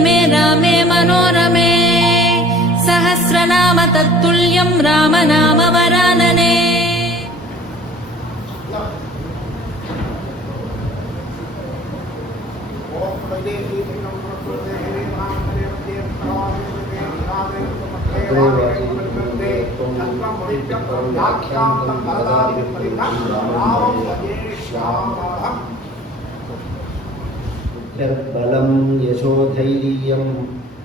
रमे रामे मनोरमे सहस्रनाम तत्तुल्यं राम नाम वरानने। बलं यशोधैर्यं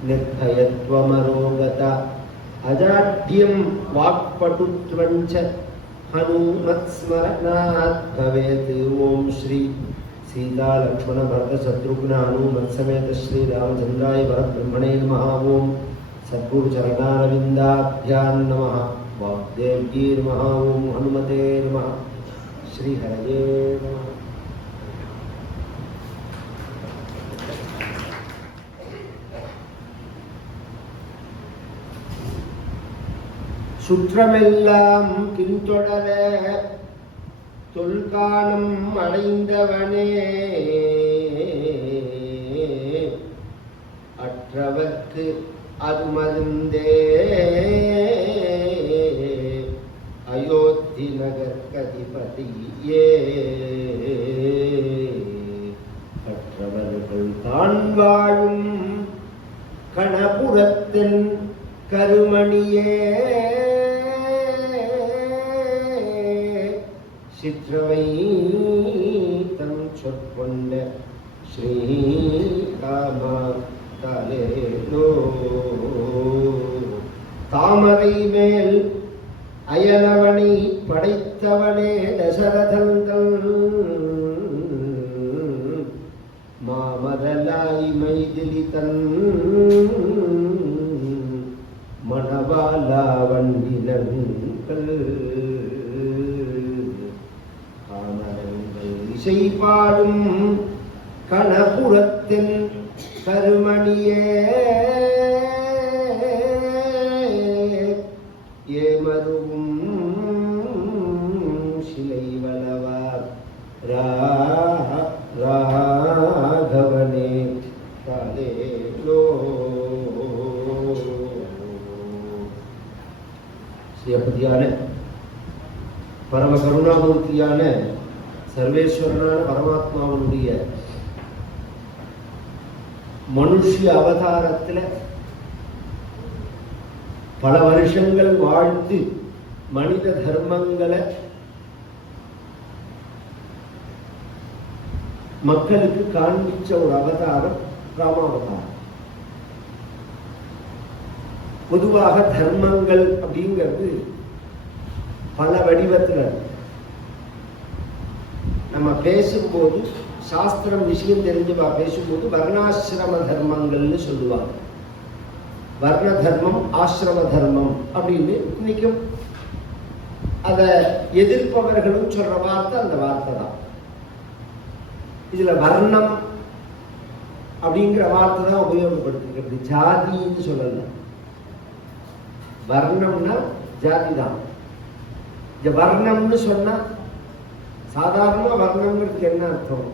निर्भयत्वमरोगता अजाड्यं वाक्पटुत्वं च हनुमत्स्मरणात् भवेत्। ओम श्री सीता लक्ष्मण भरत शत्रुघ्न हनुमत् समेत श्री रामचंद्राय परब्रह्मणे नमः। ओम सद्गुरु चरणारविंदाभ्यां नमः। वाग्देव्यै नमः। ओम हनुमते नमः। श्री हरये नमः। சுற்றமெல்லாம் பின்தொடர தொல்காலம் அடைந்தவனே அற்றவர்க்கு அது மருந்தே அயோத்தி நகர்கதிபதியே அற்றவர்கள் தான் வாழும் கணபுரத்தின் கருமணியே சிற்றவை தம் சொற்கொண்ட ஸ்ரீராமா தாலேலோ. தாமரை மேல் அயனவனை படைத்தவனே தசரதங்கள் மாமரலாய் மைதிலி தன் மணவாலா வண்டினங்கள் இசை பாடும் கணபுரத்தின் கருமணியே ஏமருவும் சிலை வளவார் ராகவனே தாலேலோ. ஸ்ரீபதியான பரம கருணாமூர்த்தியான சர்வேஸ்வரனான பரமாத்மாவனுடைய மனுஷ்ய அவதாரத்தில் பல வருஷங்கள் வாழ்ந்து மனித தர்மங்களை மக்களுக்கு காண்பிச்ச ஒரு அவதாரம் ராமாவதாரம். பொதுவாக தர்மங்கள் அப்படிங்கிறது பல வடிவத்தில் நம்ம பேசும்போது சாஸ்திரம் விஷயம் தெரிஞ்சுவா பேசும்போது வர்ணாசிரம தர்மங்கள்னு சொல்லுவாங்க. வர்ண தர்மம் ஆசிரம தர்மம் அப்படின்னு இன்னைக்கும் அதை எதிர்ப்பவர்களும் சொல்ற வார்த்தை அந்த வார்த்தை தான். இதுல வர்ணம் அப்படிங்கிற வார்த்தை தான் உபயோகப்படுத்திக்கிறது, ஜாதின்னு சொல்லல. வர்ணம்னா ஜாதி தான். வர்ணம்னு சொன்னா சாதாரணமா வர்ணம்ங்கிறதுக்கு என்ன அர்த்தம்?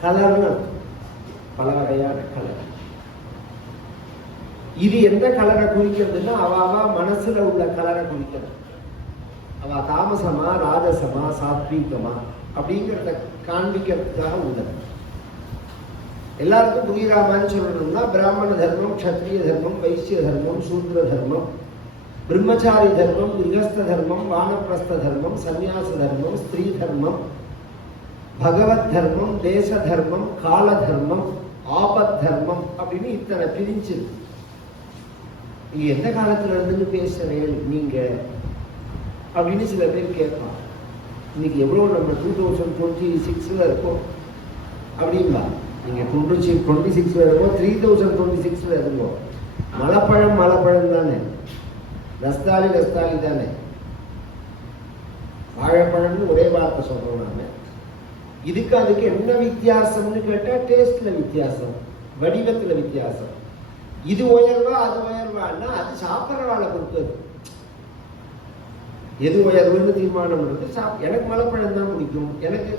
கலர்னு அர்த்தம், பல வகையான கலர். இது எந்த கலரை குறிக்கிறதுன்னா அவ மனசுல உள்ள கலரை குறிக்கிறது. அவ தாமசமா ராஜசமா சாத்வீகமா அப்படிங்கிறத காண்பிக்கிறதுக்காக உள்ளது. எல்லாருக்கும் புரியுறாமான்னு சொல்லணும்னா பிராமண தர்மம், க்ஷத்ரிய தர்மம், வைசிய தர்மம், சூத்ர தர்மம், பிரம்மச்சாரி தர்மம், கிரகஸ்த தர்மம், வானப்பிரஸ்த தர்மம், சந்நியாச தர்மம், ஸ்திரீ தர்மம், பகவத் தர்மம், தேச தர்மம், கால தர்மம், ஆபத் தர்மம் அப்படின்னு இத்தனை பிரிஞ்சு. நீங்க எந்த காலத்துல இருந்து பேசுறேன் நீங்க அப்படின்னு சில பேர் கேட்பாங்க. இன்னைக்கு எவ்வளவு நம்ம 2026 இருக்கோம் அப்படிங்களா? நீங்க 2026 இருக்கோம், 3026 இருக்கோம். மலைப்பழம் மலைப்பழம் தானே, ரஸ்தாலி ரஸ்தாலி தானே, வாழைப்பழம்னு ஒரே வார்த்தை சொல்றோம் நாம. இதுக்கு அதுக்கு என்ன வித்தியாசம்னு கேட்டா டேஸ்ட்ல வித்தியாசம், வடிவத்துல வித்தியாசம். இது உயர்வா அது உயர்வான்னா அது சாப்பிட்றவாளை பொறுத்தது. எது உயர்வுன்னு தீர்மானம் இருக்கு. எனக்கு மலைப்பழம் தான் பிடிக்கும், எனக்கு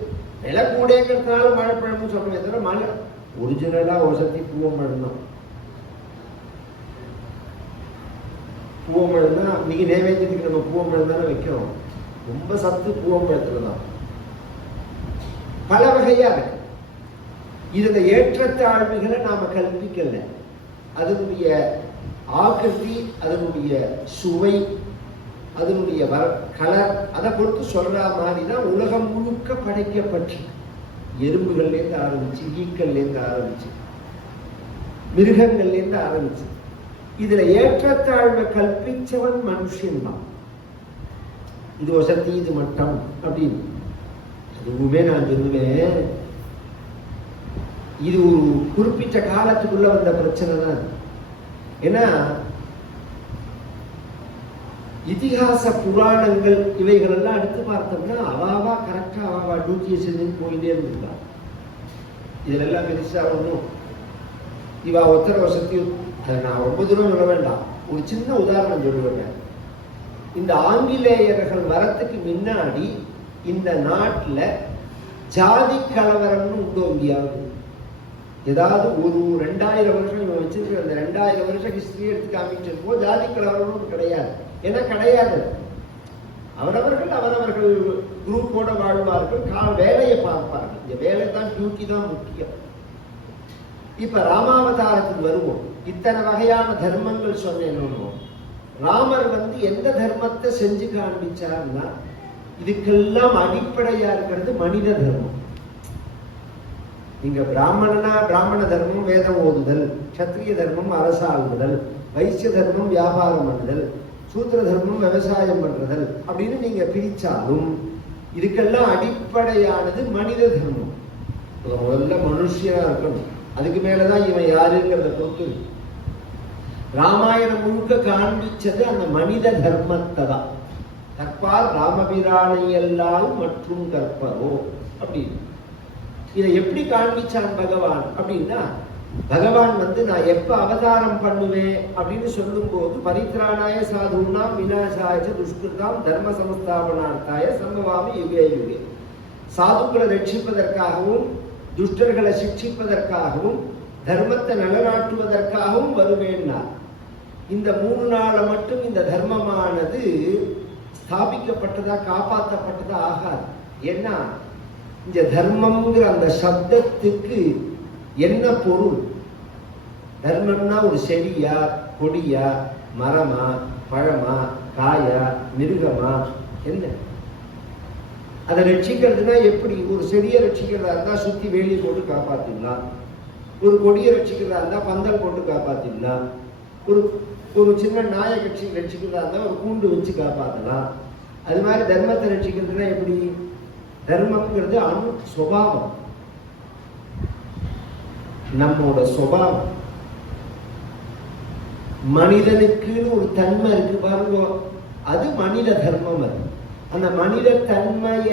விலை கூடங்கிறதுனால மழைப்பழம்னு சொல்றேன். தவிர ஒரிஜினலா வசதி பூவம்பழம் தான். பூவம்பழம் தான் இன்னைக்கு நைவேத்தியத்துக்கு நம்ம பூவம்பழம் தானே வைக்கிறோம். ரொம்ப சத்து பூவம்பழத்துல தான். பல வகையா இருக்கு. இதுல ஏற்றத்தாழ்வுகளை நாம கல்பிக்கல. அதனுடைய ஆகிருதி, அதனுடைய சுவை, அதனுடைய கலர், அதை பொறுத்து சொல்ற மாதிரி தான் உலகம் முழுக்க படைக்கப்பட்டு எறும்புகள்லேருந்து ஆரம்பிச்சு, ஈக்கள்லேருந்து ஆரம்பிச்சு, மிருகங்கள்லேருந்து ஆரம்பிச்சு இதுல ஏற்றத்தாழ்வை கல்பிச்சவன் மனுஷன் தான். இது வசதி, இது மட்டம் அப்படின்னு அதுவுமே நான் சொல்லுவேன். இது ஒரு குறிப்பிட்ட காலத்துக்குள்ள வந்த பிரச்சனை தான். ஏன்னா இதிகாச புராணங்கள் இவைகள் எல்லாம் எடுத்து பார்த்தோம்னா அவாவா கரெக்டா அவாவா டியூட்டியை செஞ்சு போயிட்டே இருந்திருக்கான். இதுல எல்லாம் பெருசா ஒன்றும் இவா ஒத்தர வசதி. அதை நான் ரொம்ப தூரம் சொல்ல வேண்டாம், ஒரு சின்ன உதாரணம் சொல்லுவேன். இந்த ஆங்கிலேயர்கள் வரத்துக்கு முன்னாடி இந்த நாட்டில் ஜாதி கலவரம்னு உண்டோ இந்தியாவுக்கு? ஏதாவது ஒரு 2000 வருஷம் இவன் வச்சிருக்கிற அந்த 2000 வருஷம் ஹிஸ்டரி எடுத்து காமிச்சிருப்போ ஜாதி கலவரம்னு கிடையாது. ஏன்னா கிடையாது. அவரவர்கள் குரூப்போட வாழ்வார்கள், வேலையை பார்ப்பார்கள். இந்த வேலை தான், டியூட்டி தான் முக்கியம். இப்ப ராமாவதாரத்துக்கு வருவோம். இத்தனை வகையான தர்மங்கள் சொன்னேன்னு, ராமர் எந்த தர்மத்தை செஞ்சு காண்பிச்சார்னா இதுக்கெல்லாம் அடிப்படையா இருக்கிறது மனித தர்மம். நீங்க பிராமணனா பிராமண தர்மம் வேதம் ஓதுதல், சத்திரிய தர்மம் அரசாளுதல், வைசிய தர்மம் வியாபாரம் பண்ணுதல், சூத்திர தர்மம் விவசாயம் பண்றதல் அப்படின்னு நீங்க பிரிச்சாலும் இதுக்கெல்லாம் அடிப்படையானது மனித தர்மம். முதல்ல மனுஷனா இருக்கணும், அதுக்கு மேலதான் இவன் யாருங்கிறத பொறுத்து. ராமாயணம் முழுக்க காண்பிச்சது அந்த மனித தர்மத்தை தான். கற்பார் ராமபிரானையல்லால் மற்றும் கற்பரோ அப்படின்னு. இதை எப்படி காண்பிச்சான் பகவான் அப்படின்னா, பகவான் நான் எப்ப அவதாரம் பண்ணுவேன் அப்படின்னு சொல்லும் போது பரித்ராணாய சாதுனாம் விநாசாய துஷ்கிருதாம் தர்ம சமஸ்தாபனார்த்தாய சம்பவாமி யுகே யுகே. சாதுக்களை ரட்சிப்பதற்காகவும் துஷ்டர்களை சிக்ஷிப்பதற்காகவும் தர்மத்தை நிலநாட்டுவதற்காகவும் வருவேன்னா, இந்த 3 நாளை மட்டும் இந்த தர்மமானது ஸ்தாபிக்கப்பட்டதா காப்பாற்றப்பட்டதா ஆகாது. ஏன்னா இந்த தர்மம்ங்கிற அந்த சப்தத்துக்கு என்ன பொருள்? தர்மம்னா ஒரு செடியா, கொடியா, மரமா, பழமா, காயா, மிருகமா, என்ன? அதை ரட்சிக்கிறதுனா எப்படி? ஒரு செடியை ரட்சிக்கிறதா இருந்தா சுத்தி வேலி போட்டு காப்பாத்திடலாம், ஒரு கொடியை ரட்சிக்கிறதா இருந்தா பந்தல் போட்டு காப்பாத்திடலாம், ஒரு சின்ன நாயை ரட்சிக்கிறதா இருந்தா ஒரு கூண்டு வச்சு காப்பாற்றலாம். அது மாதிரி தர்மத்தை ரட்சிக்கிறதுனா எப்படி? தர்மம்ங்கிறது சுபாவம், நம்மோட சுபாவம். மனிதனுக்குன்னு ஒரு தன்மை இருக்கு பாருங்க, அது மனித தர்மம். அது அந்த மனித தன்மைய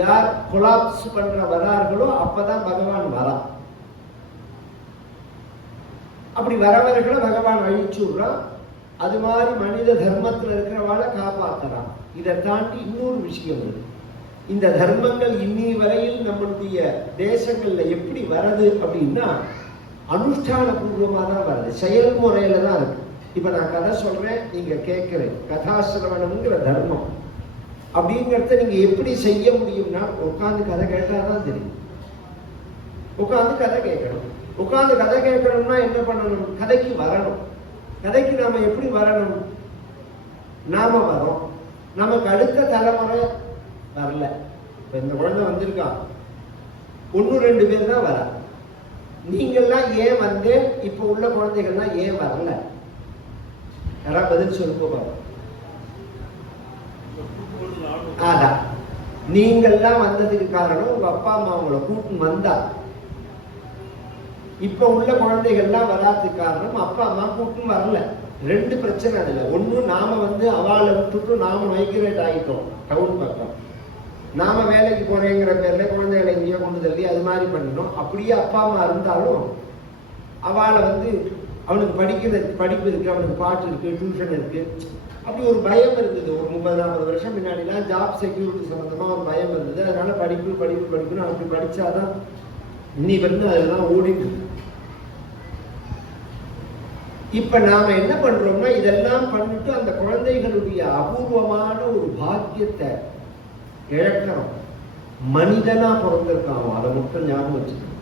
யார் கொலாப்ஸ் பண்ற வரார்களோ அப்பதான் பகவான் வரா. அப்படி வரவர்களை பகவான் அழிச்சுடுறான். அது மாதிரி மனித தர்மத்தில் இருக்கிறவாளை காப்பாற்றுறான். இதை தாண்டி இன்னொரு விஷயம் இருக்கு. இந்த தர்மங்கள் இன்னி வரையில் நம்மளுடைய தேசங்கள்ல எப்படி வருது அப்படின்னா அனுஷ்டான பூர்வமா தான் வருது, செயல்முறையில தான் இருக்கு. இப்ப நான் கதை சொல்றேன், நீங்க கேட்கிறேன். கதாசிரவணம்ங்கிற தர்மம் அப்படிங்கிறத நீங்க எப்படி செய்ய முடியும்னா உட்காந்து கதை கேட்டாதான் தெரியும். உட்காந்து கதை கேட்கணும். உட்காந்து கதை கேட்கணும்னா என்ன பண்ணணும்? கதைக்கு வரணும். கதைக்கு நாம எப்படி வரணும்? நாம வரோம், நமக்கு அடுத்த தலைமுறை வரல. இப்ப இந்த குழந்தை வந்திருக்கான், 1-2 பேர் தான் வர. நீங்கள்லாம் ஏன் வந்தேன், இப்ப உள்ள குழந்தைகள்லாம் ஏன் வரல? யாராவது பதில் சொல்லுங்க. அதான் நீங்கள்லாம் வந்ததுக்கு காரணம் உங்க அப்பா அம்மா உங்களை கூட்டு வந்தா. இப்ப உள்ள குழந்தைகள்லாம் வராதுக்கு காரணம் அப்பா அம்மா கூட்டும் வரல. 2 பிரச்சனை அதுல. ஒண்ணு, நாம அவளை விட்டுட்டு நாம மைக்ரேட் ஆகிட்டோம் டவுன் பக்கம். நாம வேலைக்கு போறேங்கிற பேர்ல குழந்தைகளை எங்கேயோ கொண்டு தள்ளி அது மாதிரி பண்ணினோம். அப்படியே அப்பா அம்மா இருந்தாலும் அவளை அவனுக்கு படிப்பு இருக்கு, அவனுக்கு பாட்டு இருக்கு, டியூஷன் இருக்கு, அப்படி ஒரு பயம் இருந்தது. ஒரு 30-40 வருஷம் முன்னாடிலாம் ஜாப் செக்யூரிட்டி சம்பந்தமா ஒரு பயம் இருந்தது. அதனால படிப்புன்னு அப்படி படிச்சாதான் இன்னி அதெல்லாம் ஓடிட்டு இருக்கு. இப்ப நாம என்ன பண்றோம்னா இதெல்லாம் பண்ணிட்டு அந்த குழந்தைகளுடைய அபூர்வமான ஒரு பாக்கியத்தை இழக்கிறோம். மனிதனா பிறந்திருக்கான், அதை மட்டும் ஞாபகம் வச்சுக்கணும்.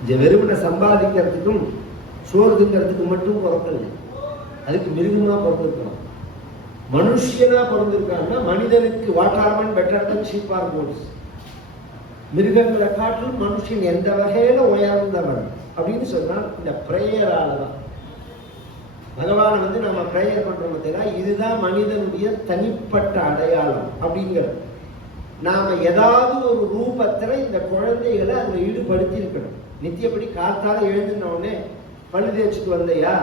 இந்த வெறுமனை சம்பாதிக்கிறதுக்கும் சோறு திங்கிறதுக்கு மட்டும் பிறக்கல, அதுக்கு மிருகமா பிறந்திருக்கணும். மனுஷனா பிறந்திருக்காங்கன்னா மனிதனுக்கு வாட்டார்மன் better than sheep or goats. மிருகங்களை காட்டிலும் மனுஷன் எந்த வகையில உயர்ந்தவன் அப்படின்னு சொன்னால் இந்த பிரேயரால தான். பகவானை வந்து நம்ம பிரேயர் பண்றோம் பார்த்தீங்கன்னா, இதுதான் மனிதனுடைய தனிப்பட்ட அடையாளம் அப்படிங்கிறது. நாம ஏதாவது ஒரு ரூபத்துல இந்த குழந்தைகளை அதுல ஈடுபடுத்தி இருக்கணும். நித்தியப்படி காத்தால எழுந்தின உடனே பல்லு தேய்ச்சிட்டு வந்தையா,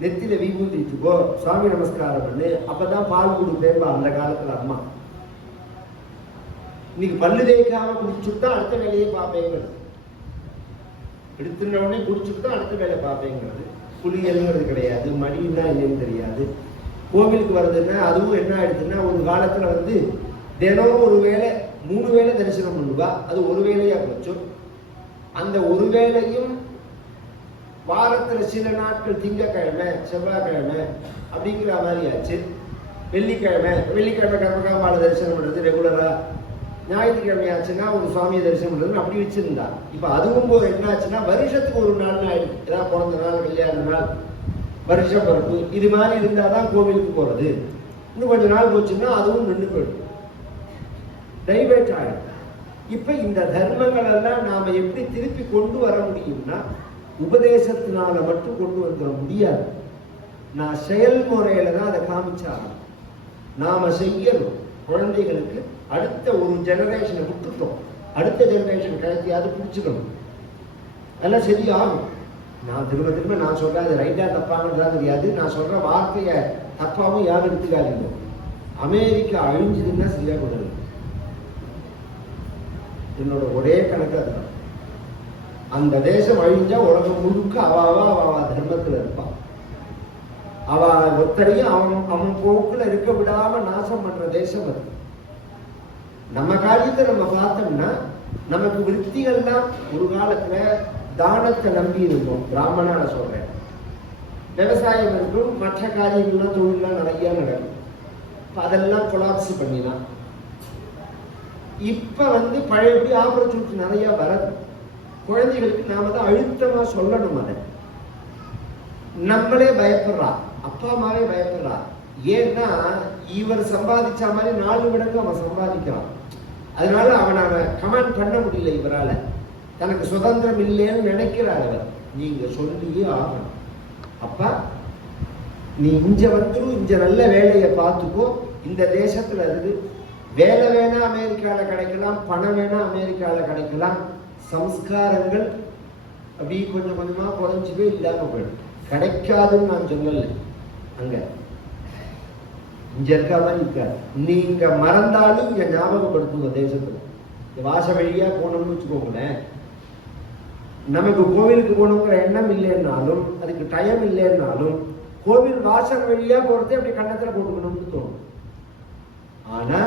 நெத்தில விபூதிட்டுக்கோ, சுவாமி நமஸ்காரம் பண்ணு, அப்பதான் பால் கொடுப்பேன்பா அந்த காலத்துல அம்மா. இன்னைக்கு பல்லு தேய்க்காம குடிச்சுட்டு தான் அடுத்த வேலையை பார்ப்பேங்கிறது. எடுத்துன உடனே குடிச்சுட்டு தான் அடுத்த வேலை பார்ப்பேங்கிறது. குளியல்ங்கிறது கிடையாது, மடின்னா என்னன்னு தெரியாது. கோவிலுக்கு வர்றதுன்னா அதுவும் என்ன ஆயிடுச்சுன்னா, ஒரு காலத்துல வந்து தினம் ஒரு வேளை 3 வேளை தரிசனம் பண்ணுவா, அது ஒரு வேளையா போச்சு. அந்த ஒரு வேளையும் வாரத்துல சில நாட்கள் திங்கக்கிழமை செவ்வாய்க்கிழமை அப்படிங்கிற மாதிரி ஆச்சு. வெள்ளிக்கிழமை கர்மகாம்பாள தரிசனம் பண்றது ரெகுலரா, ஞாயிற்றுக்கிழமை ஆச்சுன்னா ஒரு சுவாமியை தரிசனம் பண்றது அப்படி வச்சிருந்தா. இப்ப அதுவும் போது என்ன ஆச்சுன்னா, வருஷத்துக்கு ஒரு நாள் ஆயிடுச்சு. ஏதாவது பிறந்த நாள், கல்யாண நாள், வருஷ பிறப்பு இது மாதிரி இருந்தாதான் கோவிலுக்கு போறது. இன்னும் கொஞ்ச நாள் போச்சுன்னா அதுவும் நின்று போயிடும், டைவர்ட் ஆயிடும். இப்ப இந்த தர்மங்கள் எல்லாம் நாம எப்படி திருப்பி கொண்டு வர முடியும்னா, உபதேசத்தினால மட்டும் கொண்டு வந்துட முடியாது. நான் செயல்முறையில தான் அதை காமிச்சாலும் நாம செய்யணும். குழந்தைகளுக்கு அடுத்த ஒரு ஜெனரேஷனை விட்டுட்டோம், அடுத்த ஜெனரேஷன் கழத்தியாவது பிடிச்சுக்கணும், அதெல்லாம் சரியாகும். நான் திரும்ப நான் சொல்றேன், அது ரைட்டா தப்பானதுதான் தெரியாது. நான் சொல்ற வார்த்தையை தப்பாவும் யாரும் எடுத்துக்காதீங்க. அமெரிக்கா அழிஞ்சதுன்னா சரியா கொடுங்க, என்னோட ஒரே கணக்கு அதுதான். அந்த தேசம் அழிஞ்சா உலகம் முழுக்க அவ தர்மத்துல இருப்பான். அவ ஒத்தரையும் அவன் போக்குல இருக்க விடாம நாசம் பண்ற தேசம் அது. நம்ம காரியத்தை நம்ம பார்த்தோம்னா நமக்கு விருத்திகள்லாம் ஒரு காலத்துல தானத்தை நம்பி இருக்கும். பிராமணா நான் சொல்றேன், விவசாயம் இருக்கும், மற்ற காரியங்கள்லாம் தொழிலாம் நிறைய நடக்கும். அதெல்லாம் கொலாப்ஸ் பண்ணிடலாம். இப்ப வந்து பழையபடி ஆப்பர்ச்சுனிட்டி நிறைய வரது. குழந்தைகளுக்கு நாம தான் அழுத்தமா சொல்லணும். அதை நம்மளே பயப்படுறா, அப்பா அம்மாவே பயப்படுறா. ஏன்னா இவர் சம்பாதிச்ச மாதிரி 4 மடங்கு அவன் சம்பாதிக்கிறான். அதனால அவனை கமாண்ட் பண்ண முடியல இவரால. தனக்கு சுதந்திரம் இல்லைன்னு நினைக்கிறார் அவர். நீங்க சொல்லியே ஆகணும், அப்பா நீ இங்க வந்துடும், இங்க நல்ல வேலையை பார்த்துக்கோ, இந்த தேசத்துல இருந்து வேலை வேணா அமெரிக்கால கிடைக்கலாம், பணம் வேணா அமெரிக்கால கிடைக்கலாம், சம்ஸ்காரங்கள் அப்படி கொஞ்சம் கொஞ்சமா குறைஞ்சிவே இல்லாம போயிடும். கிடைக்காதுன்னு நான் சொல்லல, அங்க இங்க இருக்க மாதிரி இருக்காது. நீங்க மறந்தாலும் இங்க ஞாபகப்படுத்துங்க. தேசத்துல வாச வழியா போனோம்னு வச்சுக்கோங்களேன், நமக்கு கோவிலுக்கு போகணுங்கிற எண்ணம் இல்லைன்னாலும், அதுக்கு டைம் இல்லைன்னாலும், கோவில் வாசல் வழியா போறதே அப்படி கண்ணத்துல போட்டுக்கணும்னு தோணும். ஆனா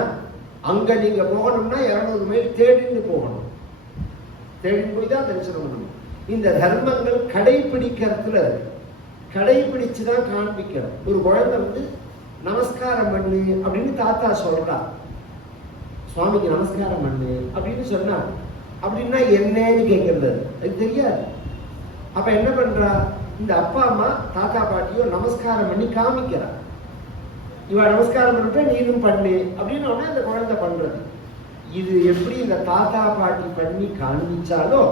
அங்க நீங்க போகணும்னா 200 மைல் தேடின்னு போகணும். தேடி போய் தான் தரிசனம் பண்ணணும். இந்த தர்மங்கள் கடைபிடிக்கிறதுல கடைபிடிச்சுதான் காண்பிக்கணும். ஒரு குழந்தை வந்து நமஸ்காரம் பண்ணு அப்படின்னு தாத்தா சொல்றா, சுவாமிக்கு நமஸ்காரம் பண்ணு அப்படின்னு சொன்னா, அப்படின்னா என்னன்னு கேட்கறது அது தெரியாது. அப்ப என்ன பண்றா, இந்த அப்பா அம்மா தாத்தா பாட்டியோ நமஸ்காரம் பண்ணி காமிக்கிறா. இவ நமஸ்காரம் பண்ணிட்டு நீனும் பண்ணு அப்படின்னு உடனே அந்த குழந்தை பண்றது. இது எப்படி இந்த தாத்தா பாட்டி பண்ணி காண்பிச்சாலோ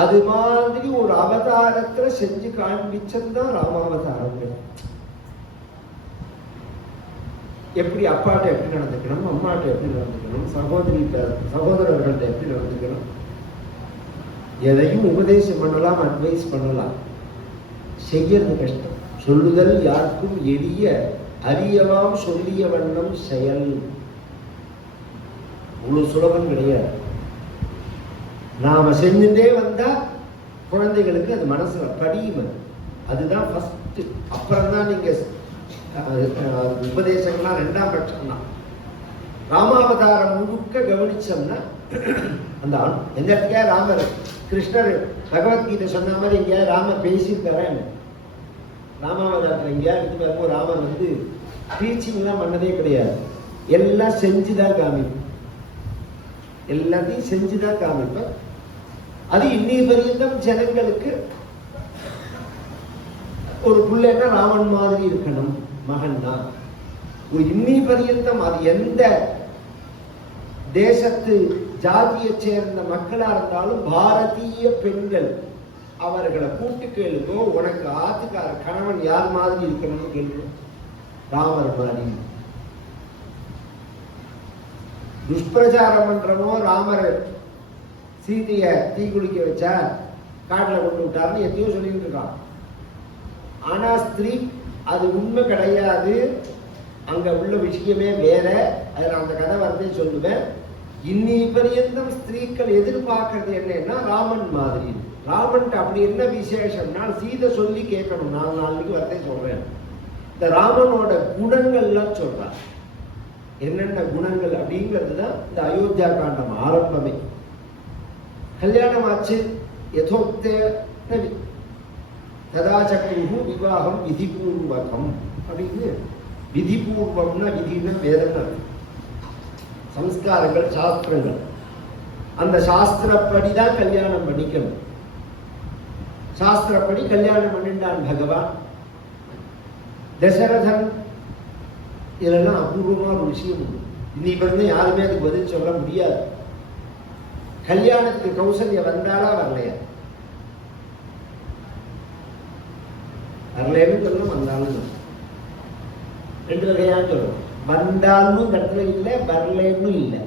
அது மாதிரி ஒரு அவதாரத்துல செஞ்சு காண்பிச்சதுதான் ராமாவதாரம். எப்படி அப்பாட்ட எப்படி நடந்துக்கணும், அம்மாட்ட எப்படி நடந்துக்கணும், சகோதரர்கள்ட்ட எப்படி நடந்துக்கணும், எதையும் உபதேசம் பண்ணலாம், அட்வைஸ் பண்ணலாம். செய்யறது கஷ்டம். சொல்லுதல் யாருக்கும் எளிய, அறியலாம் சொல்லிய வண்ணம் செயல். அவ்வளவு சுலபம் கிடையாது. நாம செஞ்சுட்டே வந்தா குழந்தைகளுக்கு அது மனசுல படியும். அதுதான் ஃபர்ஸ்ட். அப்புறம் தான் நீங்க உபதேசங்கள்லாம் 2ஆம் பட்சம் தான். ராமாவதாரம் முழுக்க கவனிச்சோம்னா அந்த எந்த இடத்துக்கே ராமர் கிருஷ்ணர் பகவத்கீதை சொன்ன மாதிரி எங்கேயாவது ராமர் பேசியிருக்காரு? ராமாவதாரத்தில் எங்கேயாவது எடுத்து பாருங்க, ராமர் வந்து டீச்சிங்லாம் பண்ணதே கிடையாது, எல்லாம் செஞ்சுதான் காமிப்பேன், எல்லாத்தையும் செஞ்சுதான் காமிப்பேன். அது இன்னி பரியந்தம் ஜனங்களுக்கு ஒரு பிள்ளைன்னா ராமன் மாதிரி இருக்கணும், மகன் தான். இன்னி பரியந்தம் அது எந்த தேசத்து ஜாதியை சேர்ந்த மக்களா இருந்தாலும் பாரதிய பெண்கள் அவர்களை கூட்டு கேளுங்கோ, உனக்கு ஆத்துக்கார கணவன் யார் மாதிரி இருக்கணும்னு கேளுங்க, ராமர் மாதிரி. துஷ்பிரச்சாரம் பண்றமோ, ராமர் சீதைய தீ குளிக்க வச்சா காட்டில் கொண்டு விட்டாருன்னு எத்தையும் சொல்லிட்டு இருக்கான். ஆனா ஸ்திரீ அது உண்மை கிடையாது, அங்க உள்ள விஷயமே வேற. அதுல அந்த கதை வந்து சொல்லுவேன். இன்னி பரியந்தம் ஸ்திரீக்கள் எதிர்பார்க்கறது என்னன்னா ராமன் மாதிரி. ராமன் அப்படி என்ன விசேஷம்னா சீதை சொல்லி கேட்கணும். 4 நாளைக்கு வரதே சொல்றேன். இந்த ராமனோட குணங்கள்லாம் சொல்றார். என்னென்ன குணங்கள் அப்படிங்கிறது தான் இந்த அயோத்தியா காண்டம் ஆரம்பமே. கல்யாணம் ஆச்சு, யதோக்தே ததாச்சக்ரு விவாகம் விதிபூர்வகம் அப்படின்னு. விதிபூர்வம்னா விதினா வேதம், சம்ஸ்காரங்கள், சாஸ்திரங்கள். அந்த சாஸ்திரப்படி தான் கல்யாணம் பண்ணிக்கணும். சாஸ்திரப்படி கல்யாணம் பண்ணிட்டான் பகவான். தசரதன் இதெல்லாம் அபூர்வமான ஒரு விஷயம். இன்னைக்கு வந்து யாருமே அதுக்கு பதில் சொல்ல முடியாது. கல்யாணத்துக்கு கௌசல்யா வந்தாலா வரலையா? வரலன்னு சொல்லணும், வந்தாலும் 2 வகையான்னு சொல்லணும். வந்தாலும் தட்டுல இல்லை, வரலன்னு இல்லை.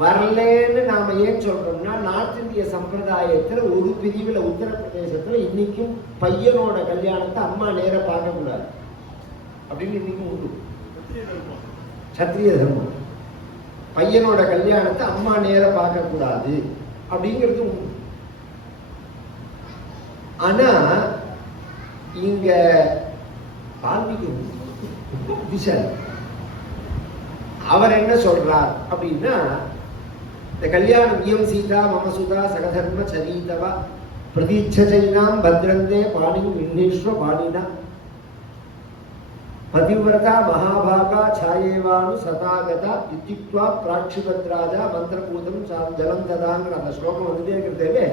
வரலன்னு நாம ஏன் சொல்றோம்னா, நார்த் இந்திய சம்பிரதாயத்துல ஒரு பிரிவுல உத்தரப்பிரதேசத்துல இன்னைக்கும் பையனோட கல்யாணத்தை அம்மா நேர பார்க்க கூடாது அப்படின்னு இன்னைக்கும் உண்டு. சத்திரிய தர்மம். பையனோட கல்யாணத்தை அம்மா நேர பார்க்க கூடாது அப்படிங்கிறது உண்டு. ஆனா இங்க வால்மீகி அவர் என்ன சொல்றார் அப்படின்னா, இந்த கல்யாணம் இயம் சீதா மமசுதா சகதர்ம சரீதவா பிரதீட்சைனாம் பத்ரந்தே பாணிம் விக்னேஸ்வர பாணினா பதிவிரதா மகாபாகா சாயேவானு சதாகதா இத்திக்வா பிராட்சிபத்ராஜா மந்திரபூதம் ஜலம் ததாங்கிற அந்த ஸ்லோகம் வந்துட்டே இருக்கிறதே.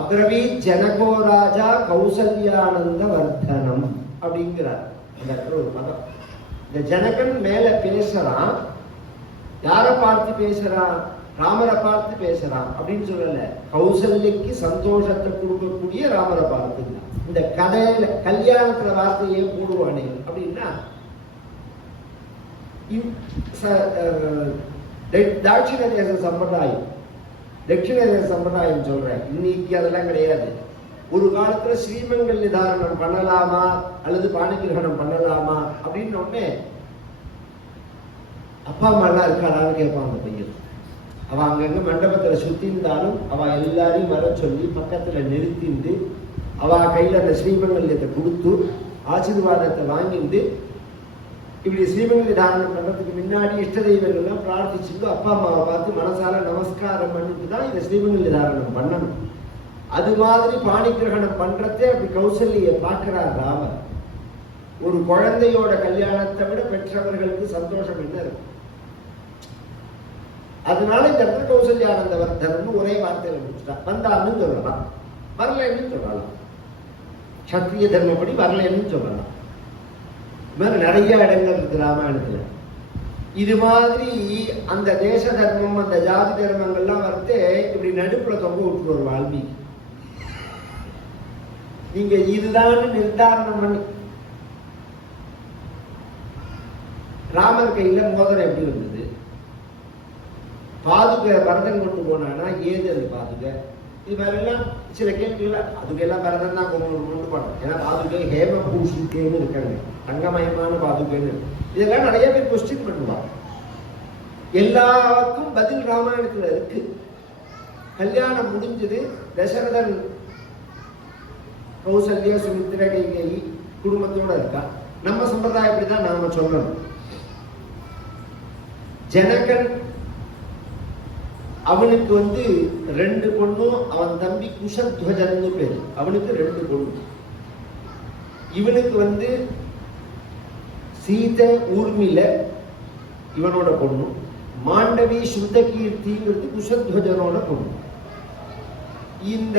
அப்ரவீத் ஜனகோ ராஜா கௌசல்யானந்த வர்தனம் அப்படிங்கிறார். அந்த ஒரு பதம். இந்த ஜனகன் மேல பேசுறான். யாரை பார்த்து பேசுறான்? ராமரை பார்த்து பேசுறான் அப்படின்னு சொல்லல. கௌசல்யக்கு சந்தோஷத்தை கொடுக்கக்கூடிய ராமரை பார்த்து. இந்த கதையில கல்யாணத்துல வார்த்தையே போடுவானே அப்படின்னா, தாட்சிண தேச சம்பிரதாயம், தட்சிண தேச சம்பிரதாயம் சொல்றேன். இன்னைக்கு அதெல்லாம் கிடையாது. ஒரு காலத்துல ஸ்ரீமங்கல் நிதாரணம் பண்ணலாமா அல்லது பாணிகிரகணம் பண்ணலாமா அப்படின்னு உடனே அப்பா அம்மா எல்லாம் இருக்காளான்னு கேட்பான் அந்த பையன். அவ அங்கங்க மண்டபத்துல சுத்தி இருந்தாலும் அவ எல்லாரையும் வர சொல்லி பக்கத்துல நிறுத்திண்டு அவ கையில அந்த ஸ்ரீமங்கல்யத்தை கொடுத்து ஆசீர்வாதத்தை வாங்கிட்டு இப்படி ஸ்ரீமங்கல்ய தாரணம் பண்றதுக்கு முன்னாடி இஷ்ட தெய்வங்கள்லாம் பிரார்த்திச்சுட்டு அப்பா அம்மாவை பார்த்து மனசால நமஸ்காரம் பண்ணிட்டு தான் இந்த ஸ்ரீமங்கல்ய தாரணம் பண்ணணும். அது மாதிரி பாணிகிரகணம் பண்றதே அப்படி கௌசல்யை பார்க்கிறார் ராமர். ஒரு குழந்தையோட கல்யாணத்தை விட பெற்றவர்களுக்கு சந்தோஷம் என்ன இருக்கும்? அதனால இந்த இடத்துல கௌசல்யானந்த வர்தனம்னு ஒரே வார்த்தையில முடிச்சுட்டா. வந்தான்னு சொல்லலாம், வரலன்னு சொல்லலாம். சத்திரிய தர்மப்படி வரலன்னு சொல்லலாம். இது மாதிரி நிறைய இடங்கள் இருக்கு ராமாயணத்துல. இது மாதிரி அந்த தேச தர்மம் அந்த ஜாதி தர்மங்கள்லாம் வரத்தே இப்படி நடுப்புல தொங்க விட்டுருவார் வால்மீகி. நீங்க இதுதான் நிர்தாரணம் பண்ணி. ராமர் கையில மோதிரம் எப்படி வந்தது? பாதுகை பரதன் கொண்டு போனானா ஏது அது பாதுகை? இது மாதிரி எல்லாம் சில கேள்விகள். அதுக்கெல்லாம் பரதன் தான் கொண்டு போனோம். ஏன்னா பாதுகை ஹேம பூஷிக்கேன்னு இருக்காங்க, தங்கமயமான பாதுகைன்னு. இதெல்லாம் நிறைய பேர் கொஸ்டின் பண்ணுவாங்க. எல்லாருக்கும் பதில் ராமாயணத்துல இருக்கு. கல்யாணம் முடிஞ்சது. தசரதன் கௌசல்யா சுமித்ரா கைகேயி குடும்பத்தோட இருக்கா. நம்ம சம்பிரதாயம் இப்படிதான் நாம சொல்லணும். ஜனகன் அவனுக்கு 2 பொண்ணும், அவன் தம்பி குஷத்வஜன்னு பேரு. அவனுக்கு 2 பொண்ணு. இவனுக்கு சீதை ஊர்மில இவனோட பொண்ணு, மாண்டவி சுத்த கீர்த்திங்கிறது குஷத்வஜனோட பொண்ணு. இந்த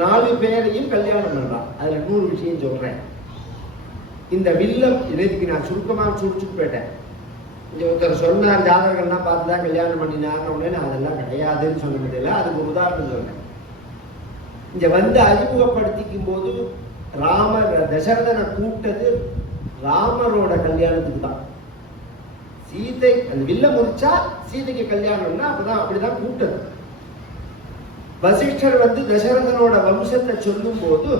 4 பேரையும் கல்யாணம் பண்ணலாம். அதுல 100 விஷயம் சொல்றேன். இந்த வில்லம் இதுக்கு நான் சுருக்கமாக சுருச்சுட்டு போயிட்டேன். இங்க ஒருத்தர் சொன்னார் ஜாதகங்கள்லாம் பார்த்துதான் கல்யாணம் பண்ணினார்னு உடனே அதெல்லாம் கிடையாதுன்னு சொல்ல முடியல. அதுக்கு ஒரு உதாரணம் சொல்றேன். இங்க அறிமுகப்படுத்திக்கும் போது தசரதனை கூப்பிட்டது ராமரோட கல்யாணத்துக்கு தான். சீதை அந்த வில்ல முடிச்சா சீதைக்கு கல்யாணம்னா அப்படிதான் கூப்பிட்டது. வசிஷ்டர் தசரதனோட வம்சத்தை சொல்லும் போது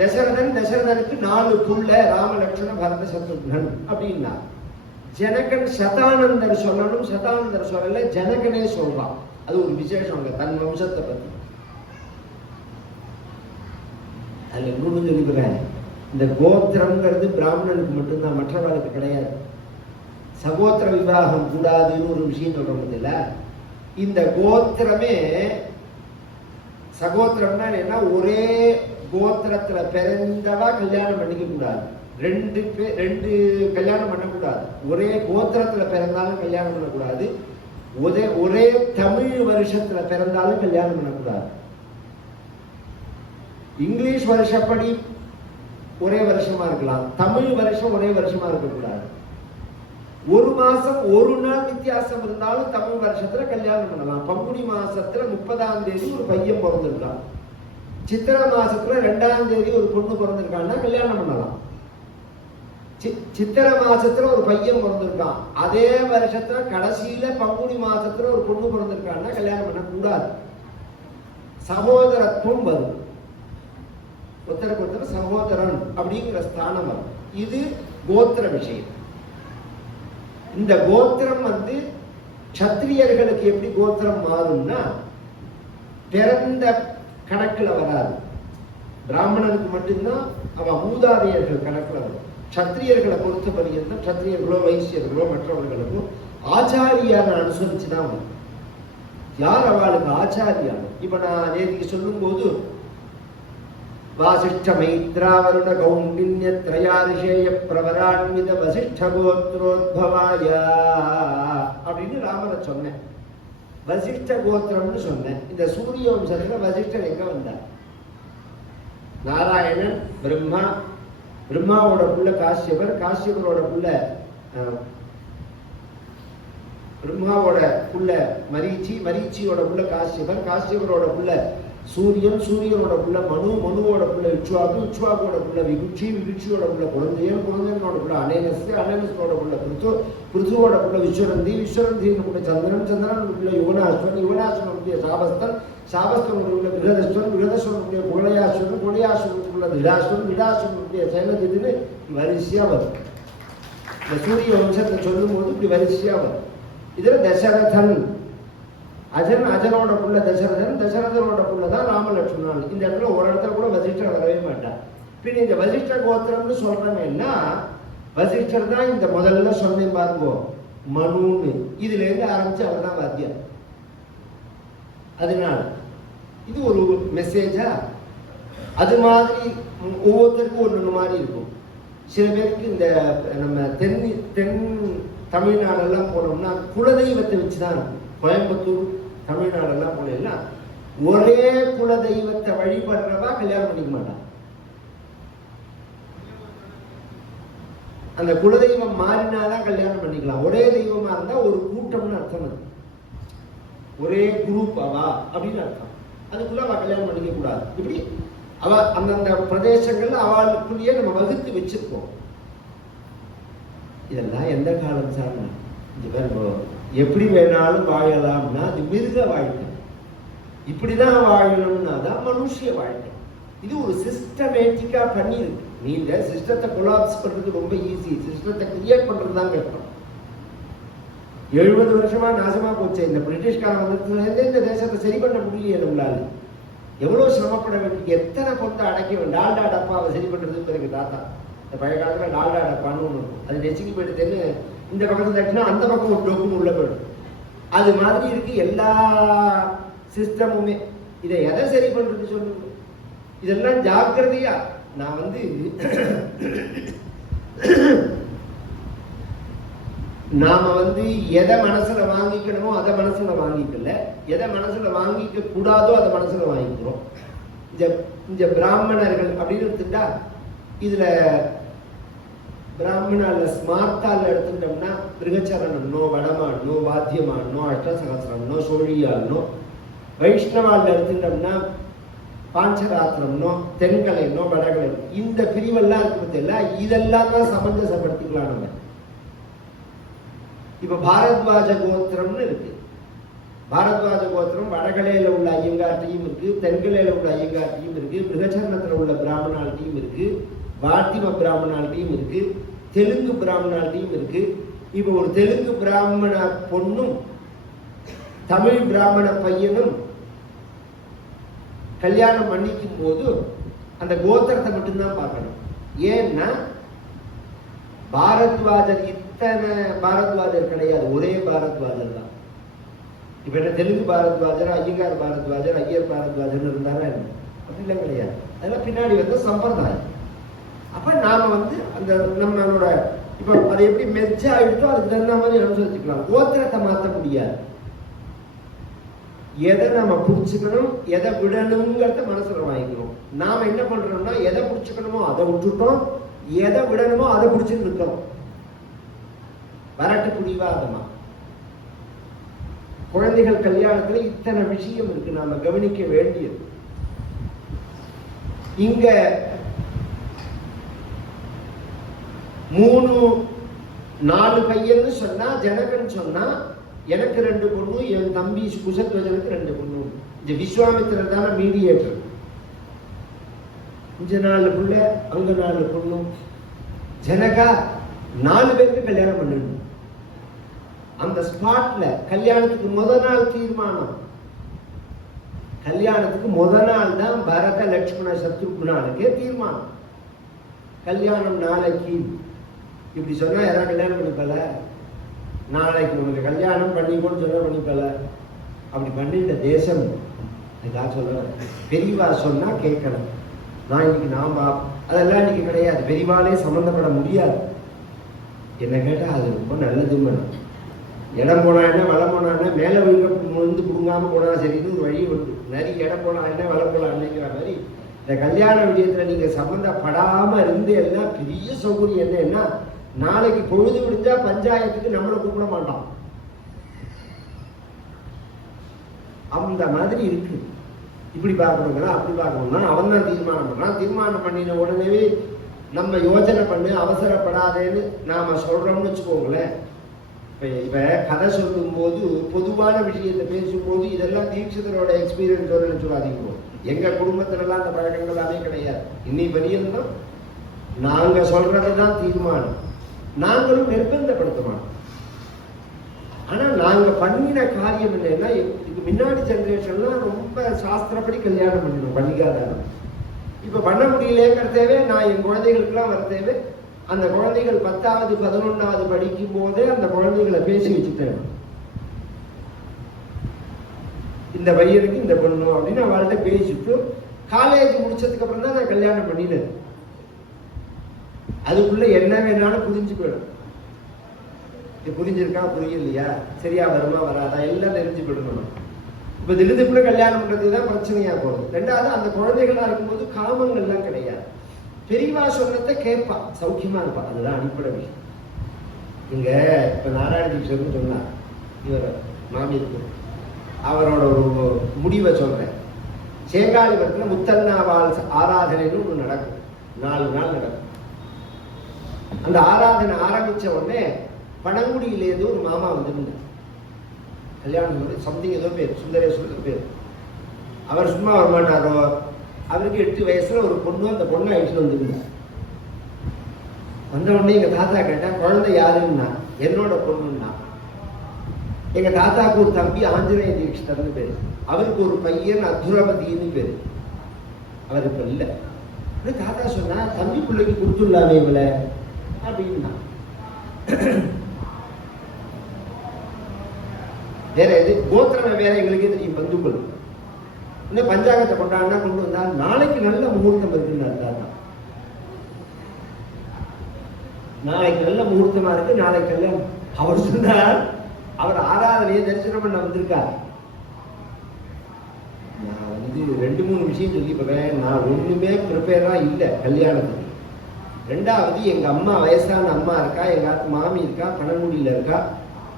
தசரதனுக்கு 4 புள்ள ராம லட்சுமண பரத சத்ருக்னன் அப்படின்னா ஜனகன் சதானந்தர் சொல்லணும். சதானந்தர் சொல்லல, ஜனகனே சொல்றான். அது ஒரு விசேஷம் தன் வம்சத்தை பத்தி. அதுல இன்னொன்னு சொல்லிக்கிறாங்க, இந்த கோத்திரம்ங்கிறது பிராமணனுக்கு மட்டும்தான், மற்றவர்களுக்கு கிடையாது. சகோத்திர விவாகம் கூடாதுன்னு ஒரு விஷயம் சொல்றது இல்ல. இந்த கோத்திரமே சகோத்திரம்னா என்ன, ஒரே கோத்திரத்துல பிறந்தவா கல்யாணம் பண்ணிக்க கூடாது. 2 கல்யாணம் பண்ணக்கூடாது. ஒரே கோத்திரத்துல பிறந்தாலும் கல்யாணம் பண்ணக்கூடாது. ஒரே தமிழ் வருஷத்துல பிறந்தாலும் கல்யாணம் பண்ணக்கூடாது. இங்கிலீஷ் வருஷப்படி ஒரே வருஷமா இருக்கலாம், தமிழ் வருஷம் ஒரே வருஷமா இருக்கக்கூடாது. 1 மாசம் 1 நாள் வித்தியாசம் இருந்தாலும் தமிழ் வருஷத்துல கல்யாணம் பண்ணலாம். பங்குனி மாசத்துல 30ஆம் தேதி ஒரு பையன் பிறந்திருக்கான், சித்திரை மாசத்துல 2ஆம் தேதி ஒரு பொண்ணு பிறந்திருக்கான்னா கல்யாணம் பண்ணலாம். சித்திரை மாசத்துல ஒரு பையன் பிறந்திருக்கான், அதே வருஷத்துல கடைசியில பங்குனி மாசத்துல ஒரு பொண்ணு பிறந்திருக்கான்னா கல்யாணம் பண்ண கூடாது. சகோதரத்துவம் வரும், ஒருத்தருக்கு ஒருத்தர் சகோதரன் அப்படிங்கிற ஸ்தானம் வரும். இது கோத்திர விஷயம். இந்த கோத்திரம் க்ஷத்திரியர்களுக்கு எப்படி கோத்திரம் மாறும்னா பிறந்த கணக்குல வராது. பிராமணனுக்கு மட்டும்தான் அவன் மூதாதையர்கள் கணக்குல வரும். க்ஷத்திரியர்களை பொறுத்த பரியந்தம் க்ஷத்திரியர்களோ வைசியர்களோ மற்றவர்களுக்கும் ஆச்சாரியான அனுசரிச்சுதான் வரும். யார் அவளுக்கு ஆச்சாரியானோ, இப்ப நான் நேற்றுக்கு சொல்லும் போது வாசிஷ்ட மைத்ராவருண கௌண்டின்ய த்ரயாரிஷேய பிரவரான்வித வசிஷ்ட கோத்ரோத்பவாய அப்படின்னு ராமரை சொன்னேன். வசிஷ்ட கோத்திரம்னு சொன்னேன். இந்த சூரிய வம்சத்துல வசிஷ்டர் எங்க வந்தார்? நாராயணன், பிரம்மா, பிரம்மாவோட புள்ள காஷ்யபர், காஷ்யபரோட புள்ள பிரம்மாவோட புள்ள மரீச்சி, மரீச்சியோட புள்ள காஷ்யபர், காஷ்யபரோட புள்ள சூரியன், சூரியனோட புள்ள மனு, மனுவோட புள்ள இக்ஷ்வாகு, இக்ஷ்வாகோட புள்ள விகுட்சி, விகுட்சியோட புள்ள குழந்தையன், குழந்தையனோட புள்ள அனேனஸ், அனேனஸோட புள்ள பிருத்து, பிருத்துவோட புள்ள விஸ்வரந்தி, விஸ்வரந்தியின் புள்ள சந்திரன், சந்திரனோட புள்ள யுவனாஸ்வன், யுவனாஸ்வனுடைய சாபஸ்தன், சாபஸ்தனுடைய புள்ள விரதஸ்வன், விரதஸ்வனுடைய குலையாஸ்வன், குலையாஸ்வனுடைய புள்ள விடாஸ்வன், விடாஸ்வனுடைய சைலஜின்னு வரிசையா வரும். இந்த சூரிய வம்சத்தை சொல்லும் போது இப்படி வரிசையா வரும். இதுல தசரதன், அஜனோட புள்ள தசரதன், தசரதனோட புள்ள தான் ராமலட்சுமணன். இந்த இடத்துல ஒரு இடத்துல கூட வசிஷ்டர் வரவே மாட்டார். பின் இந்த வசிஷ்ட கோத்திரம்னு சொல்றேன்னா வசிஷ்டர் தான் இந்த முதல்ல சொன்னேன் பாருங்க மனுன்னு, இதுல இருந்து ஆரம்பிச்சு அவர் தான் வாத்தியார். அதனால இது ஒரு மெசேஜா. அது மாதிரி ஒவ்வொருத்தருக்கும் ஒன்று மாதிரி இருக்கும். சில பேருக்கு இந்த நம்ம தென் தமிழ்நாடெல்லாம் போனோம்னா குலதெய்வத்தை வச்சுதான் இருக்கும். கோயம்புத்தூர் தமிழ்நாடெல்லாம் போனீங்கன்னா ஒரே குல தெய்வத்தை வழிபடுறவா கல்யாணம் பண்ணிக்க மாட்டான். அந்த குலதெய்வம் மாறினாதான் கல்யாணம் பண்ணிக்கலாம். ஒரே தெய்வமா இருந்தா ஒரு கூட்டம்னு அர்த்தம். அது ஒரே குரூப் அவா அப்படின்னு அர்த்தம். அதுக்குள்ள அவ கல்யாணம் பண்ணிக்க கூடாது. இப்படி அவ அந்தந்த பிரதேசங்கள்ல அவளுக்குள்ளேயே நம்ம வகுத்து வச்சிருக்கோம். இதெல்லாம் எந்த காலம் சார்னா எப்படி வேணாலும் வாழலாம்னா அது மிருக வாழ்க்கை. இப்படிதான் வாழணும்னா தான் மனுஷிய வாழ்க்கை. இது ஒரு சிஸ்டமேட்டிக்கா பண்ணியிருக்கு. நீ இந்த சிஸ்டத்தை கொலாப்ஸ் பண்றது ரொம்ப ஈஸி, சிஸ்டத்தை கிரியேட் பண்றது தான் கஷ்டம். 70 வருஷமா நாசமா போச்சு. இந்த பிரிட்டிஷ்காரன் வந்ததுலேருந்தே இந்த தேசத்தை சரி பண்ண முடியல நம்மளால. எவ்வளவு சிரமப்பட வேண்டிய, எத்தனை பொண்ணை அடைக்க வேண்டும். டால்டா டப்பாவை சரி பண்றது பிறகு தாத்தா இந்த பழைய காலத்துல டால்டா டப்பான்னு ஒன்று இருக்கும். அது நெச்சுக்கு போயிடுதுன்னு இந்த பக்கத்துல தட்டினா அந்த பக்கம் ஒரு டொக்குன்னு உள்ள போயிடும். அது மாதிரி இருக்கு எல்லா சிஸ்டமுமே. இதை எதை சரி பண்றது சொல்லுங்க. இதெல்லாம் ஜாக்கிரதையா நான் நாம எதை மனசுல வாங்கிக்கணுமோ அதை மனசுல வாங்கிக்கல, எதை மனசுல வாங்கிக்க கூடாதோ அதை மனசுல வாங்கிக்கிறோம். இந்த பிராமணர்கள் அப்படின்னு எடுத்துட்டா இதுல பிராமணால ஸ்மார்த்தால எடுத்துட்டோம்னா மிருகச்சரணம்னோ, வடமாடனோ, வாத்தியமாடனோ, அஷ்டசகசிரம்னோ, சோழியாடனோ, வைஷ்ணவால எடுத்துட்டோம்னா பாஞ்சராத்திரம்னோ, தென்கலைனோ, வடகலை, இந்த பிரிவெல்லாம் இருக்கிறது இதெல்லாம் தான் சமஞ்சசப்படுத்திக்கலாம் நம்ம. இப்ப பாரத்வாஜ கோத்திரம்னு இருக்கு. பாரத்வாஜ கோத்திரம் வடகலையில உள்ள ஐயங்காட்டியும் இருக்கு, தென்கலையில உள்ள ஐயங்காட்டியும் இருக்கு, மிருகச்சரணத்துல உள்ள பிராமணால்ட்டியும் இருக்கு, வாத்திம பிராமணால்ட்டியும் இருக்கு, தெலுங்கு பிராமணால்ட்டியும் இருக்கு. இப்ப ஒரு தெலுங்கு பிராமண பொண்ணும் தமிழ் பிராமண பையனும் கல்யாணம் பண்ணிக்கும் போது அந்த கோத்திரத்தை மட்டும்தான் பார்க்கணும். ஏன்னா பாரத்வாஜர் இத்தனை பாரத்வாஜர் கிடையாது, ஒரே பாரத்வாஜர் தான். இப்ப என்ன தெலுங்கு பாரத்வாஜர், ஐயங்கார் பாரத்வாஜர், ஐயர் பாரத்வாஜர் இருந்தாரா என்ன? அப்படிலாம் கிடையாது. அதெல்லாம் பின்னாடி வந்த சம்பிரதாயம். அப்ப நாம அந்த நம்மளோட இப்ப அதை எப்படி மெர்ஜ் ஆயிடுச்சோ அதுக்கு தகுந்த மாதிரி அனுசரிச்சுக்கலாம். கோத்திரத்தை மாற்ற முடியாது. எதை நம்ம புடிச்சுக்கணும், எதை விடணுங்கிறத மனசுல வாங்கிக்கிறோம். நாம என்ன பண்றோம்னா எதை புடிச்சுக்கணுமோ அதை விட்டுட்டோம், எதை விடணுமோ அதை பிடிச்சிட்டு இருக்கிறோம். வரட்டு புடிவாதமா. குழந்தைகள் கல்யாணத்துல இத்தனை விஷயம் இருக்கு நாம கவனிக்க வேண்டியது. இங்க 3-4 பையன்னு சொன்னா, ஜனகன் சொன்னா எனக்கு 2 பொண்ணு, என் தம்பி குசத்வஜனுக்கு 2 பொண்ணு. இந்த விஸ்வாமித்திரர் தானே மீடியேட்டர். இங்க 4 புள்ள, அங்க 4 பொண்ணு. ஜனகா 4 பேருக்கு கல்யாணம் பண்ணணும். அந்த ஸ்பாட்ல கல்யாணத்துக்கு முதல் நாள் தீர்மானம். கல்யாணத்துக்கு முதல் நாள் தான் பரத லட்சுமண சத்ருகுணாளுக்கே தீர்மானம். கல்யாணம் நாளைக்கு. இப்படி சொன்னா யாராவது கல்யாணம் பண்ணிப்பல? நாளைக்கு உங்களுக்கு கல்யாணம் பண்ணிக்கோன்னு சொல்ல பண்ணிப்பல? அப்படி பண்ணிட்ட தேசம் இதுக்காக சொல்ல. பெரியவா சொன்னா கேட்கணும். நான் இன்னைக்கு அதெல்லாம் இன்னைக்கு கிடையாது. பெரியவாலே சம்மந்தப்பட முடியாது. என்ன கேட்டா அது ரொம்ப நல்லதுன்னு. இடம் போனா என்ன, வளம் போனா என்ன, மேல விழுந்து புடுங்காம போனா சரின்னு ஒரு வழி உண்டு. நிறைய இடம் போனா என்ன, வளம் போனா என்னங்கிற மாதிரி இந்த கல்யாண விஷயத்துல நீங்க சம்மந்தப்படாம இருந்து எல்லாம் பெரிய சௌகரியம் என்னன்னா, நாளைக்கு பொழுது விடிஞ்சா பஞ்சாயத்துக்கு நம்மளை கூப்பிட மாட்டோம். அந்த மாதிரி இருக்கு. இப்படி பார்க்கணுங்களா, அப்படி பார்க்கணும்னா அவன் தான் தீர்மானம் பண்றான். தீர்மானம் பண்ணின உடனே நம்ம யோசனை பண்ணு, அவசரப்படாதேன்னு நாம சொல்றோம்னு வச்சுக்கோங்களேன். இப்ப கதை சொல்லும் போது பொதுவான விஷயத்தை பேசும்போது இதெல்லாம் தீட்சிதரோட எக்ஸ்பீரியன்ஸ் சொல்லாதீங்க. எங்க குடும்பத்துல எல்லாம் அந்த பழக்கங்கள் எல்லாமே கிடையாது. இன்னி வரையும் நாங்க சொல்றதுதான் தீர்மானம். நாங்களும் நிர்பந்தப்படுத்த மாட்டோம். ஆனா நாங்க பண்ணின காரியம் என்னன்னா, இதுக்கு முன்னாடி ஜெனரேஷன்லாம் ரொம்ப சாஸ்திரப்படி கல்யாணம் பண்ணிடுவோம், பண்ணிக்காதாரம். இப்ப பண்ண முடியலங்கிறதேவே நான் என் குழந்தைகளுக்கெல்லாம் வரதேவே அந்த குழந்தைகள் 10வது 11வது படிக்கும் போதே அந்த குழந்தைகளை பேசி வச்சுட்டேன். இந்த பையனுக்கு இந்த பொண்ணு அப்படின்னு அவள்கிட்ட பேசிட்டு காலேஜ் முடிச்சதுக்கு அப்புறம் தான் நான் கல்யாணம் பண்ணினேன். அதுக்குள்ள என்ன வேணாலும் புரிஞ்சு போயிடும். புரிஞ்சிருக்கா, புரியலையா, சரியா வருமா வராதா எல்லாம் தெரிஞ்சு போயிடணும். இப்ப திடீர்னு கல்யாணம் பண்றதுதான் பிரச்சனையா போகுது. 2வது அந்த குழந்தைகளா இருக்கும்போது காமங்கள்லாம் கிடையாது. பெரியவா சொன்னதை கேட்பா, சௌக்கியமா இருப்பா. அதுதான் அடிப்படை விஷயம். இங்க இப்ப நாராயண தீட்சர்னு சொன்னார், இவர் மாமியருக்கு அவரோட ஒரு முடிவை சொல்றேன். சேங்காலிபுரத்துல முத்தன்னாவால் ஆராதனைன்னு ஒண்ணு நடக்கும். 4 நாள் நடக்கும். அந்த ஆராதனை ஆரம்பிச்ச உடனே பழங்குடியிலேருந்து ஒரு மாமா வந்துருந்தார். கல்யாணம் சம்திங் ஏதோ பேர், சுந்தரேஸ்வரர் பேர். அவர் சும்மா வரமாட்டாரோ. அவருக்கு 8 வயசுல ஒரு பொண்ணு, அந்த பொண்ணு ஆயிடுச்சு வந்துருந்தார். வந்த உடனே எங்க தாத்தா கேட்டா, குழந்தை யாருன்னா, என்னோட பொண்ணுன்னா. எங்க தாத்தாவுக்கு ஒரு தம்பி ஆஞ்சநேய தீட்சிதர்னு பேரு, அவருக்கு ஒரு பையன் அத்துரபதினு பேரு. அவர் இப்ப இல்லை. தாத்தா சொன்னா, தம்பி பிள்ளைக்கு கொடுத்துள்ளாமே இவளை அப்படின்னா. வேற எது கோத்திரமே வேற எங்களுக்கே தெரியும். பந்துக்கள் இன்னும் பஞ்சாங்கத்தை கொண்டாடினா கொண்டு வந்தா நாளைக்கு நல்ல முகூர்த்தம் இருக்குன்னு தாத்தா. நாளைக்கு நல்ல முகூர்த்தமா இருக்கு, நாளைக்கு கல்யாணம். அவர் சொன்னார், அவர் ஆராதனையை தரிசனம் பண்ண வந்திருக்கார். நான் 2-3 விஷயம் சொல்லி போறேன். நான் ஒண்ணுமே ப்ரிப்பேரா இல்லை கல்யாணத்துக்கு. ரெண்டாவது, எங்க அம்மா வயசான அம்மா இருக்கா, எங்க மாமி இருக்கா, பனங்குடியில இருக்கா.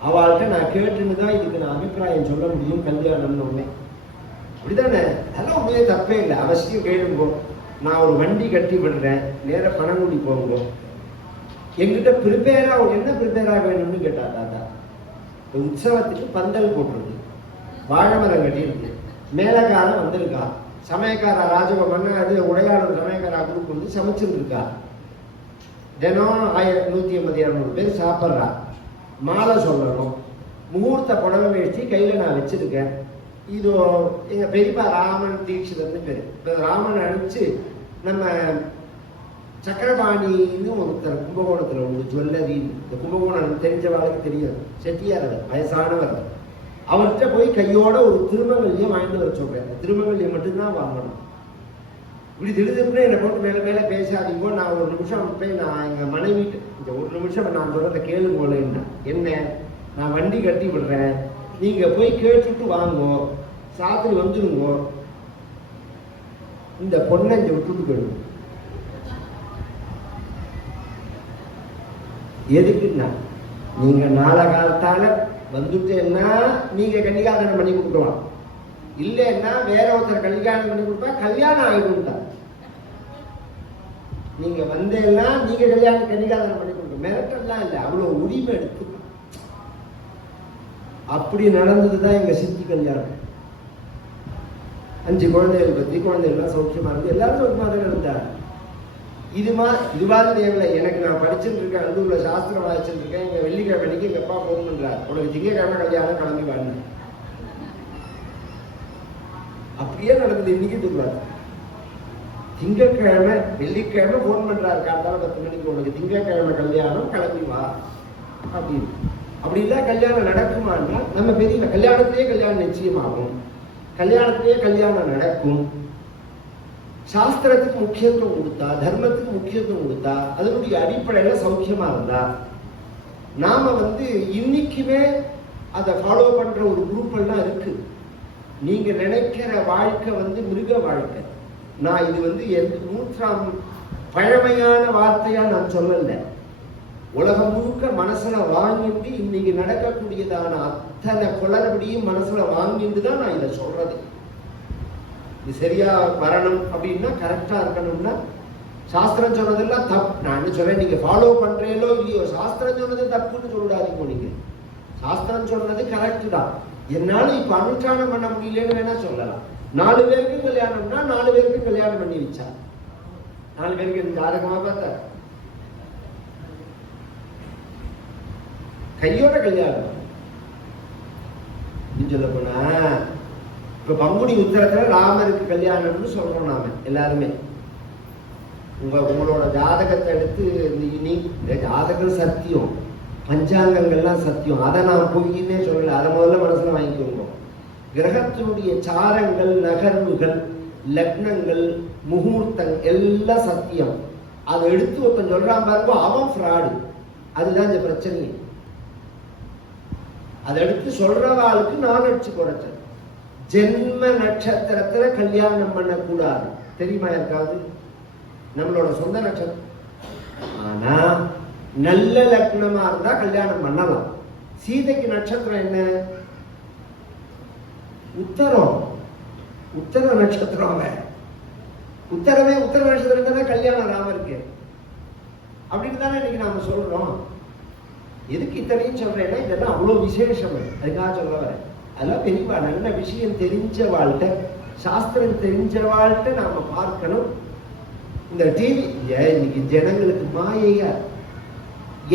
அவள்கிட்ட நான் கேட்டுன்னு தான் இதுக்கு நான் அபிப்பிராயம் சொல்ல முடியும். கல்யாணம்னு ஒண்ணே அப்படிதானே? அதெல்லாம் ஒண்ணுமே தப்பே இல்லை. அவசியம் கேளுங்கோ. நான் ஒரு வண்டி கட்டி விடுறேன், நேர பனங்குடி போங்க. எங்கிட்ட ப்ரிப்பேரா என்ன ப்ரிப்பேரா வேணும்னு கேட்டா தாத்தா. உற்சவத்துக்கு பந்தல் போட்டிருக்கு, வாழை மரம் கட்டியிருக்கு, மேலக்காரன் வந்திருக்கா, சமயக்காரா ராஜகோபன் அது உடையாளர் சமயக்காரா குரூப் வந்து சமைச்சுட்டு இருக்கா. தினம் 150-200 பேர் சாப்பிட்றா. மாலை சொல்லணும், முகூர்த்த புடவை வேஷ்டி கையில் நான் வச்சிருக்கேன். இது எங்கள் பெரியப்பா ராமன் தீட்சிதர்னு பேர். இப்போ ராமன் அனுப்பிச்சு நம்ம சக்கரபாணின்னு ஒருத்தர் கும்பகோணத்தில் உண்டு, ஜுவல்லரி. இந்த கும்பகோணம் தெரிஞ்சவாளுக்கு தெரியும், செட்டியார், வயசானவர். அவர்கிட்ட போய் கையோட ஒரு திருமங்கல்யம் வாங்கிட்டு வர சொல்றேன். திருமங்கல்யம் மட்டும்தான் வாங்கணும். இப்படி திடீர்னு என்னை போட்டு மேலே மேலே பேசாதீங்கோ. நான் ஒரு நிமிஷம் போய் நான் எங்கள் மனைவிட்டு இந்த ஒரு நிமிஷம் நான் சொல்றத கேளுங்கோலேன்னா என்ன, நான் வண்டி கட்டி விடுறேன், நீங்க போய் கேட்டுட்டு வாங்கோ, சாத்திரி வந்துருங்கோ, இந்த பொண்ணை இங்க விட்டுட்டு போயிடுவோம். எதுக்குன்னா, நீங்க நாள காலத்தால வந்துட்டேன்னா நீங்க கல்யாணம் பண்ணி கொடுக்கலாம், இல்லைன்னா வேற ஒருத்தர் கல்யாணம் பண்ணி கொடுப்பா, கல்யாணம் ஆகிடும்டா. நீங்க வந்தேன்னா நீங்க கல்யாணம் பண்ணி கொடுக்க, மிரட்டெல்லாம் இல்லை, அவ்வளவு உரிமை எடுத்து. அப்படி நடந்ததுதான் எங்க சித்தி கல்யாணம். 5 குழந்தைகள் பத்தி, குழந்தைகள்லாம் சௌக்கியமா இருந்து எல்லாரும் சௌக்கியமா தான் இருந்தார். இதுவாது தேவையில்லை. எனக்கு நான் படிச்சுட்டு இருக்கேன், அந்தூர்ல சாஸ்திரம் வாய்ச்சிட்டு இருக்கேன். எங்க வெள்ளிக்கிழமைக்கு எங்க அப்பா போன் பண்றார், உனக்கு திங்கக்கிழமை கல்யாணம், கிளம்பி வாங்க. அப்படியே நடந்தது. இன்னைக்கு சொல்றாரு, திங்கக்கிழமை வெள்ளிக்கிழமை போன் பண்றாரு, காத்தால 10 மணிக்கு, உனக்கு திங்கக்கிழமை கல்யாணம், கிளம்பி வா அப்படின்னு. அப்படிலாம் கல்யாணம் நடக்குமான்னா நம்ம பெரிய கல்யாணத்திலேயே கல்யாணம் நிச்சயமாகும், கல்யாணத்திலேயே கல்யாணம் நடக்கும். சாஸ்திரத்துக்கு முக்கியத்துவம் கொடுத்தா, தர்மத்துக்கு முக்கியத்துவம் கொடுத்தா, அதனுடைய அடிப்படையில சௌக்கியமா இருந்தா, நாம இன்னைக்குமே அதை ஃபாலோ பண்ற ஒரு குரூப் எல்லாம் இருக்கு. நீங்க நினைக்கிற வாழ்க்கை மிருக வாழ்க்கை. நான் இது 100ஆம் பழமையான வார்த்தையா நான் சொல்லல. உலகம் முழுக்க மனசுல வாங்கிட்டு இன்னைக்கு நடக்கக்கூடியதான அத்தனை குளறுபடியும் மனசுல வாங்கிட்டு தான் நான் இதை சொல்றது. இது சரியா வரணும் அப்படின்னா, கரெக்டா இருக்கணும்னா, சாஸ்திரம் சொன்னதெல்லாம் தப்பு. நான் என்ன சொல்றேன், நீங்க ஃபாலோ பண்றீங்களோ இல்லையோ, சாஸ்திரம் சொன்னது தப்புன்னு சொல்லிடாதீங்க. நீங்க சாஸ்திரம் சொன்னது கரெக்ட் தான். என்னால இப்ப அனுஷ்டானம் பண்ண முடியலன்னு வேணா சொல்லலாம். 4 பேருக்கு கல்யாணம்னா 4 பேருக்கு கல்யாணம் பண்ணி வச்சா, 4 பேருக்கு ஜாதகமா பார்த்தா கையோட கல்யாணம் சொல்ல போனா, இப்ப பங்குனி உத்தரத்துல ராமருக்கு கல்யாணம்னு சொல்றோம் நாம எல்லாருமே. உங்களோட ஜாதகத்தை எடுத்து, ஜாதகம் சத்தியம், பஞ்சாங்கங்கள்லாம் சத்தியம், அதை நான் பொய்யின்னே சொல்லல, அதை முதல்ல மனசுல வாங்கிக்கோங்க. கிரகத்தினுடைய சாரங்கள், நகர்வுகள், லக்னங்கள், முகூர்த்தங்கள் எல்லாம் சத்தியம். அதை எடுத்து ஒருத்தன் சொல்றான் பாருங்க, அவன் ஃப்ராடு. அதுதான் இந்த பிரச்சனை. அதை எடுத்து சொல்றவாளுக்கு நான் அடிச்சு குறைச்சேன். ஜென்ம நட்சத்திரத்துல கல்யாணம் பண்ணக்கூடாது, தெரியுமா இருக்காது? நம்மளோட சொந்த நட்சத்திரம். ஆனா நல்ல லக்னமா இருந்தா கல்யாணம் பண்ணலாம். சீதைக்கு நட்சத்திரம் என்ன? உத்தரம். உத்தர நட்சத்திரம். உத்தர நட்சத்திரம் தான் கல்யாணம் ராமருக்கு அப்படின்னு தானே இன்னைக்கு நாம சொல்றோம். எதுக்கு இத்தனையும் சொல்றேன்னா, இதெல்லாம் அவ்வளவு விசேஷம். அதுக்காக சொல்ல வரேன். அதெல்லாம் பெரியவா நல்ல விஷயம் தெரிஞ்ச வாழ்க்கை, சாஸ்திரம் தெரிஞ்ச வாழ்க்கை நாம பார்க்கணும். இந்த டிவி இன்னைக்கு ஜனங்களுக்கு மாயையா,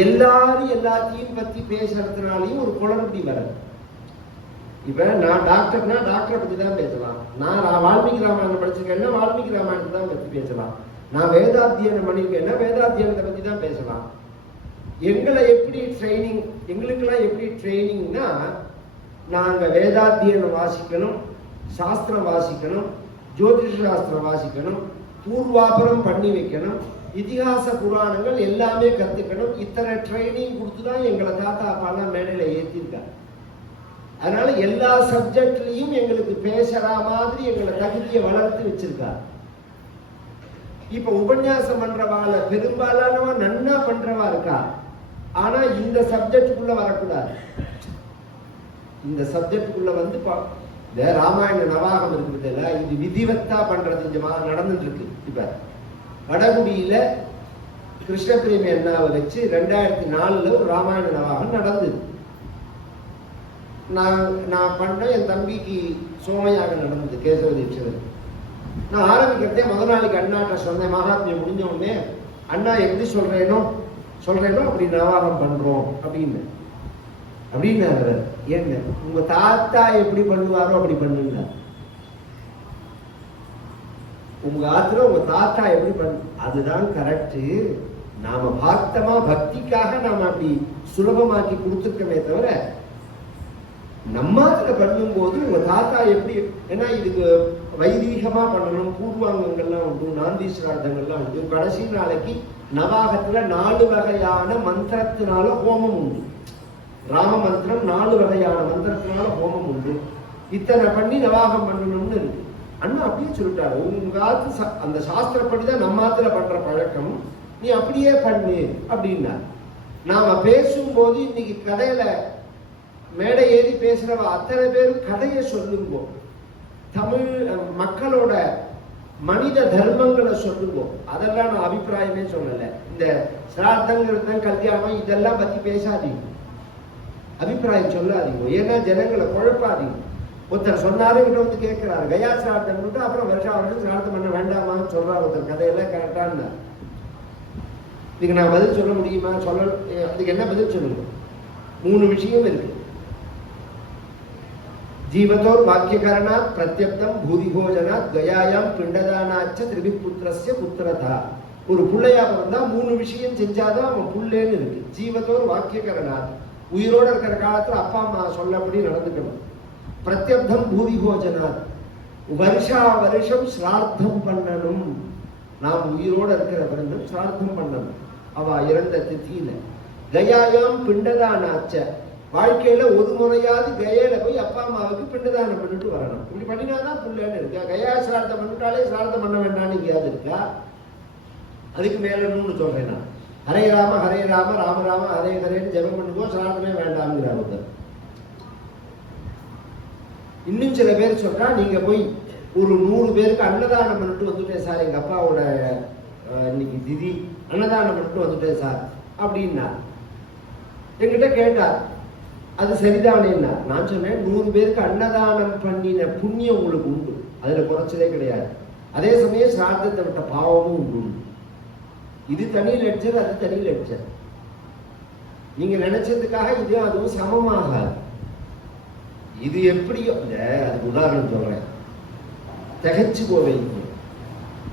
எல்லாரும் எல்லாத்தையும் பத்தி பேசுறதுனாலையும் ஒரு குளறுபடி வராது. இப்ப நான் டாக்டர்னா டாக்டரை பத்தி தான் பேசலாம், நான் வால்மீகி ராமாயணம் படிச்சிருக்கேன்னா வால்மீகி ராமாயணத்தை தான் பத்தி பேசலாம், நான் வேதாத்தியனம் பண்ணியிருக்கேன்னா வேதாத்தியனத்தை பத்தி தான் பேசலாம். எங்களை எப்படி ட்ரைனிங், எங்களுக்கெல்லாம் எப்படி ட்ரைனிங்னா, நாங்க வேதாத்தியனம் வாசிக்கணும், சாஸ்திரம் வாசிக்கணும், ஜோதிஷ சாஸ்திரம் வாசிக்கணும், பூர்வாபரம் பண்ணி வைக்கணும், இதிகாச புராணங்கள் எல்லாமே கத்துக்கணும். இத்தனை ட்ரைனிங் கொடுத்து தான் எங்களை தாத்தா அப்பாலாம் மேடையில ஏற்றிருக்காங்க. அதனால எல்லா சப்ஜெக்ட்லையும் எங்களுக்கு பேசுற மாதிரி எங்களை தகுதியை வளர்த்து வச்சிருக்காங்க. இப்ப உபன்யாசம் பண்றவால பெரும்பாலானவா நன்னா பண்றவா இருக்கா. ஆனா இந்த சப்ஜெக்டுக்குள்ள வரக்கூடாது. இந்த சப்ஜெக்டுக்குள்ள வந்து ராமாயண நவாகம் இருக்குதுல்ல, இது விதிவத்தா பண்றது இங்க நடந்துட்டு இருக்கு. இப்ப வடகுடியில கிருஷ்ணபிரேமி அண்ணாவை வச்சு 2004 ஒரு ராமாயண நவாகம் நடந்தது. நான் பண்ண என் தம்பிக்கு சோமையாக நடந்தது கேசவ தீட்சிதர். நான் ஆரம்பிக்கிறதே முதல் நாளைக்கு அண்ணாட்ட சொன்னேன். மகாத்மியம் முடிஞ்ச உடனே அண்ணா எப்படி சொல்றேனோ அப்படி நவாகம் பண்றோம் அப்படின்னு. என்ன உங்க தாத்தா எப்படி பண்ணுவாரோ அப்படி பண்ணுங்க. உங்க ஆத்துல உங்க தாத்தா எப்படி அதுதான் கரெக்ட். நாம பார்த்தமா பக்திக்காக நாம அப்படி சுலபமாக்கி கொடுத்துருக்கமே தவிர நம்மாத்துல பண்ணும் போது உங்க தாத்தா எப்படி, ஏன்னா இதுக்கு வைதீகமா பண்ணணும், பூர்வாங்கங்கள்லாம் உண்டு, நாந்தீஸ்வரார்த்தங்கள்லாம் உண்டு. கடைசி நாளைக்கு நவாகத்துல 4 வகையான மந்திரத்தினால ஹோமம் உண்டு. ராம மந்திரம் 4 வகையான மந்திரத்தினால ஹோமம் உண்டு. இத்தனை பண்ணி நவாகம் பண்ணணும்னு இருக்கு. அண்ணா அப்படியே சொல்லிட்டாரு, உங்க ஆத்து அந்த சாஸ்திரப்படிதான் நம்ம ஆத்துல பண்ற பழக்கம், நீ அப்படியே பண்ணு அப்படின்னா. நாம பேசும்போது இன்னைக்கு கதையில மேடை ஏறி பேசுறவ அத்தனை பேரும் கதையை சொல்லுங்க, தமிழ் மக்களோட மனித தர்மங்களை சொல்லுங்க. அதெல்லாம் நான் அபிப்பிராயமே சொல்லல. இந்த சிரார்த்தங்கிறது கல்யாணம் இதெல்லாம் பத்தி பேசாதீங்க, அபிப்பிராயம் சொல்லாதீங்க. ஏன்னா ஜனங்களை குழப்பாதீங்க. ஒருத்தர் சொன்னாரு கிட்ட வந்து கேட்கிறாரு கயா சிரார்த்தம், அப்புறம் வருஷம் சிரார்த்தம் பண்ண வேண்டாமான்னு சொல்றாரு ஒருத்தர். கதையெல்லாம் கரெக்டான்னு இதுக்கு நான் பதில் சொல்ல முடியுமா? சொல்ல அதுக்கு என்ன பதில் சொல்லுங்க? 3 விஷயம் இருக்கு. ஜீவத்தோர் வாக்கியகரணாத் பிரத்யப்தம் பூதிபோஜனாத் கயாயாம் பிண்டதானாச்ச திரிவிபுத்திரஸ்ய புத்திரதா. ஒரு பிள்ளையா பிறந்தா 3 விஷயம் செஞ்சாதான் அவன் புள்ளேன்னு இருக்கு. ஜீவத்தோர் வாக்கியகரணாத், உயிரோட இருக்கிற காலத்துல அப்பா அம்மா சொல்லபடி நடந்துக்கணும். பிரத்யப்தம் பூதிபோஜனாத், வருஷம் சிரார்த்தம் பண்ணணும். நாம் உயிரோட இருக்கிற பிறந்தம் சிரார்த்தம் பண்ணணும் அவ இறந்த திதியில. கயாயாம் பிண்டதானாச்ச, வாழ்க்கையில ஒரு முறையாவது கயையில போய் அப்பா அம்மாவுக்கு பிண்டதானம் பண்ணிட்டு வரணும். இப்படி பண்ணினாதான் புள்ளன்னு இருக்கா. கயா சிரார்த்தம் பண்ணிட்டாலே சிரார்த்தம் பண்ண வேண்டாம்னு எங்கேயாவது இருக்கா? அதுக்கு மேல இன்னும் சொல்றேன் நான், ஹரே ராம ராம ராம ஹரே ஹரேன்னு ஜெபம் பண்ணுவோம், சிரார்த்தமே வேண்டாம்ங்கிறார் ஒருத்தர். இன்னும் சில பேர் சொல்றா, நீங்க போய் ஒரு 100 பேருக்கு அன்னதானம் பண்ணிட்டு வந்துட்டேன் சார், எங்க அப்பாவோட இன்னைக்கு திதி அன்னதானம் பண்ணிட்டு வந்துட்டேன் சார் அப்படின்னா. என்கிட்ட கேட்டார், அது சரிதானேன்னா. நான் சொன்னேன், 100 பேருக்கு அன்னதானம் பண்ணின புண்ணியம் உங்களுக்கு உண்டு, அதுல குறைச்சதே கிடையாது. அதே சமயம் சிரார்த்தத்தை விட்ட பாவமும் உண்டு. இது தனி லட்சர், அது தனி லட்சர். நீங்க நினைச்சதுக்காக இது அதுவும் சமமாகாது. இது எப்படியோ அதுக்கு உதாரணம் சொல்றேன், தகச்சு போவைக்கும்.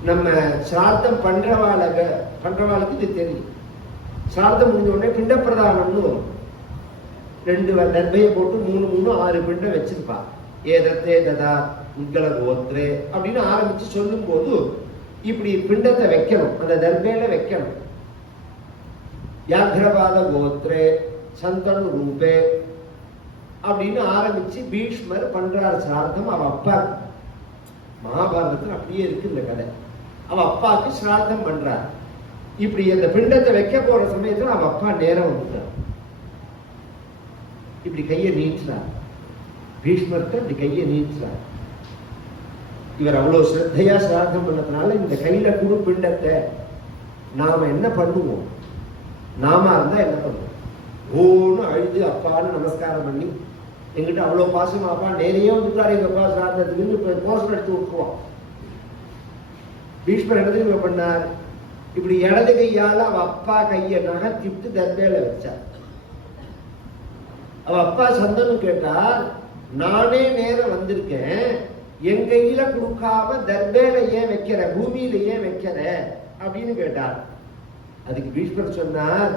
நம்ம சிரார்த்தம் பண்றவாளுக்கு இது தெரியும். சிரார்த்தம் முடிஞ்ச உடனே பிண்ட பிரதானம்னு வரும். 2 நெற்பையை போட்டு 3 6 பிண்டம் வச்சிருப்பா. ஏதத்தே ததா உங்கள கோத்ரே அப்படின்னு ஆரம்பிச்சு சொல்லும் போது இப்படி பிண்டத்தை வைக்கணும், அந்த தர்பையில வைக்கணும். யாக்ரபால கோத்ரே சந்தனு ரூபே அப்படின்னு ஆரம்பிச்சு பீஷ்மர் பண்றார் சிரார்த்தம். அவ அப்பா, மகாபாரதத்தில் அப்படியே இருக்கு இந்த கதை. அவ அப்பாவுக்கு சிரார்த்தம் பண்றார். இப்படி அந்த பிண்டத்தை வைக்க போற சமயத்துல அவ அப்பா நேரம் வந்துட்டார். இப்படி கையை நீட்டுறார், பீஷ்மர்கிட்ட இப்படி கையை நீட்டுறார். இவர் அவ்வளவு ஸ்ரத்தையா சிரார்த்தம் பண்ணதுனால இந்த கையில குடு பிண்டத்தை நாம என்ன பண்ணுவோம்? நாம இருந்தா என்ன பண்ணுவோம்? ஓன்னு அழுது அப்பான்னு நமஸ்காரம் பண்ணி, எங்கிட்ட அவ்வளவு பாசமா அப்பா நேரையே வந்துட்டாரு எங்க அப்பா சிரார்த்தத்துக்கு போஸ்டர் எடுத்து விட்டுருவோம். பீஷ்மர் இடத்துல இவ பண்ணார், இப்படி இடது கையால அவ அப்பா கையை நகர்த்திட்டு தர்பையில வச்சார். அவ அப்பா சந்தனு கேட்டார், நானே நேரம் வந்திருக்கேன், என் கையில கொடுக்காம தர்பையில ஏன் வைக்கிற, பூமியில ஏன் வைக்கிற அப்படின்னு கேட்டார். அதுக்கு பீஷ்மர் சொன்னார்,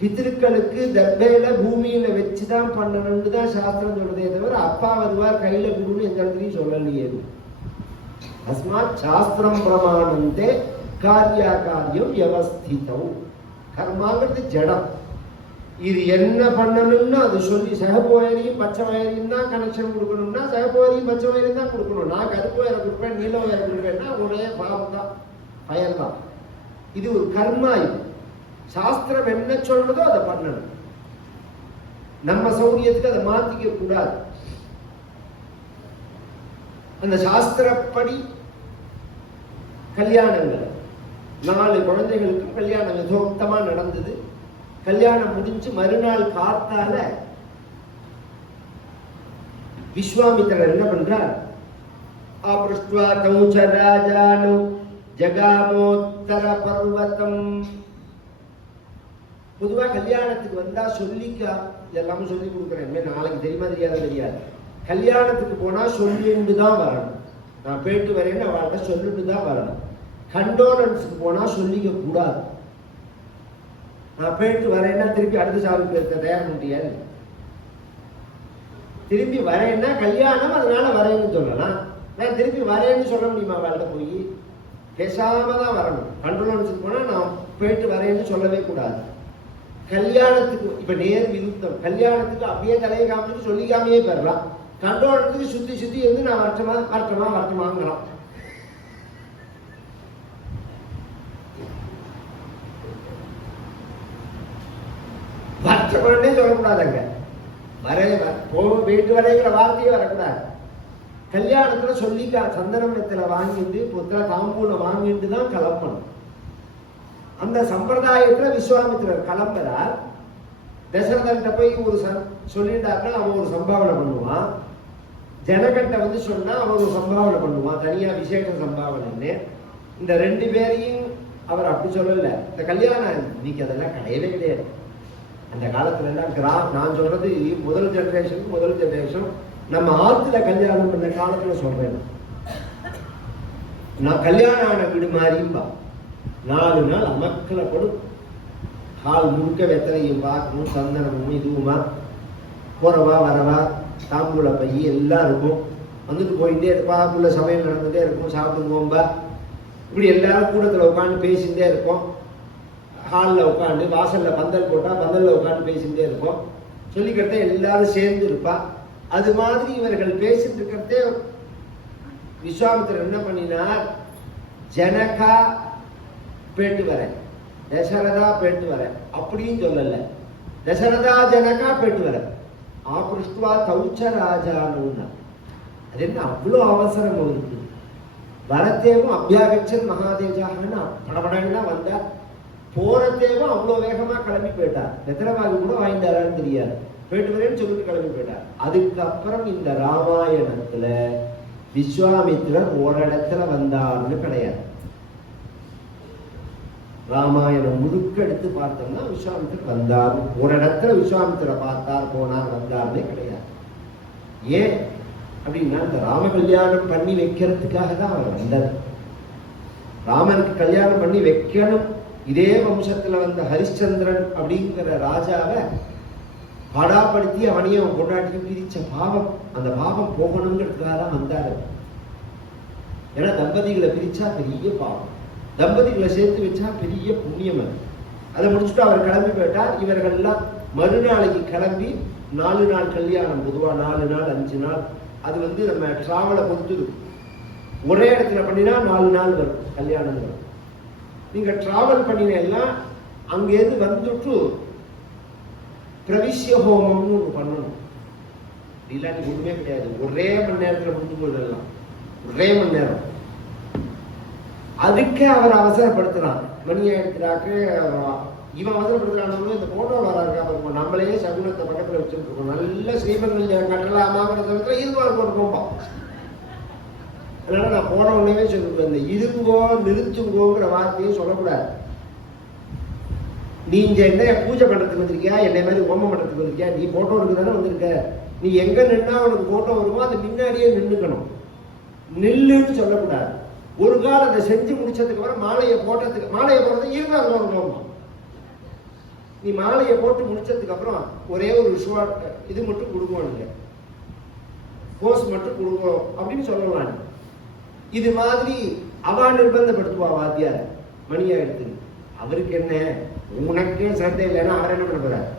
பித்திருக்களுக்கு தர்பையில பூமியில வச்சுதான் பண்ணணும்னு தான் சாஸ்திரம் சொல்றதே தவிர அப்பா வருவார் கையில குடுன்னு எந்த இடத்துலையும் சொல்லலையே. அஸ்மாத் சாஸ்திரம் பிரமாணந்தே காரியம் வியவஸ்திதம். கர்மாங்கிறது ஜடம். இது என்ன பண்ணணும்னா அது சொல்லி சிகப்பு வயரையும் பச்சை வயரையும் தான் கனெக்ஷன் கொடுக்கணும்னா சிகப்பு வயரையும் பச்சை வயரையும் தான் கொடுக்கணும். நான் கருப்பு வயரை கொடுப்பேன், நீல வயரை கொடுப்பேன்னா ஒரே பாவம் தான், பயன் தான். இது ஒரு கர்மா. இது சாஸ்திரம் என்ன சொல்றதோ அதை பண்ணணும். நம்ம சௌரியத்துக்கு அதை மாத்திக்க கூடாது. அந்த சாஸ்திரப்படி கல்யாணங்கள் 4 குழந்தைகளுக்கு கல்யாணம் யதோக்தமா நடந்தது. கல்யாணம் முடிஞ்சு மறுநாள் காத்தால விஸ்வாமித்திரர் என்ன பண்றார்? ஆப்ருஷ்ட்வா தௌச்ச ராஜானு ஜகாமோத்தர பர்வதம். பொதுவா கல்யாணத்துக்கு வந்தா சொல்லிக்கா எல்லாமே சொல்லி கொடுக்குறேன். நாளைக்கு தெரியுமா தெரியாது. கல்யாணத்துக்கு போனா சொல்லிட்டு தான் வரணும். நான் போயிட்டு வரேன்னு அவள்கிட்ட சொல்லிட்டு தான் வரணும். கண்டோலன்ஸுக்கு போனா சொல்லிக்க கூடாது. நான் போயிட்டு வரேன்னா திருப்பி அடுத்த சாமி பேருக்கு தயார் பண்ணிட்டியாரு. திருப்பி வரேன்னா கல்யாணம் அதனால வரேன்னு சொல்லலாம். நான் திருப்பி வரேன்னு சொல்ல முடியுமா? அவள்கிட்ட போய் பேசாம தான் வரணும். கண்டோலன்ஸுக்கு போனா நான் போயிட்டு வரேன்னு சொல்லவே கூடாது. கல்யாணத்துக்கு இப்ப நேர் விருத்தம். கல்யாணத்துக்கு அப்படியே தலையை காமிச்சு சொல்லிக்காமையே பெறலாம். கண்டோலத்துக்கு சுத்தி சுத்தி இருந்து நான் வரட்டுமாங்கிறான். வருத்தமானே சொல்லக்கூடாதுங்க. வீட்டு வரைங்கிற வார்த்தையே வரக்கூடாது. கல்யாணத்துல சொல்லிக்கா சந்தனத்துல வாங்கிட்டு புத்திர தாம்பூலம் வாங்கிட்டு தான் கிளம்பணும். அந்த சம்பிரதாயத்துல விஸ்வாமித்திரர் கிளம்புறார். தசரதன்ட்ட போய் ஒரு சொல்லிட்டாருன்னா அவன் ஒரு சம்பாவனை பண்ணுவான். ஜனகன்ட்ட வந்து சொன்னா அவன் ஒரு சம்பாவனை பண்ணுவான், தனியா விசேஷ சம்பாவனைன்னு. இந்த 2 பேரையும் அவர் அப்படி சொல்லல. இந்த கல்யாணம் இன்னைக்கு அதெல்லாம் கிடையவே கிடையாது. அந்த காலத்துல எல்லாம் நான் சொல்றது முதல் ஜெனரேஷன் நம்ம ஆத்துல கல்யாணம் பண்ண காலத்துல சொல்றேன். நான் கல்யாணம் ஆன வீடு மாதிரியும் 4 நாள் அமக்கலப்படும். ஹால் முழுக்க வெத்தலையும் பார்க்கணும், சந்தனமும் இதுவுமா, போறவா வரவா, தாம்பூல பையி எல்லாம் இருக்கும். வந்துட்டு போயிட்டே இருப்பா, உள்ள சமையல் நடந்துட்டே இருக்கும், சாப்பிடுங்கோம்பா. இப்படி எல்லாரும் கூடத்துல உட்காந்து பேசிகிட்டே இருப்போம். ஹாலில் உட்காந்து வாசல்ல பந்தல் போட்டா பந்தல்ல உட்காந்து பேசிகிட்டே இருப்போம். சொல்லிக்கிட்டே எல்லாரும் சேர்ந்து இருப்பா. அது மாதிரி இவர்கள் பேசிட்டு இருக்கிறதே விஸ்வாமித்திரர் என்ன பண்ணினார்? ஜனகா போயிட்டு வரேன், தசரதா போயிட்டு வரேன் அப்படின்னு சொல்லல. தசரதா ஜனகா போயிட்டு வரேன். ஆப்ருஷ்ட்வா தௌச்ச ராஜானுன்னா அது என்ன அவ்வளோ அவசரம் இருக்கு? வரத்தேவும் அபியாகச்சன் மகாதேஜாகன்னு படபடன்னா வந்தா, போறதேவும் அவ்வளோ வேகமா கிளம்பி போயிட்டார். எத்தனைவாக கூட வாங்கிட்டாரான்னு தெரியாது. போயிட்டு வரேன்னு சொல்லிட்டு கிளம்பி போயிட்டார். அதுக்கப்புறம் இந்த ராமாயணத்துல விஸ்வாமித்திரர் ஒரு இடத்துல வந்தார்னு கிடையாது. ராமாயணம் முழுக்க எடுத்து பார்த்தோம்னா விஸ்வாமித்திரர் வந்தார், ஒரு இடத்துல விஸ்வாமித்திர பார்த்தார், போனார், வந்தார்னே கிடையாது. ஏன் அப்படின்னா இந்த ராம கல்யாணம் பண்ணி வைக்கிறதுக்காக தான் அவர் வந்தார். ராமனுக்கு கல்யாணம் பண்ணி வைக்கணும். இதே வம்சத்துல வந்த ஹரிச்சந்திரன் அப்படிங்கிற ராஜாவை பாடாப்படுத்தி அவனையும் அவன் கொண்டாட்டியும் பிரிச்ச பாவம், அந்த பாவம் போகணுங்கிறதுக்காக தான் வந்தாரு. ஏன்னா தம்பதிகளை பிரிச்சா பெரிய பாவம், தம்பதிகளை சேர்த்து வச்சா பெரிய புண்ணியம். அதை முடிச்சுட்டு அவர் கிளம்பி போயிட்டார். இவர்கள்லாம் மறுநாளைக்கு கிளம்பி 4 நாள் கல்யாணம். பொதுவாக 4 நாள் 5 நாள், அது வந்து நம்ம டிராவலை பொறுத்து. ஒரே இடத்துல பண்ணினா 4 நாள் வரும் கல்யாணம் வரும். நீங்க டிராவல் பண்ணின எல்லாம் அங்கேருந்து வந்துட்டு பிரவிஷ்ய ஹோமம்னு ஒன்று பண்ணணும். இல்லாட்டி ஒன்றுமே கிடையாது. ஒரே மணி நேரத்தில் முடிஞ்சு போயிடலாம், ஒரே மணி நேரம். அதுக்கே அவர் அவசரப்படுத்துறான். மணி ஆயிடுறாக்கு இவன் அவசரப்படுத்துறான்னு இந்த போட்டோ வராங்க. நம்மளே சகுனத்தை பக்கத்துல வச்சுட்டு இருக்கோம். நல்ல ஸ்ரீமங்கல் கட்டலாமாங்கிற சமயத்துல இருவார் போட்டுக்கோம்பா. அதனால நான் போன உடனே சொல்லிருக்கேன், இந்த இருங்கோ நிறுத்துங்கோங்கிற வார்த்தையும் சொல்லக்கூடாது. நீங்க என்ன பூஜை பண்றதுக்கு வந்திருக்கியா, என்னை மாதிரி ஹோமம் பண்றதுக்கு வந்திருக்கியா, நீ போட்டோ எடுக்குதானே வந்திருக்க. நீ எங்க நின்னா உனக்கு போட்டோ வருமோ அது முன்னாடியே நின்றுக்கணும். நில்லுன்னு சொல்லக்கூடாது. ஒரு காலம் அதை செஞ்சு முடிச்சதுக்கு அப்புறம் மாலையை போடுறது இருந்தாங்க. நீ மாலையை போட்டு முடிச்சதுக்கு அப்புறம் ஒரே ஒரு இது மட்டும் கொடுக்கணும், போஸ் மட்டும் கொடுக்கணும் அப்படின்னு சொல்லலாம். இது மாதிரி அவா நிர்பந்தப்படுத்துவா வாத்தியார். மணியா எடுத்து. அவருக்கு என்ன, உனக்கே சட்டை இல்லைன்னா அவர் என்ன பண்ண போறாரு?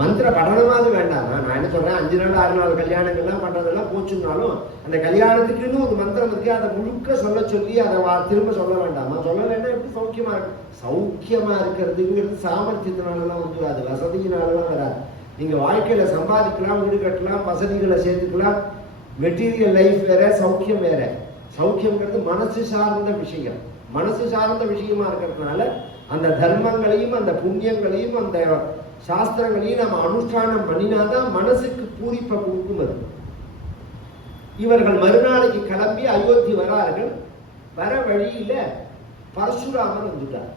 மந்திர படனமாவது வேண்டாம். நான் என்ன சொல்றேன், 5 நாள் 6 நாள் கல்யாணங்கள்லாம் பண்றதெல்லாம் போச்சுன்னாலும் அந்த கல்யாணத்துக்குன்னு ஒரு மந்திரம் இருக்கு, அதை முழுக்க சொல்ல சொல்லி அதை திரும்ப சொல்ல வேண்டாமா? சொல்லலைன்னா எப்படி சௌக்கியமா இருக்கு? சௌக்கியமா இருக்கிறதுங்கிறது சாமர்த்தியத்தினாலலாம் வந்து அது வசதியினாலலாம் வராது. நீங்க வாழ்க்கையில சம்பாதிக்கலாம், வீடு கட்டலாம், வசதிகளை சேர்த்துக்கலாம். மெட்டீரியல் லைஃப் வேற, சௌக்கியம் வேற. சௌக்கியம்ங்கிறது மனசு சார்ந்த விஷயம். மனசு சார்ந்த விஷயமா இருக்கிறதுனால அந்த தர்மங்களையும் அந்த புண்ணியங்களையும் அந்த சாஸ்திரங்களையும் நம்ம அனுஷ்டானம் பண்ணினாதான் மனசுக்கு பூரிப்பை கொடுக்கும். அது இவர்கள் மறுநாளைக்கு கிளம்பி அயோத்தி வரார்கள். வர வழியில பரசுராமர் வந்துட்டார்.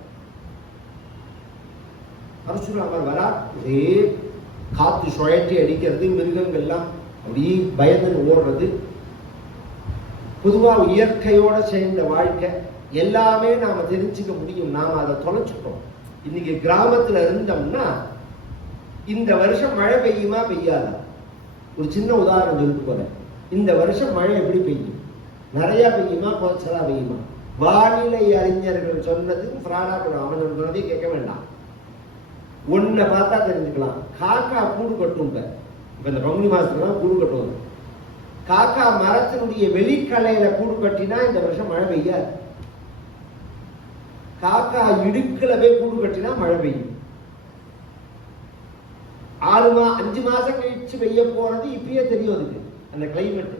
பரசுராமர் வரா, ஒரே காத்து சுழற்றி அடிக்கிறது, மிருகங்கள்லாம் அப்படியே பயந்து ஓடுறது. பொதுவா இயற்கையோட சேர்ந்த வாழ்க்கை எல்லாமே நாம தெரிஞ்சுக்க முடியும். நாம அதை தொலைச்சுட்டோம். இன்னைக்கு கிராமத்துல இருந்தோம்னா இந்த வருஷம் மழை பெய்யுமா பெய்யாதா? ஒரு சின்ன உதாரணம் சொல்லிட்டு போறேன். இந்த வருஷம் மழை எப்படி பெய்யும்? நிறைய பெய்யுமா குறைச்சலா பெய்யுமா? வானிலை அறிஞர்கள் சொன்னது ஃப்ராடா போடும். அவன் சொன்னதே கேட்க வேண்டாம். ஒன்ன பார்த்தா தெரிஞ்சுக்கலாம். காக்கா கூடு கட்டும். இப்ப இந்த பங்குனி மாசத்துலாம் கூடு கட்டுவது. காக்கா மரத்தினுடைய வெளிக்கலையில கூடு கட்டினா இந்த வருஷம் மழை பெய்யாது. காக்கா இடுக்குல போய் கூடு கட்டினா மழை பெய்யும். 5 மாசம் கழிச்சு பெய்ய போறது இப்பயே தெரியும். அதுக்கு அந்த கிளைமேட்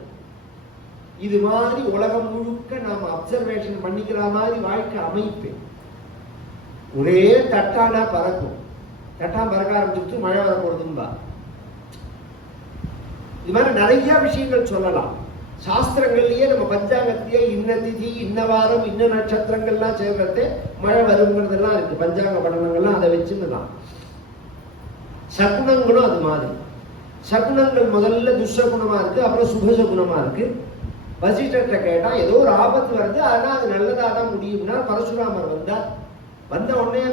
இது மாதிரி உலகம் முழுக்க நாம அப்சர்வேஷன் பண்ணிக்கிற மாதிரி வாழ்க்கை அமைப்பு. ஒரே தட்டானா பறக்கும். தட்டான் பறக்க ஆரம்பிச்சுட்டு மழை வர போறதும்பா. இது மாதிரி நிறைய விஷயங்கள் சொல்லலாம். சாஸ்திரங்கள்லயே நம்ம பஞ்சாங்கத்திலேயே இன்ன திதி, இன்ன வாரம், இன்ன நட்சத்திரங்கள்லாம் சேர்க்கறது மழை வருங்கிறதெல்லாம் இருக்கு. பஞ்சாங்க படனங்கள்லாம் அதை வச்சுதான். சகுனங்களும் அது மாதிரி. சகுனங்கள் முதல்ல துஷ்சகுணமா இருக்கு, அப்புறம் சுபசகுணமா இருக்கு. வசிஷ்டர்கிட்ட கேட்டா ஏதோ ஒரு ஆபத்து வருது, ஆனா அது நல்லதா தான் முடியும்னா பரசுராமர் வந்தார். வந்த உடனே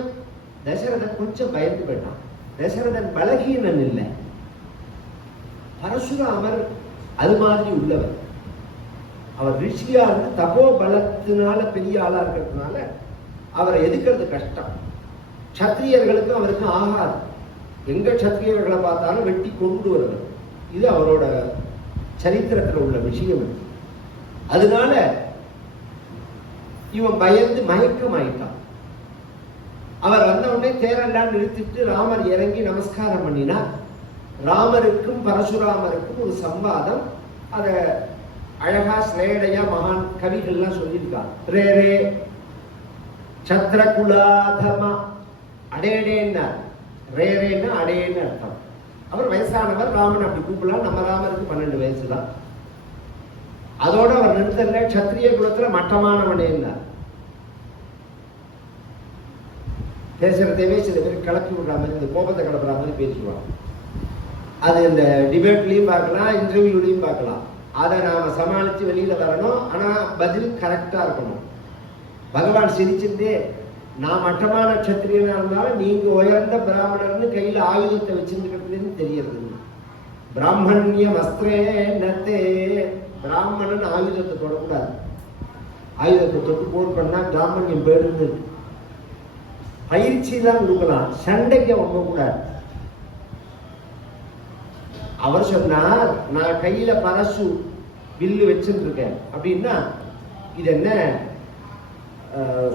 தசரதன் கொஞ்சம் பயந்து போயிட்டான். தசரதன் பலகீனன் இல்லை, பரசுராமர் அது மாதிரி உள்ளவர். அவர் ரிஷியா இருந்து தபோ பலத்தினால பெரிய ஆளா இருக்கிறதுனால அவரை எதிர்க்கிறது கஷ்டம். சத்திரியர்களுக்கும் அவருக்கும் ஆகாது. எங்க சத்திரியர்களை பார்த்தாலும் வெட்டி கொண்டு வருவது. இது அவரோட சரித்திரத்தில் உள்ள விஷயம். அதனால இவன் பயந்து மயக்கமாயிட்டான். அவர் வந்த உடனே தேரெல்லாம் நிறுத்திட்டு ராமர் இறங்கி நமஸ்காரம் பண்ணினா. ராமருக்கும் பரசுராமருக்கும் ஒரு சம்வாதம். அத அழகா ஸ்லேடையா மகான் கவிகள்லாம் சொல்லியிருக்காங்க. ரே ரே சத்ரகுலாதமா அடேடேன்னார். ரே ரேன்னு அடேன்னு அர்த்தம். அவர் வயசானவர், ராமன் அப்படி கூப்பிடலாம். நம்ம ராமருக்கு 12 வயசு தான். அதோட அவர் நிறுத்தல, சத்திரிய குலத்துல மட்டமானவனேன்னார். பேசுறதேவே சில பேர் கிளப்பி விடுற மாதிரி, இந்த கோபத்தை கிளப்புற மாதிரி பேசுவாங்க. அது இந்த டிபேட்லயும் பார்க்கலாம், இன்டர்வியூலையும் பார்க்கலாம். அதை நாம சமாளிச்சு வெளியில வரணும். ஆனா பதில் கரெக்டா இருக்கணும். பகவான் சிரிச்சுட்டே, நான் மட்டமான நட்சத்திரியனா இருந்தாலும் நீங்க உயர்ந்த பிராமணர்னு கையில ஆயுதத்தை வச்சிருக்கிறதுன்னு தெரியறது. பிராமணியம் அஸ்திரே நத்தே. பிராமணன் ஆயுதத்தை தொடக்கூடாது. ஆயுதத்தை தொட்டு போர் பண்ணா பிராமணியம் போயிடுது. பயிற்சி தான் கொடுக்கலாம், சண்டைக்கு அவங்க கூடாது. அவர் சொன்னார், நான் கையில பரசு வில்லு வச்சுருக்கேன் அப்படின்னா இது என்ன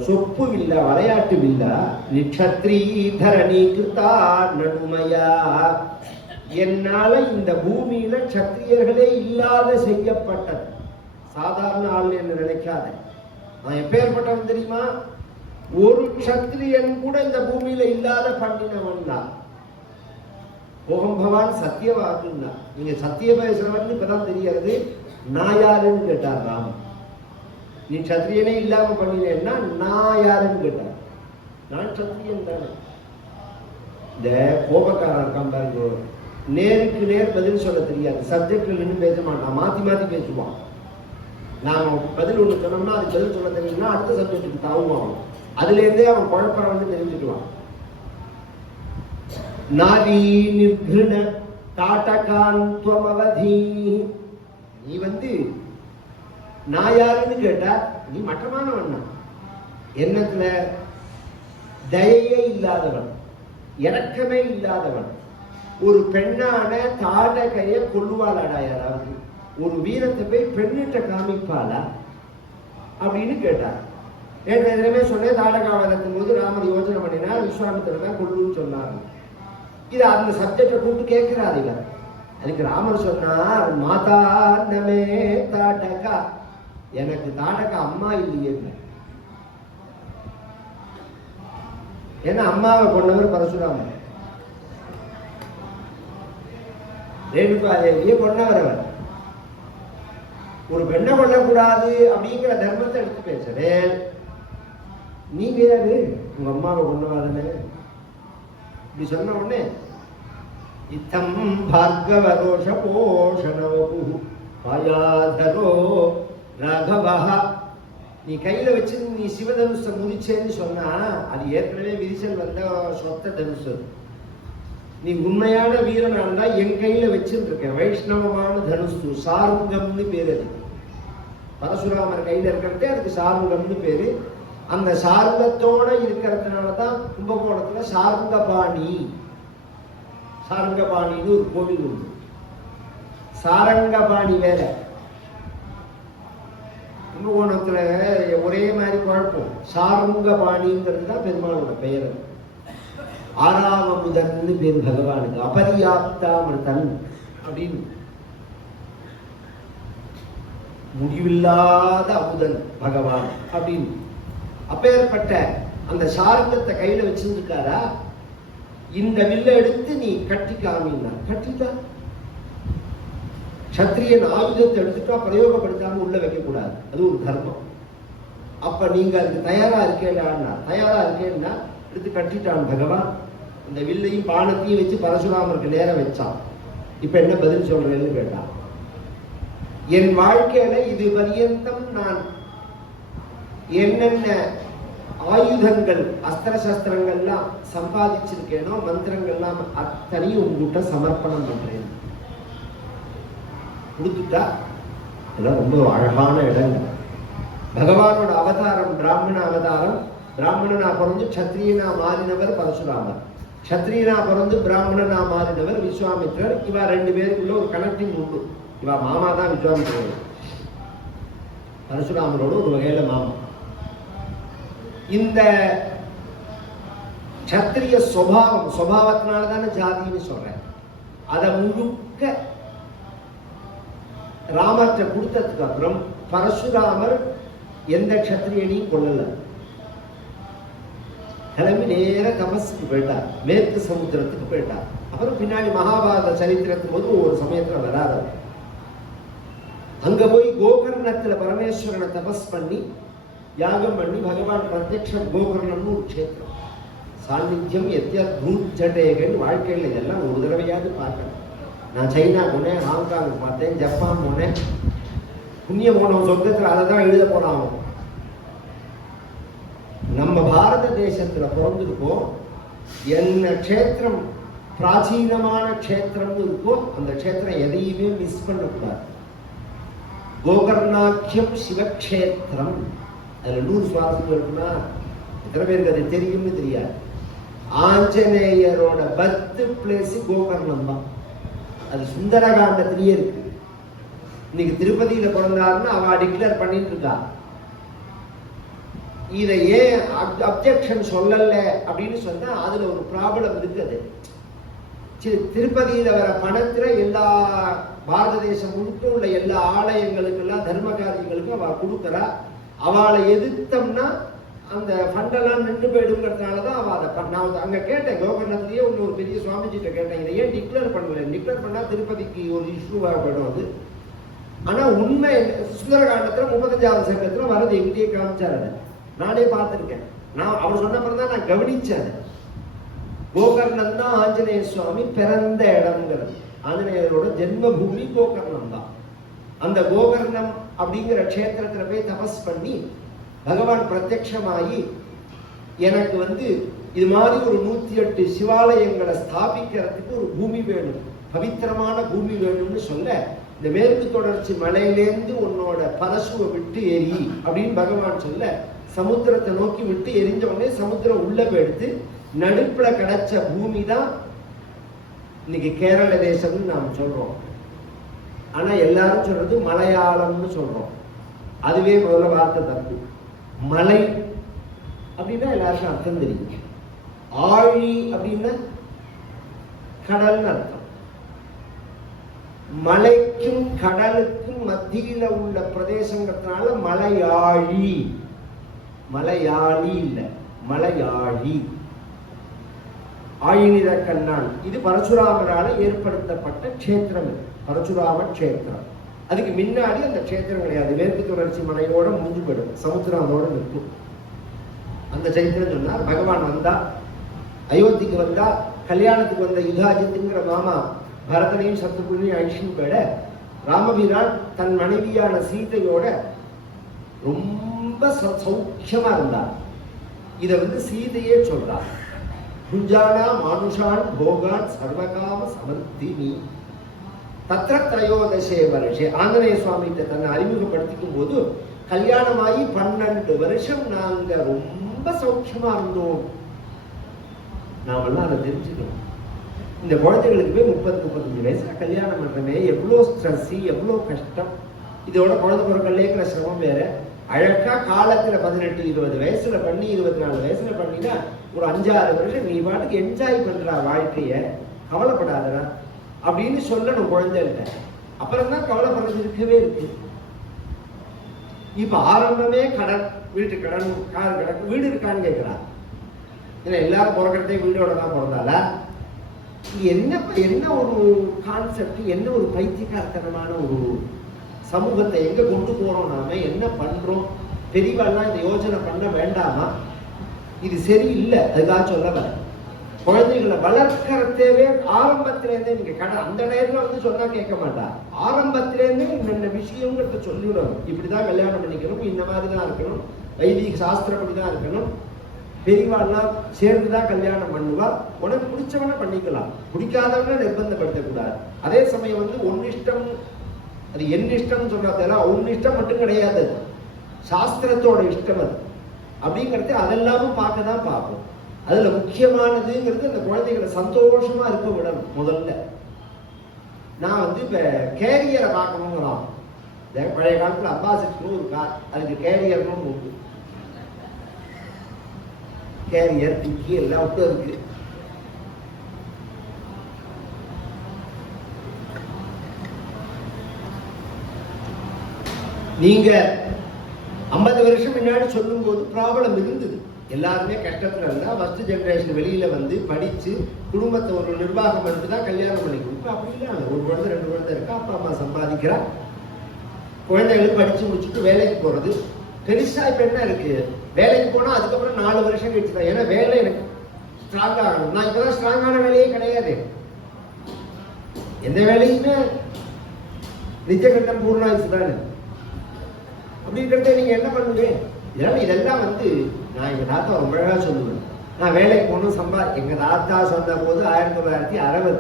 சொப்பு வில்லா, விளையாட்டு வில்லா? நிக்ஷத்ரி தரணி கிருதா நடுமையா. என்னால இந்த பூமியில சத்திரியர்களே இல்லாத செய்யப்பட்டது. சாதாரண ஆள் என்று நினைக்காத. நான் எப்பேற்பட்டவன் தெரியுமா? ஒரு சத்திரியன் கூட இந்த பூமியில இல்லாத பண்ணினவன் தான். மோகம் பகவான் சத்தியவாக்குன்னா. நீங்க சத்திய பேசுறவன் இப்பதான் தெரியாது. நான் யாருன்னு கேட்டார் ராமன். நீ சத்திரியனே இல்லாம பண்ணினேன்னா நான் யாருன்னு கேட்டார். நான் சத்திரியன் தானே. இந்த கோபக்காரன் இருக்கான் பாருங்க, நேருக்கு நேர் பதில் சொல்ல தெரியாது. சப்ஜெக்ட்ல நின்று பேச மாட்டான், மாத்தி மாத்தி பேசுவான். நாம பதில் ஒண்ணு சொன்னோம்னா அது பதில் சொல்ல தெரியும்னா அடுத்த சப்ஜெக்டுக்கு தாவுவான். அதுல இருந்தே அவன் குழப்பறான்னு தெரிஞ்சுக்குவான். நாதி நிர்கிருண தாட்டகாந்த்வமவதி. நீ நான் யாருன்னு கேட்டா நீ மட்டமானவன். என்னத்துல தயையே இல்லாதவன், இரக்கமே இல்லாதவன். ஒரு பெண்ணான தாடகைய கொல்லுவாளாடா யாராவது? ஒரு வீரத்தை போய் பெண்ணிட்ட காமிப்பாளா அப்படின்னு கேட்டார். ஏற்கனவே சொன்னேன், தாடகாவதத்தின் போது ராமர் யோசனை பண்ணினா விஸ்வாமித்திரர் தான் கொல்லுன்னு சொன்னார். இது அந்த சப்ஜெக்டை கூப்பிட்டு கேட்கிறார் இவர். அதுக்கு ராமர் சொன்னார், மாதா நமே தாடகா, எனக்கு தாடகா அம்மா இல்லையே. ஏன்னா அம்மாவை கொண்டவர் பரசுராமர், ரேணுகாதேவியை கொண்டவர் அவர். ஒரு பெண்ணை கொள்ளக்கூடாது அப்படிங்கிற தர்மத்தை எடுத்து பேசுறேன். நீ வேறு உங்க அம்மாவை கொண்டவாதானே இப்படி சொன்ன உடனே இத்தம் பார்கவரோஷ போஷணவபு பாயாதரோ ராகவா, நீ கையில வச்சு நீ சிவதனுஷ முதிச்சேன்னு சொன்னா அது ஏற்கனவே விரிசல் வந்த சொத்த தனுஷு. நீ உண்மையான வீரனாண்டா என் கையில வச்சுருக்கேன் வைஷ்ணவமான தனுசு, சாருங்கம்னு பேரு. அது பரசுராமர் கையில இருக்கிறதே அதுக்கு சாருங்கம்னு பேரு. அந்த சாருங்கத்தோட இருக்கிறதுனாலதான் கும்பகோணத்துல சாருங்கபாணி, சாரங்கபாணின்னு ஒரு கோவில் உண்டு. சாரங்கபாணி வேற, கும்பகோணத்துல ஒரே மாதிரி குழப்பம். சாருங்கபாணிங்கிறது தான் பெருமாளோட பெயர். ஆறாவமுதன் பேரு பகவானுக்கு, அபரியாப்தாமிருதன் அப்படின்னு, முடிவில்லாத அமுதன் பகவான் அப்படின்னு. அப்பேற்பட்ட அந்த சாரங்கத்தை கையில வச்சிருக்காரா, இந்த வில்ல எடுத்து நீ கட்டி காமினா கட்டிட்டா. சத்திரியன் ஆயுதத்தை எடுத்துட்டா பிரயோகப்படுத்தாம உள்ள வைக்க கூடாது, அது ஒரு தர்மம். அப்ப நீங்க அதுக்கு தயாரா இருக்கேன்னா, தயாரா இருக்கேன்னா எடுத்து கட்டிட்டான் பகவான். இந்த வில்லையும் பானத்தையும் வச்சு பரசுராமருக்கு நேரம் வச்சான். இப்ப என்ன பதில் சொல்றேன்னு கேட்டான். என் வாழ்க்கையில இது பரியந்தம் நான் என்னென்ன ஆயுதங்கள் அஸ்திர சஸ்திரங்கள்லாம் சம்பாதிச்சிருக்கேனோ, மந்திரங்கள்லாம் அத்தனையும் உங்ககிட்ட சமர்ப்பணம் பண்றேன். கொடுத்துட்டா இதெல்லாம் ரொம்ப அழகான இடங்கள். பகவானோட அவதாரம் பிராமண அவதாரம். பிராமணனா பிறந்து சத்திரியனா மாறினவர் பரசுராமர், சத்திரியனா பிறந்து பிராமணனா மாறினவர் விஸ்வாமித்ரர். இவா ரெண்டு பேருக்குள்ள ஒரு கனெக்டிங் உண்டு. இவா மாமா தான் விஸ்வாமித்ரர், பரசுராமரோட ஒரு வகையில மாமா. இந்த சத்திரிய சுபாவத்தினாலதான ஜாதின்னு சொல்றேன். அதை முழுக்க ராமர்கிட்ட கொடுத்ததுக்கு அப்புறம் பரசுராமர் எந்த சத்திரியனையும் கொள்ளல. கிளம்பி நேர தபஸுக்கு போயிட்டார், மேற்கு சமுத்திரத்துக்கு போயிட்டார். அப்புறம் பின்னாடி மகாபாரத சரித்திரத்தின் போது ஒரு சமயத்துல வராது. அங்க போய் கோகர்ணத்துல பரமேஸ்வரனை தபஸ் பண்ணி யாகம் பண்ணி பகவான் பிரத்யக்ஷம். கோகர்ணம்னு ஒரு க்ஷேத்திரம், சாநித்தியம் எத்தியத்பூஜடேகன். வாழ்க்கையில் இதெல்லாம் ஒரு தடவையாவது பார்க்கணும். நான் சைனா போனேன், ஹாங்காங் பார்த்தேன், ஜப்பான் போனேன். புண்ணிய போனவன் சொந்தத்தில் அதை தான் எழுத போனான். நம்ம பாரத தேசத்துல பிறந்திருக்கோம். என்ன க்ஷேத்திரம் பிராச்சீனமான க்ஷேத்திரம்னு இருக்கோ அந்த க்ஷேத்திரம் எதையுமே மிஸ் பண்ணக்கூடாது. கோகர்ணாக்கியம் சிவக்ஷேத்திரம். அதுல 100 சுவாசம் இருக்குன்னா எத்தனை பேருக்கு அது தெரியும்னு தெரியாது. ஆஞ்சநேயரோட பர்த் பிளேஸ் கோகர்ணம் தான். அது சுந்தரகாண்டத்திலேயே இருக்கு. இன்னைக்கு திருப்பதியில பிறந்தாருன்னா அவ டிக்ளேர் பண்ணிட்டு இருக்கா. இதை ஏன் அப்ஜெக்ஷன் சொல்லல அப்படின்னு சொன்னா அதுல ஒரு ப்ராப்ளம் இருக்குது. திருப்பதியில வர பணத்துல எல்லா பாரத தேசம் முழுக்க உள்ள எல்லா ஆலயங்களுக்கு எல்லாம் தர்ம காரியங்களுக்கும் அவ கொடுக்குறா. அவளை எதிர்த்தம்னா அந்த ஃபண்டெல்லாம் நின்று போயிடுங்கிறதுனாலதான் அவ அதை. நான் அங்க கேட்டேன், கோகர்ணத்திலேயே ஒரு பெரிய சுவாமிஜிட்ட கேட்டேன், இதை ஏன் டிக்ளேர் பண்ணல? டிக்ளேர் பண்ணா திருப்பதிக்கு ஒரு இஷ்யூவாக போயிடும் அது. ஆனா உண்மை சுந்தரகாண்டத்துல 35வது சங்கத்துல வரது எங்கிட்டே காமிச்சாரு. நானே பார்த்திருக்கேன். நான் அவர் சொன்ன பிறகு தான் நான் கவனிச்சேன். கோகர்ணம் தான் ஆஞ்சநேய சுவாமி பிறந்த இடம்ங்கிறது. ஆஞ்சநேயரோட ஜென்ம பூமி கோகர்ணம் தான். அந்த கோகர்ணம் அப்படிங்கிற க்ஷேத்திரத்துல போய் தபஸ் பண்ணி பகவான் பிரத்யக்ஷமாகி எனக்கு இது மாதிரி ஒரு 108 சிவாலயங்களை ஸ்தாபிக்கிறதுக்கு ஒரு பூமி வேணும், பவித்திரமான பூமி வேணும்னு சொல்ல, இந்த மேற்கு தொடர்ச்சி மலையிலேருந்து உன்னோட பரசுவை விட்டு ஏறி அப்படின்னு பகவான் சொல்ல, சமுத்திரத்தை நோக்கி விட்டு எரிஞ்ச உடனே சமுத்திரம் உள்ள போயிடுத்து. நடுப்புல கிடைச்ச பூமி தான் இன்னைக்கு கேரள தேசம்னு நாம் சொல்றோம். ஆனா எல்லாரும் சொல்றது மலையாளம்னு சொல்றோம். அதுவே முதல்ல வார்த்தை தப்பு. மலை அப்படின்னா எல்லாருக்கும் அர்த்தம் தெரியும். ஆழி அப்படின்னா கடல்னு அர்த்தம். மலைக்கும் கடலுக்கும் மத்தியில உள்ள பிரதேசங்கிறதுனால மலையாழி. மலையாளி இல்ல, மலையாழி. ஆழிநிற கண்ணான் இது பரசுராமரால ஏற்படுத்தப்பட்ட க்ஷேத்திரம். இது பரசுராம க்ஷேத்திரம். அதுக்கு முன்னாடி அந்த க்ஷேத்திரம் கிடையாது. மேற்கு தொடர்ச்சி மலையோட முடிஞ்சு போயிடும், சமுத்திரம் அதோட நிற்கும். அந்த சைத்திரம் சொன்னா பகவான் வந்தா, அயோத்திக்கு வந்தா, கல்யாணத்துக்கு வந்த யுதாஜித்துங்கிற மாமா பரதனையும் சத்ருகுனையும் அழிச்சுன்னு போயிட, ராமவீரான் தன் மனைவியான சீதையோட ரொம்ப சௌக்கியமா இருந்தார். இதை சீதையே சொல்றார். குஞ்சானா மானுஷான் போகான் சர்வகாம சமந்தினி தத்ர த்ரயோதசே வருஷே. ஆஞ்சநேய சுவாமிகிட்ட தன்னை அறிமுகப்படுத்திக்கும் போது கல்யாணமாகி 12 வருஷம் நாங்க ரொம்ப சௌக்கியமா இருந்தோம். நாமெல்லாம் அதை தெரிஞ்சுக்கணும். இந்த குழந்தைகளுக்கு போய் 30-35 வயசுல கல்யாணம் பண்றமே எவ்வளோ ஸ்ட்ரெஸ், எவ்வளோ கஷ்டம். இதோட குழந்தை பிறக்கலேங்கிற சிரமம் வேற. அழகா காலத்துல 18-20 வயசுல பண்ணி 24 வயசுல பண்ணினா ஒரு 5-6 வருஷம் நீ பாட்டுக்கு என்ஜாய் பண்றா வாழ்க்கைய, கவலைப்படாதடா அப்படின்னு சொல்லணும் குழந்தைகிட்ட. அப்புறம் தான் கவலைப்படுறது இருக்கவே இருக்கு. இப்ப ஆரம்பமே கடன், வீட்டு கடன், கார் கடன். வீடு இருக்கான்னு கேட்கிறா. ஏன்னா எல்லாரும் பிறக்கிறதே வீடோட தான் பிறந்தால. என்ன ஒரு கான்செப்ட், என்ன ஒரு பைத்தியக்காரத்தனமான ஒரு சமூகத்தை எங்க கொண்டு போறோம், நாம என்ன பண்றோம்? பெரியவாள்லாம் இந்த யோசனை பண்ண வேண்டாமா? இது சரியில்லை. அதுக்காக சொல்ல வர குழந்தைகளை வளர்க்கறதேவே ஆரம்பத்திலேருந்தே நீங்க அந்த நேரத்துல சொன்னா கேட்க மாட்டா. ஆரம்பத்திலேருந்தே இந்த விஷயங்கிறத சொல்லிவிடணும். இப்படிதான் கல்யாணம் பண்ணிக்கணும், இந்த மாதிரிதான் இருக்கணும், வைதிக சாஸ்திரப்படிதான் இருக்கணும், பெரியவாள்லாம் சேர்ந்துதான் கல்யாணம் பண்ணுவா, உனக்கு பிடிச்சவன பண்ணிக்கலாம், பிடிக்காதவன நிர்பந்தப்படுத்தக்கூடாது. அதே சமயம் உன் இஷ்டம், அது என் இஷ்டம் சொன்னா உன் இஷ்டம் மட்டும் கிடையாது, சாஸ்திரத்தோட இஷ்டம் அது அப்படிங்கிறது. அதெல்லாமும் பார்க்க தான் பார்ப்போம். அதுல முக்கியமானதுங்கிறது அந்த குழந்தைகளை சந்தோஷமா இருக்க விடணும். முதல்ல நான் இப்ப கேரியரை பார்க்கணுங்கிறான். பழைய காலத்துல அம்பாசிடர்னு ஒரு கார், அதுக்கு கேரியர்னு உண்டு. கேரியர், டிக்கி எல்லாம் விட்டு இருக்கு. நீங்க 50 வருஷம் முன்னாடி சொல்லும் போது ப்ராப்ளம் இருந்தது. எல்லாருமே கஷ்டத்துல இருந்தா ஃபர்ஸ்ட் ஜெனரேஷன் வெளியில படிச்சு குடும்பத்தை ஒரு நிர்வாகம் பண்ணிட்டு தான் கல்யாணம் பண்ணிக்கணும். இப்ப அப்படி இல்லை. ஒரு குழந்தை 2 குழந்தை இருக்கா, அப்பா அம்மா சம்பாதிக்கிறா, குழந்தைகளுக்கு படிச்சு முடிச்சுட்டு வேலைக்கு போறது. பெருசா இப்ப என்ன இருக்கு, வேலைக்கு போனா அதுக்கப்புறம் 4 வருஷம் கழிச்சு தான். ஏன்னா வேலை எனக்கு ஸ்ட்ராங் ஆகணும். நான் இப்பதான் ஸ்ட்ராங்கான வேலையே கிடையாது. எந்த வேலையுமே நித்தியகண்டம் பூர்ணாயுசு தானே. அப்படின்றத நீங்க என்ன பண்ணுங்க? இதெல்லாம் நான் எங்க தாத்தா ரொம்ப அழகா சொல்லுவேன். நான் வேலைக்கு போகணும் எங்க தாத்தா சொன்ன போது 1960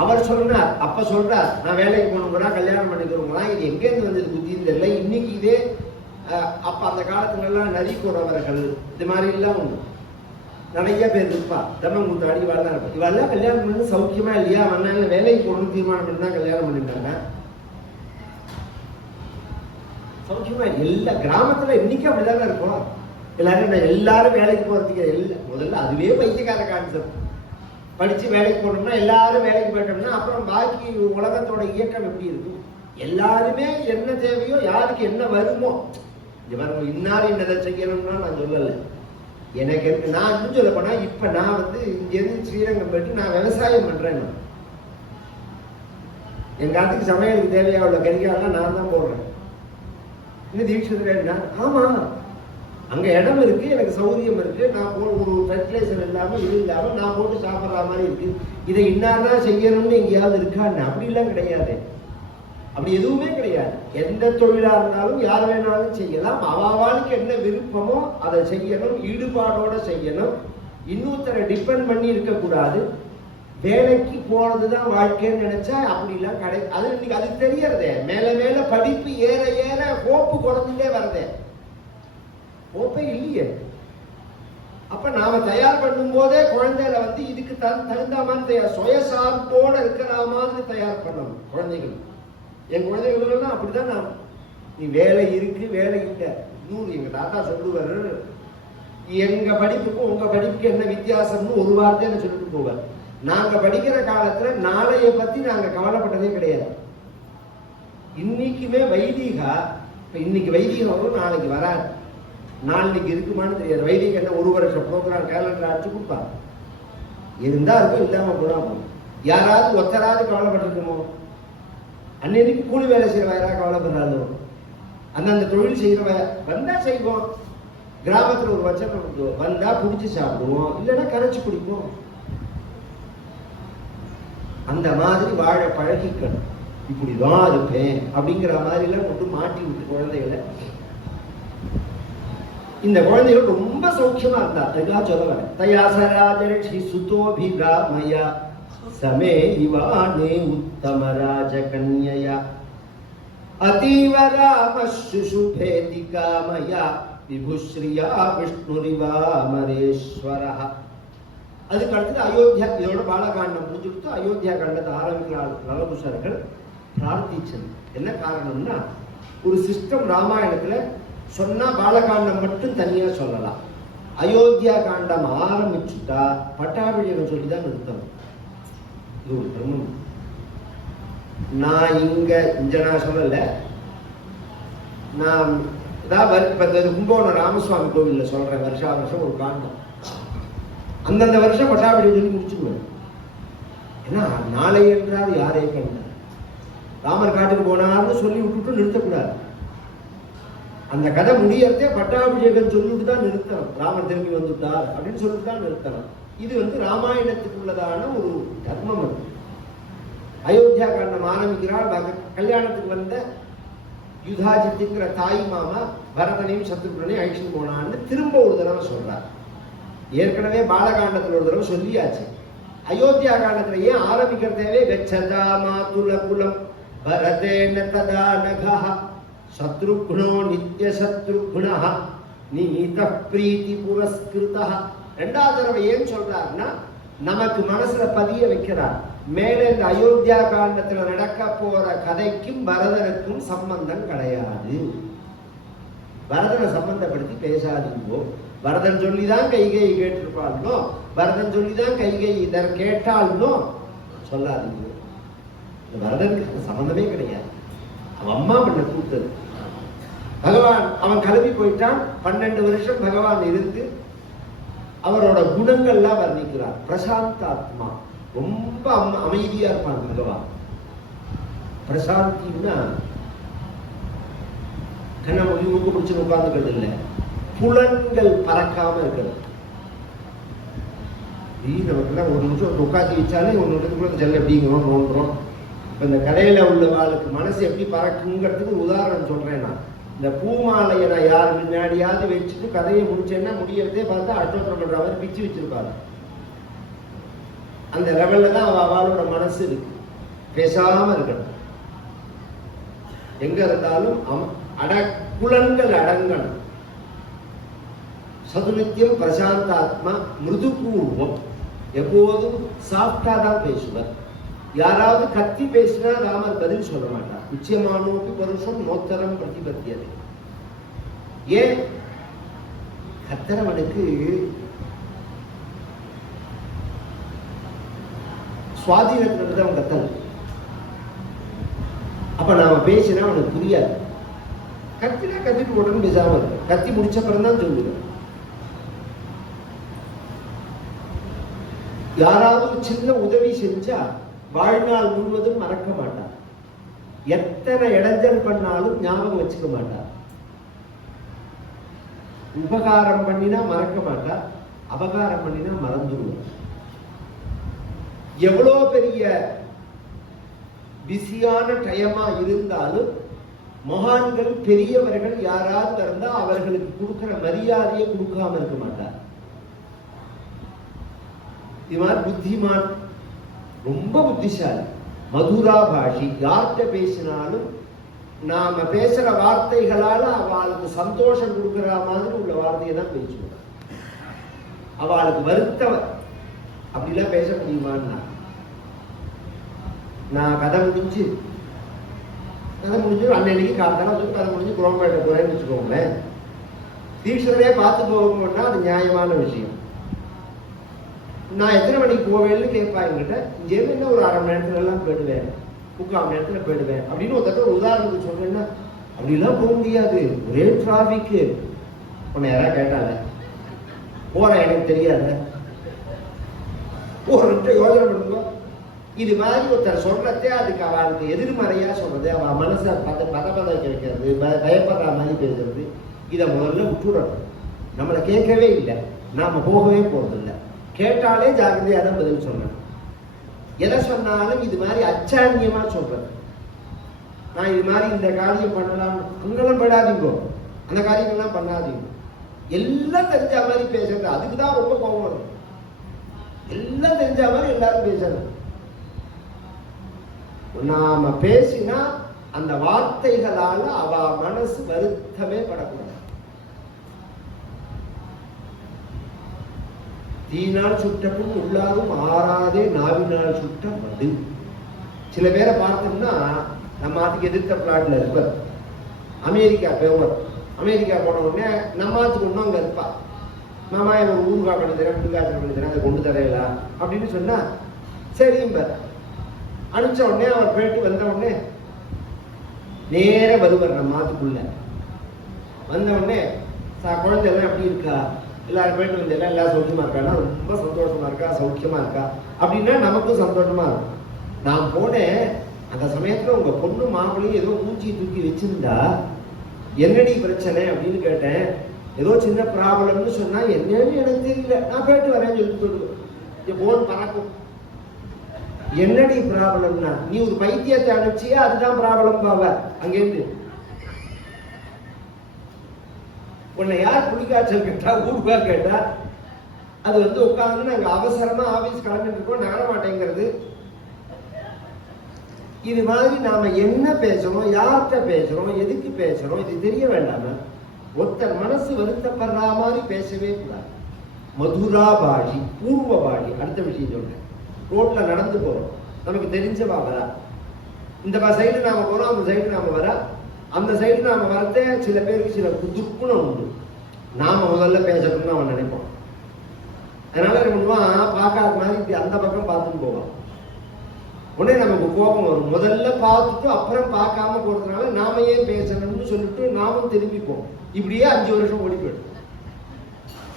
அவர் சொன்னார். அப்ப சொல்றார் நான் வேலைக்கு போகணுங்கிறா, கல்யாணம் பண்ணிக்கிறோங்களா. இது எங்க இருந்து வந்தது புத்தின்னு தெரியல. இன்னைக்கு இதே அப்ப அந்த காலத்துல எல்லாம் நதி குறவர்கள் இது மாதிரி எல்லாம் உண்டு. நிறைய பேர் இருப்பா, தம்மம் கூத்தாடி இவாள் தான் இருப்பா. இவாள்லாம் கல்யாணம் பண்ணி சௌக்கியமா இல்லையா, வந்தாங்க வேலைக்கு போகணும்னு தீர்மானம் பண்ணி தான் கல்யாணம் பண்ணிட்டாங்க. சௌக்கியமா எல்லா கிராமத்துல இன்னைக்கு அப்படிதானே இருக்கும். எல்லாரும் வேலைக்கு போறதுக்கு இல்லை. முதல்ல அதுவே பைத்தியக்கார கான்செப்ட். படிச்சு வேலைக்கு போனோம்னா எல்லாரும் வேலைக்கு போயிட்டோம்னா அப்புறம் பாக்கி உலகத்தோட இயக்கம் எப்படி இருக்கும்? எல்லாருமே என்ன தேவையோ, யாருக்கு என்ன வருமோ, இன்னாரும் என்னதை செய்யணும்னா நான் சொல்லலை. எனக்கு நான் இன்னும் சொல்ல போனா இப்ப நான் இங்கிருந்து ஸ்ரீரங்கம் போயிட்டு நான் விவசாயம் பண்றேன். எங்க காலத்துக்கு சமையலுக்கு தேவையா உள்ள கறிகாலாம் நான் தான் போடுறேன். இன்னும் தீட்சிதர் ஆமா, அங்க இடம் இருக்கு, எனக்கு சௌகரியம் இருக்கு, நான் ஒரு ஃபெர்டிலைசர் இல்லாம இது இல்லாம நான் போட்டு சாப்பிட்ற மாதிரி இருக்கு. இதை இன்னாதான் செய்யணும்னு எங்கேயாவது இருக்கான்னு அப்படிலாம் கிடையாது. அப்படி எதுவுமே கிடையாது. எந்த தொழிலா இருந்தாலும் யார் வேணாலும் செய்யலாம். அவளுக்கு என்ன விருப்பமோ அதை செய்யணும், ஈடுபாடோட செய்யணும். இன்னொருத்தரை டிபெண்ட் பண்ணி இருக்கக்கூடாது. வேலைக்கு போனதுதான் வாழ்க்கைன்னு நினைச்சா அப்படிலாம் அது இன்னைக்கு அது தெரியறதே. மேல மேல படிப்பு ஏற ஏற ஹோப்பு குறைஞ்சுட்டே வருதே. ஹோப்பே இல்லையே. அப்ப நாம தயார் பண்ணும் போதே குழந்தைகளை வந்து இதுக்கு தகுந்த மாதிரி சுயசார்போட இருக்கிற மாதிரி தயார் பண்ணணும் குழந்தைகள். என் குழந்தைகள் அப்படிதான் நான், நீ வேலை இருக்கு வேலை இல்லை. இன்னும் எங்க தாத்தா சொல்லுவார், எங்க படிப்புக்கும் உங்க படிப்புக்கு என்ன வித்தியாசம்னு ஒரு வார்த்தை என்ன சொல்லிட்டு போவார். நாங்க படிக்கிற காலத்துல நாளைய பத்தி நாங்க கவலைப்பட்டதே கிடையாது. இன்னைக்குமே வைதிகா, இப்ப இன்னைக்கு வைதிகம் வரும், நாளைக்கு வராது, நாளைக்கு இருக்குமான்னு தெரியாது. வைதிகம் என்ன ஒரு வருஷம் ப்ரோக்ராம் கேலண்டர் அடிச்சு கொடுப்பாங்க, இருந்தா இருக்கும் இல்லாம போடாம. யாராவது ஒத்தராது கவலைப்பட்டிருக்கோமோ? அன்னைக்கு கூலி வேலை செய்யற யாராவது கவலைப்படுறாலும் அந்தந்த தொழில் செய்யறவ வந்தா செய்வோம். கிராமத்துல ஒரு வச்சனம் வந்தா குடிச்சு சாப்பிடுவோம், இல்லைன்னா கரைச்சு குடிப்போம். அந்த மாதிரி வாழ பழகிக்கணும். இப்படிதான் இருப்பேன் அப்படிங்கிற மாதிரி எல்லாம் கொண்டு மாட்டி விட்டு குழந்தைகளை, இந்த குழந்தைகள் ரொம்ப சௌக்கியமா இருந்தா. அதுக்காக சொல்ல வரேன். தயாசராஜி சுதோபிகாமயா சமே இவானே உத்தம ராஜ கன்யயா அதீவ ராம சுஷுபேதிகாமயா விபுஸ்ரீயா விஷ்ணுரிவாமரேஸ்வரஹ. அதுக்கு அடுத்தது அயோத்தியா. இதோட பாலகாண்டம் முடிஞ்சுட்டு அயோத்தியா காண்டத்தை ஆரம்பிக்கிறார் நலகுஷர்கள். பிரார்த்திச்சது என்ன காரணம்னா, ஒரு சிஸ்டம் ராமாயணத்துல சொன்னா பாலகாண்டம் மட்டும் தனியா சொல்லலாம். அயோத்தியா காண்டம் ஆரம்பிச்சுட்டா பட்டாபிஷேகம் சொல்லிதான் நிறுத்தணும். இது ஒரு பிரம்மம். நான் நான் சொல்லல, நான் கும்பகோணம் ராமசுவாமி கோவில்ல சொல்றேன். வருஷா வருஷம் ஒரு காண்டம் அந்தந்த வருஷம் பட்டாபிஷேகம் சொல்லி முடிச்சுக்குவேன். ஏன்னா நாளை என்றால் யாரே கண்டார், ராமர் காட்டுக்கு போனார்னு சொல்லி விட்டுட்டு நிறுத்தக்கூடாது. அந்த கதை முடியறதே பட்டாபிஷேகம் சொல்லிட்டு தான் நிறுத்தணும். ராமர் திரும்பி வந்துட்டார் அப்படின்னு சொல்லிட்டு தான் நிறுத்தணும். இது ராமாயணத்துக்கு உள்ளதான ஒரு தர்மம். அது அயோத்தியா காண்டம் ஆரம்பிக்கிறார். கல்யாணத்துக்கு வந்த யுதாஜித்துங்கிற தாய் மாமா பரதனையும் சத்ருகனையும் அழிச்சுட்டு போனான்னு திரும்ப ஒரு தடவை சொல்றார். ஏற்கனவே பாலகாண்டத்தில் ஒரு தடவை சொல்லியாச்சு. அயோத்தியா காண்டத்துல ஏன் ஆரம்பிக்கிறதே கச்சதா மாதுல குலம் பரதேன ததா நகா சத்ருக்னோ நித்ய சத்ருக்னஹ நீத பிரீதி புரஸ்கிருதஹ. ரெண்டாவது தடவை ஏன் சொல்றாருன்னா, நமக்கு மனசுல பதிய வைக்கிறார். மேலே இந்த அயோத்தியா காண்டத்துல நடக்க போற கதைக்கும் பரதனுக்கும் சம்பந்தம் கிடையாது. பரதனை சம்பந்தப்படுத்தி பேசாதீங்கோ. பரதன் சொல்லிதான் கைகை கேட்டிருப்பாள்னோ, பரதன் சொல்லிதான் கைகை இதர் கேட்டாள்னோ சொல்லாதீங்க. பரதனுக்கு சம்பந்தமே கிடையாது. அவன் அம்மா பண்ண கூத்தது. பகவான் அவன் கிளம்பி போயிட்டான். 12 வருஷம் பகவான் இருந்து அவரோட குணங்கள்லாம் வர்ணிக்கிறார். பிரசாந்தாத்மா, ரொம்ப அமைதியா இருப்பான் பகவான். பிரசாந்தின்னா கண்ண மொழி ஊக்க பிடிச்சு உட்கார்ந்துக்கிறது இல்லை, புலன்கள் பறக்காம இருக்கிறது. நமக்குலாம் ஒரு நிமிஷம் உட்காந்து வச்சாலே ஒன்று இடத்துக்குள்ள ஜெல் எப்படிங்கிறோம் நோண்டுறோம். இப்போ இந்த கடையில உள்ளவாளுக்கு மனசு எப்படி பறக்குங்கிறதுக்கு உதாரணம் சொல்றேன். நான் இந்த பூமாலையை நான் யார் முன்னாடியாவது வச்சுட்டு கதையை முடிச்சேன்னா முடியறதே பார்த்தா அட்டோத்திரம் பண்ற மாதிரி பிச்சு வச்சிருப்பாரு. அந்த லெவல்ல தான் அவளோட மனசு இருக்கு. பேசாம இருக்கணும். எங்க இருந்தாலும் புலன்கள் அடங்கணும். சதுநித்தியம் பிரசாந்தாத்மா மிருதுபூர்வம், எப்போதும் சாஃப்டா தான் பேசுவார். யாராவது கத்தி பேசினா ராமர் பதில் சொல்ல மாட்டார். நிச்சயமானோக்கு வருஷம் நோத்தரம் பிரதிபத்தியது. ஏன் கத்தரவனுக்கு சுவாதீனத்திலிருந்து அவன் கத்தல். அப்ப நாம பேசினா அவனுக்கு புரியாது. கத்தினா கத்திட்டு உடனே பேசாம இருக்கு. கத்தி முடிச்ச பிறந்தான் சொல்லுவேன். யாராவது சின்ன உதவி செஞ்சா வாழ்நாள் முழுவதும் மறக்க மாட்டார். எத்தனை இடைஞ்சல் பண்ணாலும் ஞாபகம் வச்சுக்க மாட்டார். உபகாரம் பண்ணினா மறக்க மாட்டார், அபகாரம் பண்ணினா மறந்துடுவார். எவ்வளோ பெரிய பிஸியான டைமா இருந்தாலும் மகான்கள் பெரியவர்கள் யாராவது இருந்தா அவர்களுக்கு கொடுக்கிற மரியாதையை கொடுக்காம இருக்க மாட்டார். இது புத்திமான், ரொம்ப புத்திசாலி, மதுரா பாஷி. யார்கிட்ட பேசினாலும் நாம பேசுற வார்த்தைகளால அவளுக்கு சந்தோஷம் கொடுக்கிற மாதிரி உள்ள வார்த்தையை தான் பேசுவோம். அவளுக்கு வருத்தவர் அப்படிலாம் பேச முடியுமான்னா, நான் கதை முடிஞ்சு அன்னைக்கு காலத்தால கதை முடிஞ்சு குரோம்பேட்டை போறேன்னு வச்சுக்கோங்களேன். தீட்சரே பார்த்து போகணும்னா அது நியாயமான விஷயம். நான் எத்தனை மணிக்கு போவேன்னு கேட்பா என்கிட்ட. இங்கேருந்து என்ன ஒரு 1/2 மணி நேரத்துல எல்லாம் போயிடுவேன், 3/4 மணி நேரத்துல போயிடுவேன் அப்படின்னு ஒரு உதாரணத்துக்கு சொல்றேன்னா, அப்படிலாம் போக முடியாது, ஒரே டிராபிக்கு. உன்னை யாராவது கேட்டாங்க போற எனக்கு தெரியாது, ஒரு நிமிஷம் யோசனை பண்ணுங்க. இது மாதிரி ஒருத்தர் சொல்றதே அதுக்கு அவளுக்கு எதிர்மறையா சொல்றது, அவ மனசை பத கிடைக்கிறது, பயப்படுற மாதிரி பேசுறது, இதை முதல்ல விட்டுடணும். நம்மளை கேட்கவே இல்லை, நாம போகவே போறது இல்லை. கேட்டாலே ஜாக்கிரதையா தான் பதில் சொல்லணும். எதை சொன்னாலும் இது மாதிரி அச்சான்யமா சொல்றது. நான் இது மாதிரி இந்த காரியம் பண்ணலாம், அங்கெல்லாம் படாதீங்கோ, அந்த காரியங்கள்லாம் பண்ணாதீங்க, எல்லாம் தெரிஞ்ச மாதிரி பேசுறது. அதுக்குதான் ரொம்ப கோபம் வரும். எல்லாம் தெரிஞ்ச மாதிரி எல்லாரும் பேசணும். நாம பேசினா அந்த வார்த்தைகளால அவ மனசு வருத்தமே படக்கூடாது. தீனால் சுட்டப்பும் உள்ளாரும் ஆறாதே நாவினால் சுட்டம் மது. சில பேரை பார்த்தோம்னா நம்ம ஆத்துக்கு எதிர்த்த பிளாட்ல இருப்பார், அமெரிக்கா போவார். அமெரிக்கா போன உடனே நம்ம ஆத்துக்கு ஒன்றும் அங்கே இருப்பா. மாமா ஒரு ஊருகா பண்ணி தரேன், புதுக்காய்ச்சல் பண்ணி தரேன், அதை கொண்டு தரையில அப்படின்னு சொன்னா சரிம்பார். அனுப்பிச்ச உடனே அவர் போயிட்டு வந்த உடனே நேர வருவார் நம்ம ஆத்துக்குள்ள. வந்த உடனே குழந்தை எல்லாம் எப்படி இருக்கா, எல்லாரும் போயிட்டு வந்தெல்லாம் எல்லாம் சௌக்கியமா இருக்கான்னா, ரொம்ப சந்தோஷமா இருக்கா, சௌக்கியமா இருக்கா அப்படின்னா நமக்கும் சந்தோஷமா இருக்கும். நான் போனேன் அந்த சமயத்துல உங்க பொண்ணு மாப்பிளையும் ஏதோ மூச்சி தூக்கி வச்சிருந்தா, என்னடி பிரச்சனை அப்படின்னு கேட்டேன். ஏதோ சின்ன ப்ராப்ளம்னு சொன்னா, என்னன்னு எனக்கு தெரியல, நான் போயிட்டு வரேன்னு சொல்லிட்டு போன் பறக்கும். என்னடி ப்ராப்ளம்னா, நீ ஒரு பைத்தியத்தை அனுப்பிச்சியா, அதுதான் ப்ராப்ளம் பாவ. அங்கேருந்து உன்னை யார் புலிக்காய்ச்சல் கேட்டா, ஊருக்கா கேட்டா, அது உட்காந்து நாங்க அவசரமா ஆபீஸ் கிளம்பிட்டு இருக்கோம், நகர மாட்டேங்கிறது. இது மாதிரி நாம என்ன பேசுறோம், யார்கிட்ட பேசுறோம், எதுக்கு பேசுறோம், இது தெரிய வேண்டாம ஒருத்தர் மனசு வருத்தப்படுற மாதிரி பேசவே கூடாது. மதுரா பாஷி, பூர்வ பாஷி. அடுத்த விஷயம் சொல்றேன். ரோட்ல நடந்து போறோம், நமக்கு தெரிஞ்சவா வரா, இந்த சைடு நாம போறோம், அந்த சைடு நாம வர, அந்த சைடு நாம வரத சில பேருக்கு சில துப்புணம் உண்டு. நாம முதல்ல பேசணும்னு அவன் நினைப்போம். அதனால என்ன பண்ணுவான், பார்க்காத மாதிரி அந்த பக்கம் பார்த்துட்டு போவான். உடனே நமக்கு கோபம் வரும். முதல்ல பார்த்துட்டு அப்புறம் பார்க்காம போறதுனால நாம ஏன் பேசணும்னு சொல்லிட்டு நாமும் திரும்பிப்போம். இப்படியே 5 வருஷம் ஓடி போயிடும்.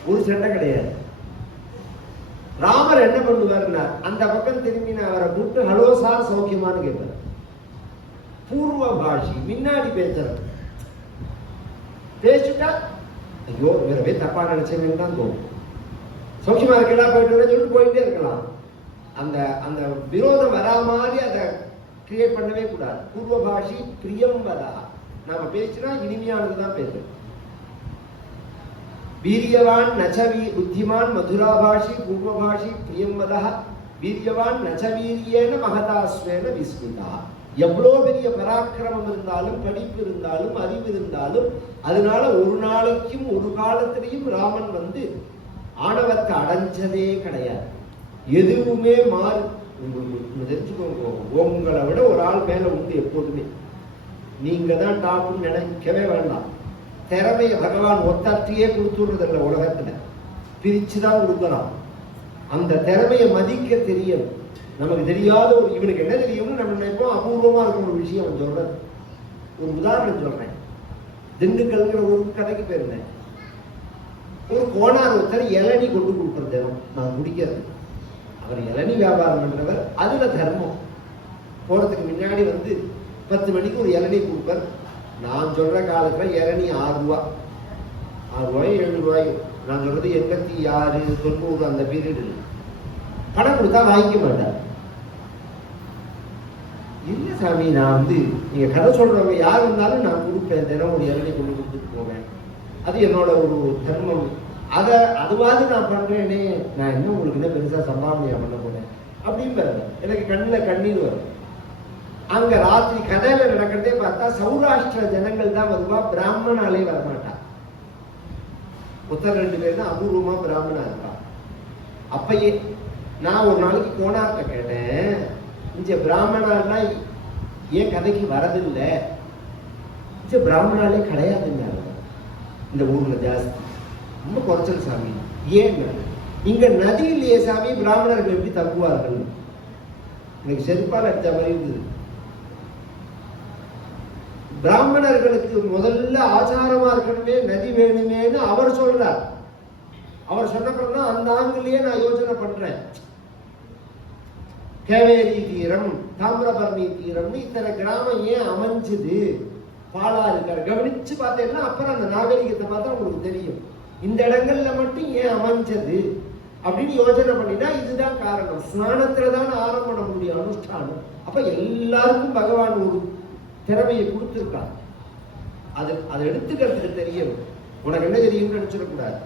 ஒரு சண்டை கிடையாது. ராமர் என்ன பண்ணுவாருன்னா, அந்த பக்கம் திரும்பி நான் அவரை கூப்பிட்டு ஹலோ சார் சௌக்கியமானு கேட்பார். பூர்வ பாஷி, முன்னாடி பேசுறது. பேசிட்டா ஐயோ வேறவே தப்பா நினைச்சேன்னு தான் தோணும். சௌக்கியமா இருக்கலாம், போயிட்டு சொல்லிட்டு போயிட்டே இருக்கலாம். அந்த அந்த விரோதம் வரா மாதிரி அதை கிரியேட் பண்ணவே கூடாது. பூர்வ பாஷி பிரியம் வரா. நாம பேசினா இனிமையானதுதான் பேசுறோம். வீரியவான் நச்சவி புத்திமான் மதுராபாஷி பூர்வபாஷி பிரியம்பதா வீரியவான் நச்சவீரியேன மகதாஸ்வேன விஸ்மிதா. எவ்வளோ பெரிய பராக்கிரமம் இருந்தாலும், படிப்பு இருந்தாலும், அறிவு இருந்தாலும், அதனால ஒரு நாளைக்கும் ஒரு காலத்திலையும் ராமன் ஆணவத்தை அடைஞ்சதே கிடையாது. எதுவுமே மாறு. தெரிஞ்சுக்கோங்க, உங்களை விட ஒரு ஆள் மேல உண்டு எப்போதுமே. நீங்க தான் டாப்னு நினைக்கவே வேண்டாம். திறமைய பகவான் ஒத்தாற்றியே கொடுத்துடுறதில்ல, உலகத்துல பிரிச்சுதான் கொடுக்கலாம். அந்த திறமையை மதிக்க தெரியும். நமக்கு தெரியாத ஒரு இவனுக்கு என்ன தெரியும்னு நம்ம நினைப்போம். அபூர்வமா இருக்கிற ஒரு விஷயம் சொல்றேன். ஒரு உதாரணம் சொல்றேன். திண்டுக்கல்ங்கிற ஒரு கதைக்கு போயிருந்தேன். ஒரு கோணார் ஒருத்தர் இளநீ கொண்டு கொடுக்குறது, நான் குடிக்கிறது. அவர் இளநீ வியாபாரம் பண்றவர். அதுல தர்மம். போறதுக்கு முன்னாடி 10 மணிக்கு ஒரு இளநீ கொடுப்பார். நான் சொல்ற காலத்துல இளநீ 6 ரூபா, 6 ரூபாயோ 7 ரூபாயோ. நான் சொல்றது 86, 90 அந்த பீரியட். பணம் கொடுத்தா வாங்கிக்க மாட்டார். இல்ல சாமி, நான் நீங்க கதை சொல்றவங்க யார் இருந்தாலும் நான் கொடுப்பேன், தினம் ஒரு இளநீ கொண்டு கொடுத்துட்டு போவேன், அது என்னோட ஒரு தர்மம். அதுவாது நான் பண்றேனே, நான் என்ன உங்களுக்கு என்ன பெருசா சம்பாவனையா பண்ண போறேன் அப்படின்னு எனக்கு கண்ணில் கண்ணீர் வரும். அங்க ராத்திரி கதையில நடக்கிறதே பார்த்தா சௌராஷ்டிர ஜனங்கள் தான் வருவா, பிராமணாலே வரமாட்டா. புத்தர் 2 பேர் தான் அபூர்வமா பிராமணா இருப்பா. அப்பயே நான் ஒரு நாளைக்கு கோனார்ட்ட கேட்டேன், இங்க பிராமணான்னா ஏன் கதைக்கு வரதில்லை? இங்க பிராமணாலே கிடையாதுங்க இந்த ஊர்ல, ஜாஸ்தி, ரொம்ப குறைச்சல் சாமி. ஏன்? இங்க நதி இல்லையே சாமி, பிராமணர்கள் எப்படி தங்குவார்கள்? எனக்கு செருப்பால் அடித்த மாதிரி இருந்தது. பிராமணர்களுக்கு முதல்ல ஆச்சாரமா இருக்கணுமே, நதி வேணுமேன்னு அவர் சொல்றார். அவர் சொன்னப்பறம் தான் அந்த ஆங்கிலேயே நான் யோசனை பண்றேன். கேவேரி தீரம், தாமிரபரணி தீரம்னு இத்தனை கிராமம் ஏன் அமைஞ்சது? பாலா இருக்காரு, கவனிச்சு பார்த்தேன்னா அப்புறம் அந்த நாகரிகத்தை பார்த்தா உங்களுக்கு தெரியும். இந்த இடங்கள்ல மட்டும் ஏன் அமைஞ்சது அப்படின்னு யோசனை பண்ணினா இதுதான் காரணம். ஸ்நானத்துலதான் ஆரம்பம் பண்ண முடியும் அனுஷ்டானம். அப்ப எல்லாருக்கும் பகவான் ஒரு திறமையை கொடுத்துருக்கான். அதை எடுத்துக்கிறதுக்கு தெரியும். உனக்கு என்ன தெரியும்னு நினைச்சிடக்கூடாது.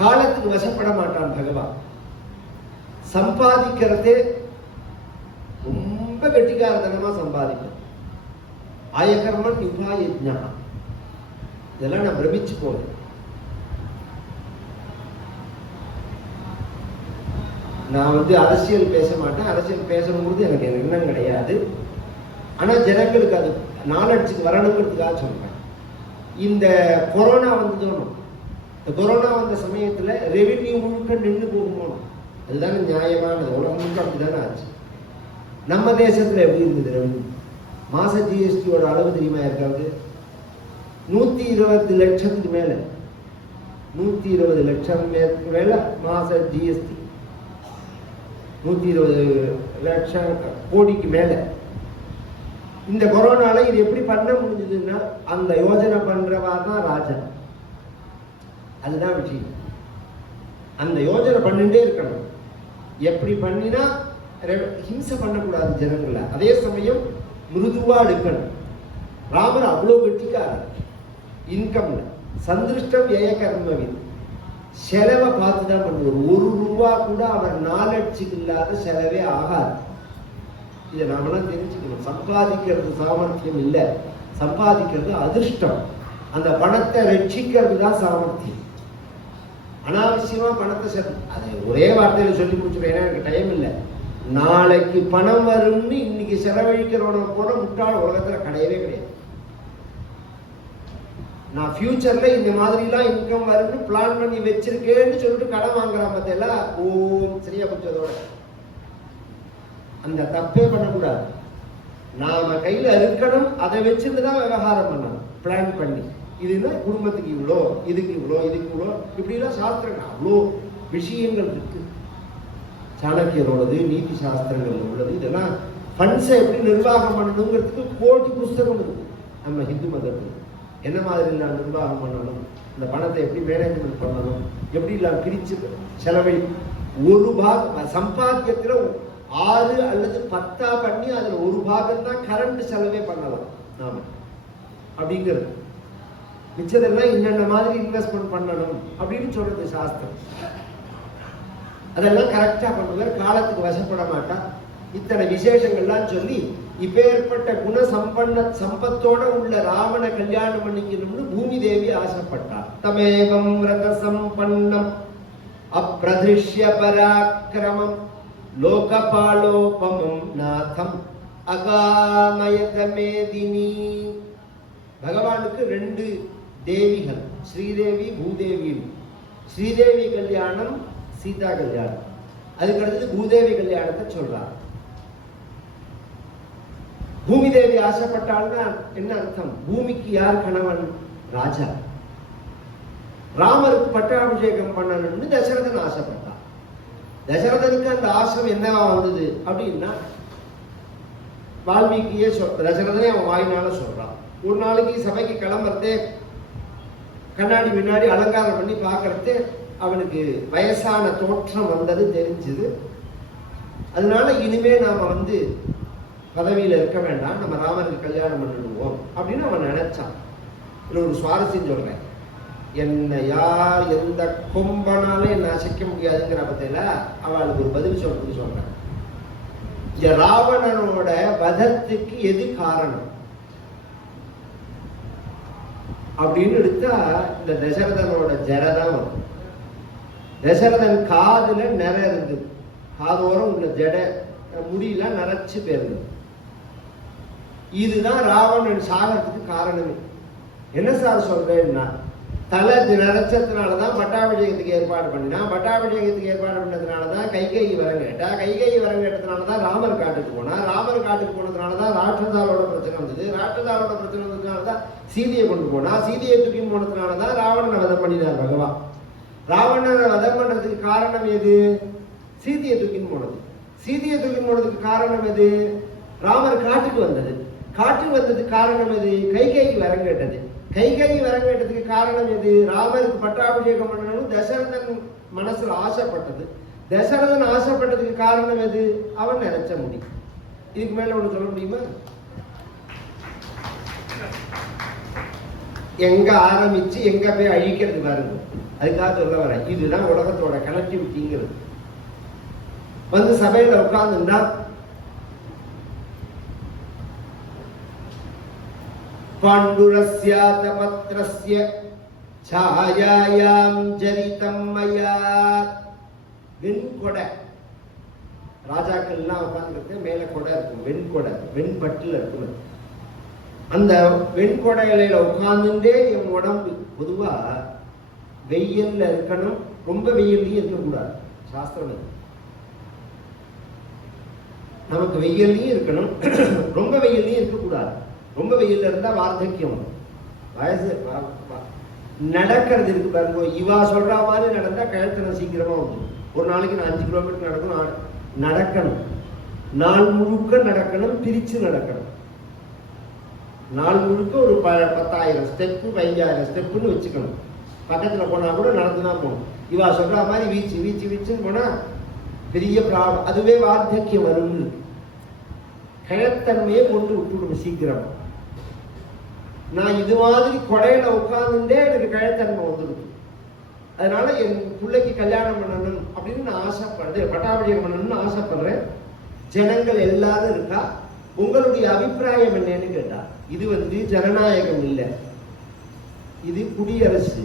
காலத்துக்கு வசப்பட மாட்டான் பகவான். சம்பாதிக்கிறதே ரொம்ப கெட்டிக்காரத்தனமா சம்பாதிக்கும். ஆயகர்மன் நிபாயஜ்ஞா, இதெல்லாம் நான் பிரமிச்சு போனேன். நான் அரசியல் பேச மாட்டேன், அரசியல் பேசணுங்கிறது எனக்கு எண்ணம் கிடையாது. ஆனா ஜனங்களுக்கு அது நாலடிச்சுக்கு வரணுங்கிறதுக்காக சொல்றேன். இந்த கொரோனா வந்ததோனும், இந்த கொரோனா வந்த சமயத்துல ரெவென்யூ முழுக்க நின்று போகணும். அதுதானே நியாயமானது. உலகம் முழுக்க அப்படிதானே ஆச்சு. நம்ம தேசத்துல எப்படி இருந்தது ரெவென்யூ? மாச ஜிஎஸ்டியோட அளவு தெரியுமா இருக்காது? 120 லட்சத்துக்கு மேல, 120 லட்சம் மேல மாச ஜிஎஸ்டி, 120 லட்சம் கோடிக்கு மேல. இந்த கொரோனால இது எப்படி பண்ண முடிஞ்சதுன்னா அந்த யோஜனை பண்றவா தான் ராஜா. அதுதான் விஷயம். அந்த யோஜனை பண்ணிட்டே இருக்கணும். எப்படி பண்ணினா ஹிம்சை பண்ணக்கூடாது ஜனங்கள, அதே சமயம் மிருதுவா எடுக்கணும். ராமர் அவ்வளவு வெட்டிக்காரர். இன்கம்ல சந்திருஷ்டம் ஏய கர்மவின், செலவை பார்த்துதான் பண்ணுவார். 1 ரூபா கூட அவர் நாலட்சிக்கு இல்லாத செலவே ஆகாது. இதை நாமெல்லாம் தெரிஞ்சுக்கணும். சம்பாதிக்கிறது சாமர்த்தியம் இல்லை, சம்பாதிக்கிறது அதிர்ஷ்டம். அந்த பணத்தை ரட்சிக்கிறது தான் சாமர்த்தியம். அனாவசியமா பணத்தை அதை ஒரே வார்த்தையில சொல்லி முடிச்சுட்டேன், எனக்கு டைம் இல்லை. நாளைக்கு பணம் வரும்னு இன்னைக்கு செலவழிக்கிறவன போல முட்டாள் உலகத்துல கிடையவே கிடையாது. நான் ஃபியூச்சர்ல இந்த மாதிரிலாம் இன்கம் வரும்னு பிளான் பண்ணி வச்சிருக்கேன்னு சொல்லிட்டு கடன் வாங்குறான் பார்த்தெல்லாம். ஓம் சரியா போச்சதோட அந்த தப்பே பண்ணக்கூடாது. நாம கையில இருக்கணும், அதை வச்சுட்டுதான் விவகாரம் பண்ணணும். பிளான் பண்ணி இதுன்னா குடும்பத்துக்கு இவ்வளோ, இதுக்கு இவ்வளோ, இதுக்கு இவ்வளோ, இப்படிலாம் சாஸ்திரங்கள் அவ்வளோ விஷயங்கள் இருக்கு. சாணக்கியரோடது, நீதி சாஸ்திரங்கள் உள்ளது. இதெல்லாம் ஃபண்ட்ஸை எப்படி நிர்வாகம் பண்ணணுங்கிறதுக்கு கோடி புஸ்தகம் இருக்கு நம்ம ஹிந்து மதத்தில். என்ன மாதிரி நான் நிர்வாகம் பண்ணணும், இந்த பணத்தை எப்படி மேனேஜ்மெண்ட் பண்ணணும், எப்படி எல்லாம் பிரிச்சு செலவை ஒரு பாகம் சம்பாத்தியத்தில் 6 அல்லது 10 பண்ணி அதில் ஒரு பாகம் தான் கரண்ட் செலவே பண்ணலாம் நாம அப்படிங்கிறது. மிச்சதெல்லாம் என்னென்ன மாதிரி இன்வெஸ்ட்மெண்ட் பண்ணணும் அப்படின்னு சொல்றது சாஸ்திரம். அதெல்லாம் கரெக்டா பண்ணுவார். காலத்துக்கு வசப்பட மாட்டா. இத்தனை விசேஷங்கள்லாம் சொல்லி இப்பேற்பட்ட குண சம்பத்தோட உள்ள ராவண கல்யாணம் பண்ணிக்கணும்னு பூமி தேவி ஆசைப்பட்டார். தமேவம் ரத சம்பன்னம் அப்ரதிஷ்ய பராக்கிரமம் லோகபாலோபமம் நாதம் அகாமயத மேதினி. பகவானுக்கு 2 தேவிகள், ஸ்ரீதேவி பூதேவி. ஸ்ரீதேவி கல்யாணம், சீதா கல்யாணம். அதுக்கு அடுத்தது பூதேவி கல்யாணத்தை சொல்றார். பூமி தேவி ஆசைப்பட்டாள்னா என்ன அர்த்தம்? பூமிக்கு யார் கணவன்? ராஜா. ராமருக்கு பட்டாபிஷேகம் பண்ணணும்னு தசரதன் ஆசைப்பட்டான். தசரதனுக்கு அந்த ஆசை என்னவா வந்தது அப்படின்னா, வால்மீகியே தசரதனே அவன் வாயினால சொல்றான். ஒரு நாளைக்கு சபைக்கு கிளம்புறதே கண்ணாடி முன்னாடி அலங்காரம் பண்ணி பார்க்கறது அவனுக்கு வயசான தோற்றம் வந்தது தெரிஞ்சது. அதனால இனிமே நாம பதவியில இருக்க வேண்டாம், நம்ம ராமருக்கு கல்யாணம் பண்ணிடுவோம் அப்படின்னு அவன் நினைச்சான். இதுல ஒரு சுவாரஸ்யம் சொல்றேன். என்னை யார் எந்த கொம்பனாலும் என்ன அசைக்க முடியாதுங்கிற பத்தியில அவளுக்கு ஒரு பதில் சொல்றேன். இந்த ராவணனோட வதத்துக்கு எது காரணம் அப்படின்னு எடுத்தா இந்த தசரதனோட ஜடதான் வரும். தசரதன் காதுல நிற இருந்தது, காதோரம் உள்ள ஜட முடியெல்லாம் நரைச்சு போயிருந்தது. இதுதான் ராவணன் சாகறதுக்கு காரணமே. என்ன சார் சொல்றேன்னா, தலை நரைச்சதுனாலதான் பட்டாபிஷேகத்துக்கு ஏற்பாடு பண்ணினா, பட்டாபிஷேகத்துக்கு ஏற்பாடு பண்ணதுனாலதான் கைகேயி வரம் கேட்டா, கைகேயி வரம் கேட்டதுனாலதான் ராமர் காட்டுக்கு போனா, ராமர் காட்டுக்கு போனதுனாலதான் ராட்சதாரோட பிரச்சனை வந்தது, ராட்சதாரோட பிரச்சனை வந்ததுனாலதான் சீதையை கொண்டு போனா, சீதையை தூக்கி போனதுனாலதான் ராவணனை வதம் பண்ணினார் பகவான். ராவணனை வதம் பண்றதுக்கு காரணம் எது? சீதையை தூக்கின்னு போனது. சீதையை தூக்கின்னு போனதுக்கு காரணம் எது? ராமர் காட்டுக்கு வந்தது. காட்டுக்கு வந்ததுக்கு காரணம் எது? கைகேயி வரம் கேட்டது. கைகேயி வரம் கேட்டதுக்கு காரணம் எது? ராமருக்கு பட்டாபிஷேகம் பண்ணணும் தசரதன் மனசுல ஆசைப்பட்டது. தசரதன் ஆசைப்பட்டதுக்கு காரணம் எது? அவன் நினைச்ச முடி. இதுக்கு மேல ஒண்ணு சொல்ல முடியுமா? எங்க ஆரம்பிச்சு எங்க போய் அழிக்கிறது பாருங்க. அதுக்காக சொல்ல வரேன், இதுதான் உலகத்தோட கனெக்டிவிட்டிங்கிறது. வந்து சபையில உட்கார்ந்துன்னா பாண்டுரஸ்யாத பத்ரஸ்ய ಛಾಯಾಯಾಂ ஜரிதம் மயா. வெண்கொடை ராஜாக்கள்லாம் உட்கார்ந்துருக்கு, மேல கொடை இருக்கும், வெண்கொடை, வெண்பட்டில் இருக்கும். அந்த வெண்கொடையில உட்கார்ந்துட்டே என் உடம்பு பொதுவா வெயில்ல இருக்கணும், ரொம்ப வெயில்லையும் இருக்கக்கூடாது. சாஸ்திரம் நமக்கு வெயில்லையும் இருக்கணும், ரொம்ப வெயில்லையும் இருக்கக்கூடாது. ரொம்ப வெயில்ல இருந்தா வார்த்தக்கியம், வயசு நடக்கிறது இருக்கு பாருங்க. இவா சொல்ற மாதிரி நடந்தா கழுத்தனை சீக்கிரமா வந்துடும். ஒரு நாளைக்கு நான் 5 கிலோமீட்டர் நடக்கணும். நடக்கணும், நாள் முழுக்க நடக்கணும், பிரிச்சு நடக்கணும். நாள் முழுக்க ஒரு 10,000 ஸ்டெப்பு 15,000 ஸ்டெப்புன்னு வச்சுக்கணும். பக்கத்துல போனா கூட நடந்துதான் போகணும். இவா சொல்ற மாதிரி வீச்சு வீச்சு வீச்சுன்னு போனா பெரிய ப்ராப்ளம். அதுவே வார்த்தக்கியம் வரும். கழத்தன்மையை கொண்டு விட்டுவிடும் சீக்கிரம். நான் இது மாதிரி கொடையில உட்கார்ந்துட்டே எனக்கு கழத்தன்மை வந்துடுது. அதனால என் பிள்ளைக்கு கல்யாணம் பண்ணணும் அப்படின்னு நான் ஆசைப்படுறேன், பட்டாபிஷேகம் பண்ணணும்னு ஆசைப்படுறேன். ஜனங்கள் எல்லாரும் இருக்கா, உங்களுடைய அபிப்பிராயம் என்னன்னு கேட்டா, இது ஜனநாயகம் இல்லை, இது குடியரசு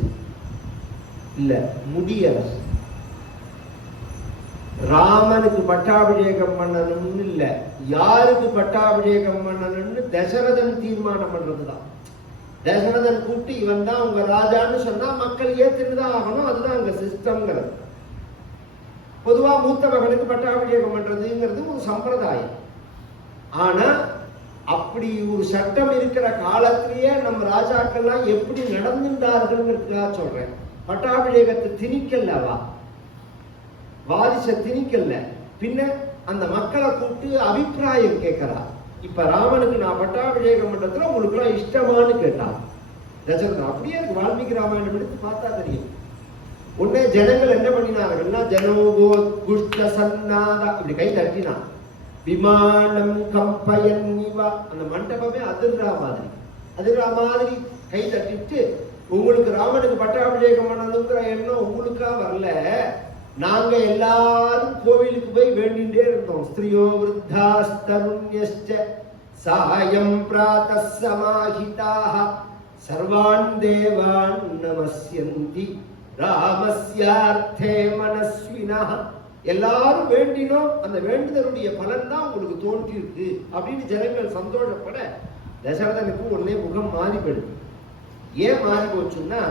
இல்ல, முடியரசு. ராமனுக்கு பட்டாபிஷேகம் பண்ணணும்னு இல்ல, யாருக்கு பட்டாபிஷேகம் பண்ணணும்னு தசரதன் தீர்மானம் பண்றதுதான். தசரதன் கூப்பிட்டு இவன் தான் உங்க ராஜான்னு சொன்னா மக்கள் ஏத்துட்டுதான் ஆகணும். அதுதான் அங்க சிஸ்டம்ங்கிறது. பொதுவா மூத்த மகனுக்கு பட்டாபிஷேகம் பண்றதுங்கிறது ஒரு சம்பிரதாயம். ஆனா அப்படி ஒரு சட்டம் இருக்கிற காலத்திலேயே நம்ம ராஜாக்கள்லாம் எப்படி நடந்துட்டார்கள்ங்கிறதுக்காக சொல்றேன். பட்டாபிஷேகத்தை திணிக்கல்லவா, வாரிச திணிக்கல, பின்ன அந்த மக்களை கூப்பிட்டு அபிப்பிராயம் கேட்கிறா. இப்ப ராமனுக்கு நான் பட்டாபிஷேகம் பண்றதுல உங்களுக்கு எல்லாம் இஷ்டமானு கேட்டா தசரதன். அப்படியே இருக்கு, வால்மீகி ராமாயணம் எடுத்து பார்த்தா தெரியும். உடனே ஜனங்கள் என்ன பண்ணினார்கள்னா, ஜனோகோ குஷ்ட சன்னாதா இப்படி கை தட்டினா, விமானம் கம்பயன் நிவா, அந்த மண்டபமே அதிர்றா மாதிரி கை தட்டிட்டு, உங்களுக்கு ராமனுக்கு பட்டாபிஷேகம் பண்ணணுங்கிற எண்ணம் உங்களுக்கா வரல, நாங்க எல்லாரும் கோவிலுக்கு போய் வேண்டிட்டே இருந்தோம். ஸ்திரியோ விருத்தாஸ்தருண்யஸ்ச சாயம் பிராதः சமாஹிதாः சர்வான் தேவான் நமஸ்யந்தி ராமஸ்யார்த்தே மனஸ்வினः. எல்லாரும் வேண்டினோம், அந்த வேண்டுதலுடைய பலன் தான் உங்களுக்கு தோன்றி இருக்கு அப்படின்னு ஜனங்கள் சந்தோஷப்பட தசரதனுக்கு உடனே முகம் மாறி போயிடுது. ஏன் மாறி போச்சுன்னா,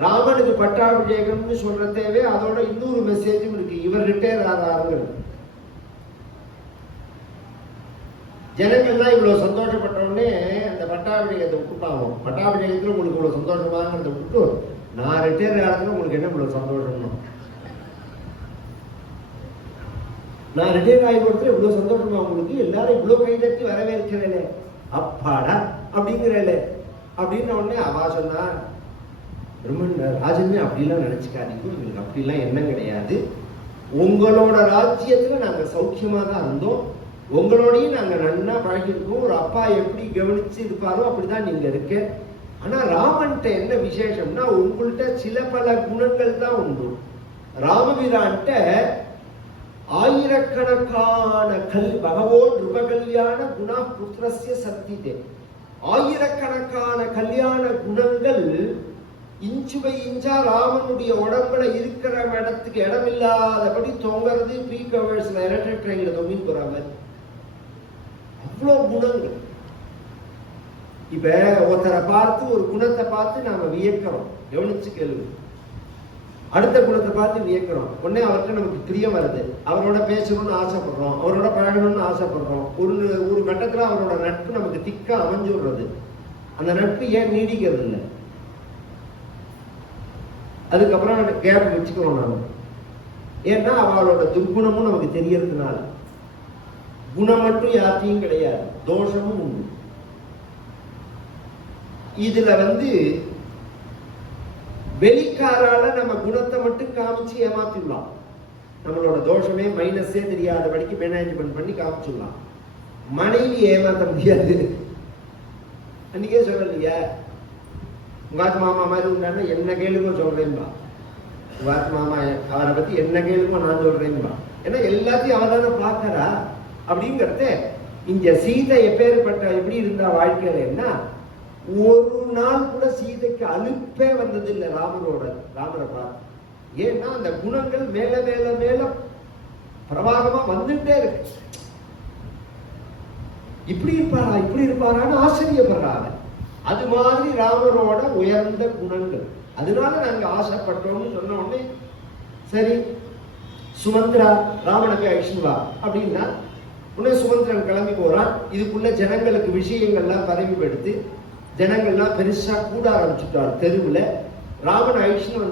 ராமனுக்கு பட்டாபிஷேகம்னு சொல்றதேவே அதோட இன்னொரு மெசேஜும் இருக்கு, இவர் ரிட்டையர் ஆகிறார்கள். ஜனங்கள்லாம் இவ்வளவு சந்தோஷப்பட்ட உடனே அந்த பட்டாபிஷேகத்தை விட்டுட்டாங்க. பட்டாபிஷேகத்துல உங்களுக்கு இவ்வளவு சந்தோஷமானதை விட்டு நான் ரிட்டையர் ஆகிறதுல உங்களுக்கு என்ன இவ்வளவு சந்தோஷம்னா, நான் ரிட்டையர் ஆகி கொடுத்துல இவ்வளவு சந்தோஷமா உங்களுக்கு, எல்லாரும் இவ்வளவு கைதட்டி வரவேற்கிறேன் அப்பாடா அப்படிங்கிறே அப்படின்னு உடனே அவா சொன்னா, ராஜன்மே அப்படிலாம் நினைச்சுக்காதீங்க, எங்களுக்கு அப்படிலாம் எண்ணம் கிடையாது. உங்களோட ராஜ்யத்துல நாங்க சௌக்கியமா தான் இருந்தோம், உங்களோடையும் நாங்க நன்னா பழகிருக்கோம். ஒரு அப்பா எப்படி கவனிச்சு இருப்பாரோ அப்படிதான் நீங்க இருக்க. ஆனா ராமன்ட்ட என்ன விசேஷம்னா, உங்கள்கிட்ட சில பல குணங்கள் தான் உண்டு. ராமபிரான்ட்ட ஆயிரக்கணக்கான பகவோ நிருபகல்யாண குணா புத்திரஸ்ய சத்திதே. ஆயிரக்கணக்கான கல்யாண குணங்கள் இன்ச்சு பை இன்ச்சா ராமனுடைய உடம்புல இருக்கிற இடத்துக்கு இடமில்லாதபடி தொங்குறது. ப்ரீ கவர்ஸ்ல எலக்ட்ரிக் ட்ரெயின்ல தொங்கிட்டு போறாங்க. அவ்வளோ குணங்கள். இப்ப ஒருத்தரை பார்த்து ஒரு குணத்தை பார்த்து நாம வியக்கிறோம். கவனிச்சு கேள்வி. அடுத்த குணத்தை பார்த்து வியக்கிறோம். உடனே அவர்கிட்ட நமக்கு பிரியம் வருது. அவரோட பேசணும்னு ஆசைப்படுறோம், அவரோட பழகணும்னு ஆசைப்படுறோம். ஒரு கட்டத்துல அவரோட நட்பு நமக்கு திக்கா அமைஞ்சுடுறது. அந்த நட்பு ஏன் நீடிக்கிறது இல்லை? அதுக்கப்புறம் கேப் வச்சுக்கிறோம் நாம. ஏன்னா அவளோட துர்குணமும் நமக்கு தெரியறதுனால. குணம் மட்டும் யார்த்தையும் கிடையாது, தோஷமும் உண்டு. இதுல வெளிக்காரால நம்ம குணத்தை மட்டும் காமிச்சு ஏமாத்திடலாம். நம்மளோட தோஷமே மைனஸே தெரியாதபடிக்கு மேனேஜ்மெண்ட் பண்ணி காமிச்சிடலாம். மனைவி ஏமாத்த முடியாது. அன்னைக்கே சொல்லலையா, உங்காத்து மாமா மாதிரி உண்டான என்ன கேளுங்க சொல்றேன்பா. உங்காத்து மாமா அவரை பத்தி என்ன கேளுங்க நான் சொல்றேன்பா. ஏன்னா எல்லாத்தையும் அவன் தானே பார்க்கறா. அப்படிங்கிறத இந்த சீதை எப்பேற்பட்ட எப்படி இருந்தா வாழ்க்கையில என்ன, ஒரு நாள் கூட சீதைக்கு அலுப்பே வந்தது இல்லை ராமரை பார்த்து. ஏன்னா அந்த குணங்கள் மேல மேல மேல பிரபாகமா வந்துட்டே இருக்கு. இப்படி இருப்பாரான்னு ஆச்சரியப்படுறாங்க. அது மாதிரி ராமரோட உயர்ந்த குணங்கள். அதனால நாங்க ஆசைப்பட்டோம்னு சொன்ன உடனே சரி சுமந்திரா ராமனை போய் அழிச்சுவா அப்படின்னா உடனே சுமந்திரன் கிளம்பி போறான். இதுக்குள்ள ஜனங்களுக்கு விஷயங்கள்லாம் பரவிப்படுத்தி ஜனங்கள்லாம் பெருசா கூட ஆரம்பிச்சுட்டார் தெருவுல. ராமன் அழிச்சுன்னு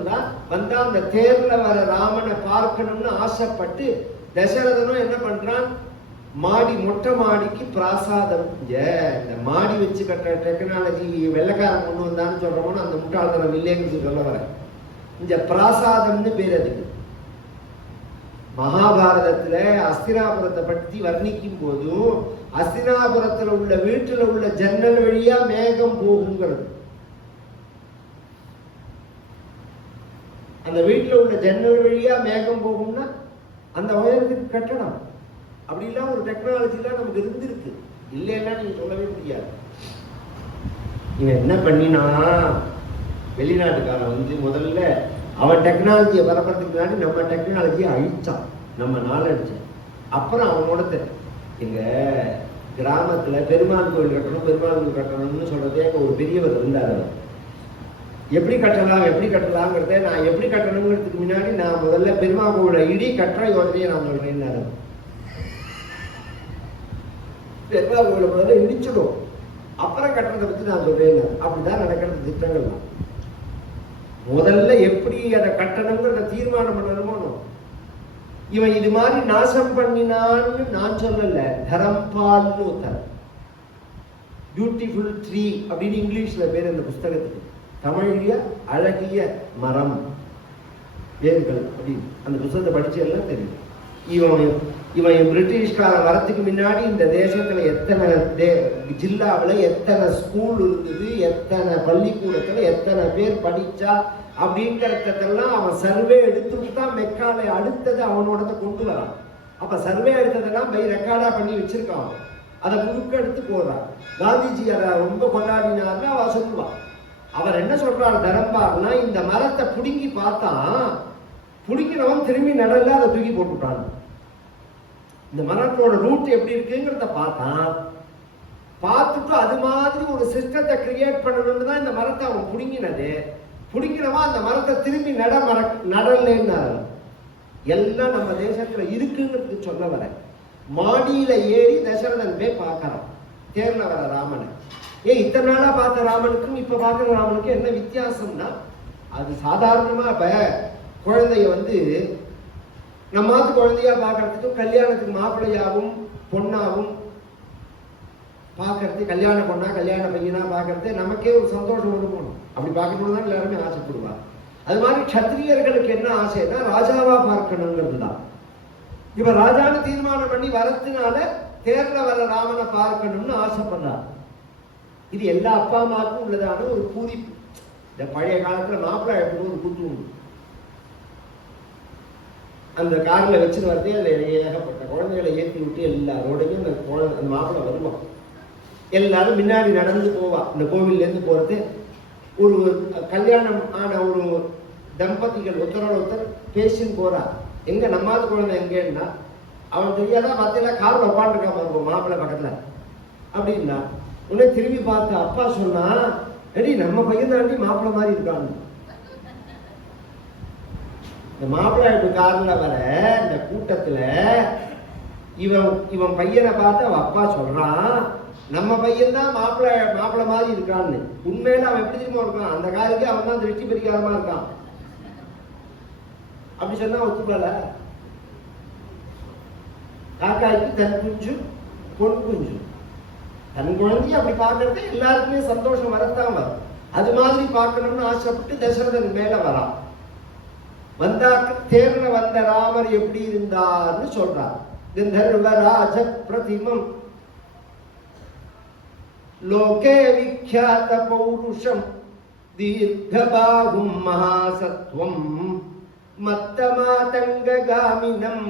வந்தா அந்த தேர்ல வர ராமனை பார்க்கணும்னு ஆசைப்பட்டு தசரதனும் என்ன பண்றான், மொட்டை மாடிக்கு பிராசாதம். இந்த மாடி வச்சு கட்டுற டெக்னாலஜி வெள்ளக்காரன் கொண்டு வந்தான்னு சொல்றோம்னா அந்த முட்டாள்தனம் இல்லைன்னு சொல்ல வர. இந்த பிராசாதம்னு பேர். அதுக்கு மகாபாரதத்துல அஸ்தினாபுரத்தை பற்றி வர்ணிக்கும் போதும் அஸ்தினாபுரத்துல உள்ள வீட்டுல உள்ள ஜன்னல் வழியா மேகம் போகுங்கிறது. அந்த வீட்டுல உள்ள ஜன்னல் வழியா மேகம் போகும்னா அந்த உயரத்துக்கு கட்டணம். அப்படிலாம் ஒரு டெக்னாலஜிலாம் நமக்கு இருந்திருக்கு. இல்லைன்னா நீங்க சொல்லவே முடியாது. இவன் என்ன பண்ணினா, வெளிநாட்டுக்காரன் முதல்ல அவன் டெக்னாலஜியை பரப்புறதுக்கு முன்னாடி நம்ம டெக்னாலஜியை அழிச்சான், நம்ம நாளடிச்சு. அப்புறம் அவனோட எங்க கிராமத்துல பெருமாள் கோயில் கட்டணும்னு சொல்றதே ஒரு பெரியவர் இருந்தார். எப்படி கட்டலாங்கிறத நான் எப்படி கட்டணுங்கிறதுக்கு முன்னாடி நான் முதல்ல பெருமாள் கோயில இடி கட்டுற யோசனையை நான் சொல்றேன். பெருமாள் கோயில முதல்ல இடிச்சிடும், அப்புறம் கட்டுறதை பத்தி நான் சொல்றேன். அப்படிதான் நடக்கிறது திட்டங்கள். முதல்ல எப்படி அதை கட்டணுங்கிறத தீர்மானம் பண்ணணுமோ. இவன் இது மாதிரி நாசம் பண்ணினான்னு நான் சொல்லல. தரம்பால்னு ஒருத்தர், பியூட்டிஃபுல் ட்ரீ அப்படின்னு இங்கிலீஷ்ல பேர் அந்த புஸ்தகத்துக்கு. தமிழ்ல அழகிய மரம் வேர்கள் அப்படின்னு அந்த புத்தகத்தை படிச்சு எல்லாம் தெரியும். இவன் பிரிட்டிஷ்காரன் வரத்துக்கு முன்னாடி இந்த தேசத்துல எத்தனை ஜில்லாவில் எத்தனை ஸ்கூல் இருந்தது, எத்தனை பள்ளிக்கூடத்துல எத்தனை பேர் படிச்சா அப்படிங்கிறதெல்லாம் அவன் சர்வே எடுத்துட்டு தான் மெக்காலை அடுத்தது அவனோட கொண்டு வரான். அப்ப சர்வே எடுத்ததெல்லாம் பை ரெக்கார்டா பண்ணி வச்சிருக்கான். அதை முழுக்க எடுத்து போடுறான். காந்திஜி அதை ரொம்ப கொண்டாடினார்னு அவ சொல்லுவான். அவர் என்ன சொல்றாரு தரம்பார்னா, இந்த மரத்தை புடுங்கி பார்த்தான், புடிக்கிறவன் திரும்பி நடல அதை தூக்கி போட்டுட்டான். இந்த மரத்தோட ரூட் எப்படி இருக்குங்கிறத பார்த்தான். பார்த்துட்டு அது மாதிரி ஒரு சிஸ்டத்தை கிரியேட் பண்ணணும்னு தான் இந்த மரத்தை அவன் புடுங்கினது. புடிக்கிறவன் அந்த மரத்தை திரும்பி நடலன்னு எல்லாம் நம்ம தேசத்துல இருக்குங்கிறது சொல்ல வர. மாடியில ஏறி தசரதன் போய் பார்க்கறான் தேர்ல வர ராமனை. இத்தனை நாளா பார்த்த ராமனுக்கும் இப்ப பார்க்கிற ராமனுக்கும் என்ன வித்தியாசம்னா, அது சாதாரணமா இப்ப குழந்தைய நம்ம குழந்தையா பார்க்கறதுக்கும் கல்யாணத்துக்கு மாப்பிள்ளையாவும் பொண்ணாவும் பார்க்கறது, கல்யாண பொண்ணா கல்யாண பையனா பார்க்கறது நமக்கே ஒரு சந்தோஷம் இருக்கும். அப்படி பார்க்கணும்னு தான் எல்லாருமே ஆசைப்படுவார். அது மாதிரி கத்திரியர்களுக்கு என்ன ஆசைன்னா ராஜாவா பார்க்கணுங்கிறது தான். இப்ப ராஜான்னு தீர்மானம் பண்ணி வரதுனால தேர்ல வர ராமனை பார்க்கணும்னு ஆசைப்படுறார். இது எல்லா அப்பா அம்மாவுக்கும் உள்ளதான ஒரு பூரிப்பு. இந்த பழைய காலத்துல மாப்பிள்ளை ஒரு கூட்டு உண்டு. அந்த காரில் வச்சுன்னு வரதே அதில் ஏகப்பட்ட குழந்தைகளை ஏற்றி விட்டு எல்லாரோடையும் அந்த மாப்பிள்ளை வருவான். எல்லாரும் முன்னாடி நடந்து போவான். இந்த கோவில்லேருந்து போகிறது ஒரு கல்யாணம் ஆன ஒரு தம்பதிகள் ஒருத்தரோட ஒருத்தர் பேசின்னு போறா. எங்க நம்மாவது குழந்தை எங்கன்னா அவன் தெரியாதா மத்தியில காரில் உட்காந்துருக்கான் பாருங்க மாப்பிள்ளை பக்கத்துல அப்படின்னா உடனே திரும்பி பார்த்து அப்பா சொன்னா எடி நம்ம பையன் தாண்டி மாப்பிள்ளை மாதிரி இருக்கான்னு. இந்த மாப்பிள்ளை இப்ப கார்ல வர இந்த கூட்டத்துல இவன் பையனை பார்த்து அவன் அப்பா சொல்றான் நம்ம பையன் தான் மாப்பிள்ளை மாதிரி இருக்கான்னு. உண்மையில அவன் எப்படி தெரியுமா இருக்கான்? அந்த காருக்கு அவன் தான் திருஷ்டி பரிகாரமா இருக்கான். அப்படி சொன்னா ஒத்துக்கல. காக்காய்க்கு தன் குஞ்சு பொன் குஞ்சு. தன் குழந்தைய அப்படி பார்க்கறது எல்லாருக்குமே சந்தோஷம் வரத்தான் வரும். அது மாதிரி பார்க்கணும்னு ஆசைப்பட்டு தசரதன் மேல வரான். வந்தாக்க தேர்ல வந்த ராமர் எப்படி இருந்தார்னு சொல்றார். கந்தர்வராஜ பிரதிமம் லோகே விக்யாத பௌருஷம் தீர்க்கபாகும் மகாசத்வம் மத்தமாதங்ககாமினம்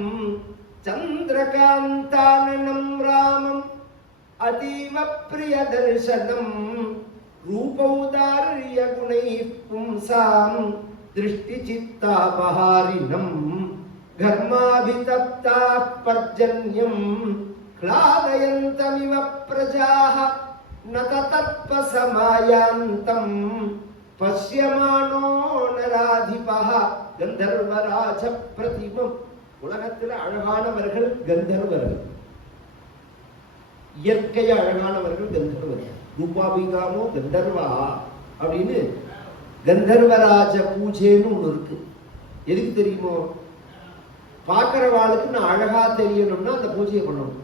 சந்திரகாந்தானனம் ராமம் அதீவ பிரிய தர்சனம் ரூபௌதாரிய குணை பும்சாம் திருஷ்டி சித்தாபஹாரினம் கர்மாபிதப்தா பர்ஜன்யம் க்ளாதயந்தமிவ பிரஜாஹ நததர்ப்பசமாயாந்தம் பஷ்யமானோ நராதிபஹ கந்தர்வராஜ பிரதிமம். உலகத்தில் அழகானவர்கள் கந்தர்வர்கள், இயற்கைய அழகானவர்கள் கந்தர்வர்கள். ரூபாபிகாமோ கந்தர்வா அப்படின்னு கந்தர்வராஜ பூஜைன்னு ஒண்ணு இருக்கு. எதுக்கு தெரியுமோ? பார்க்கிறவாளுக்கு நான் அழகா தெரியணும்னா அந்த பூஜையை பண்ணணும்.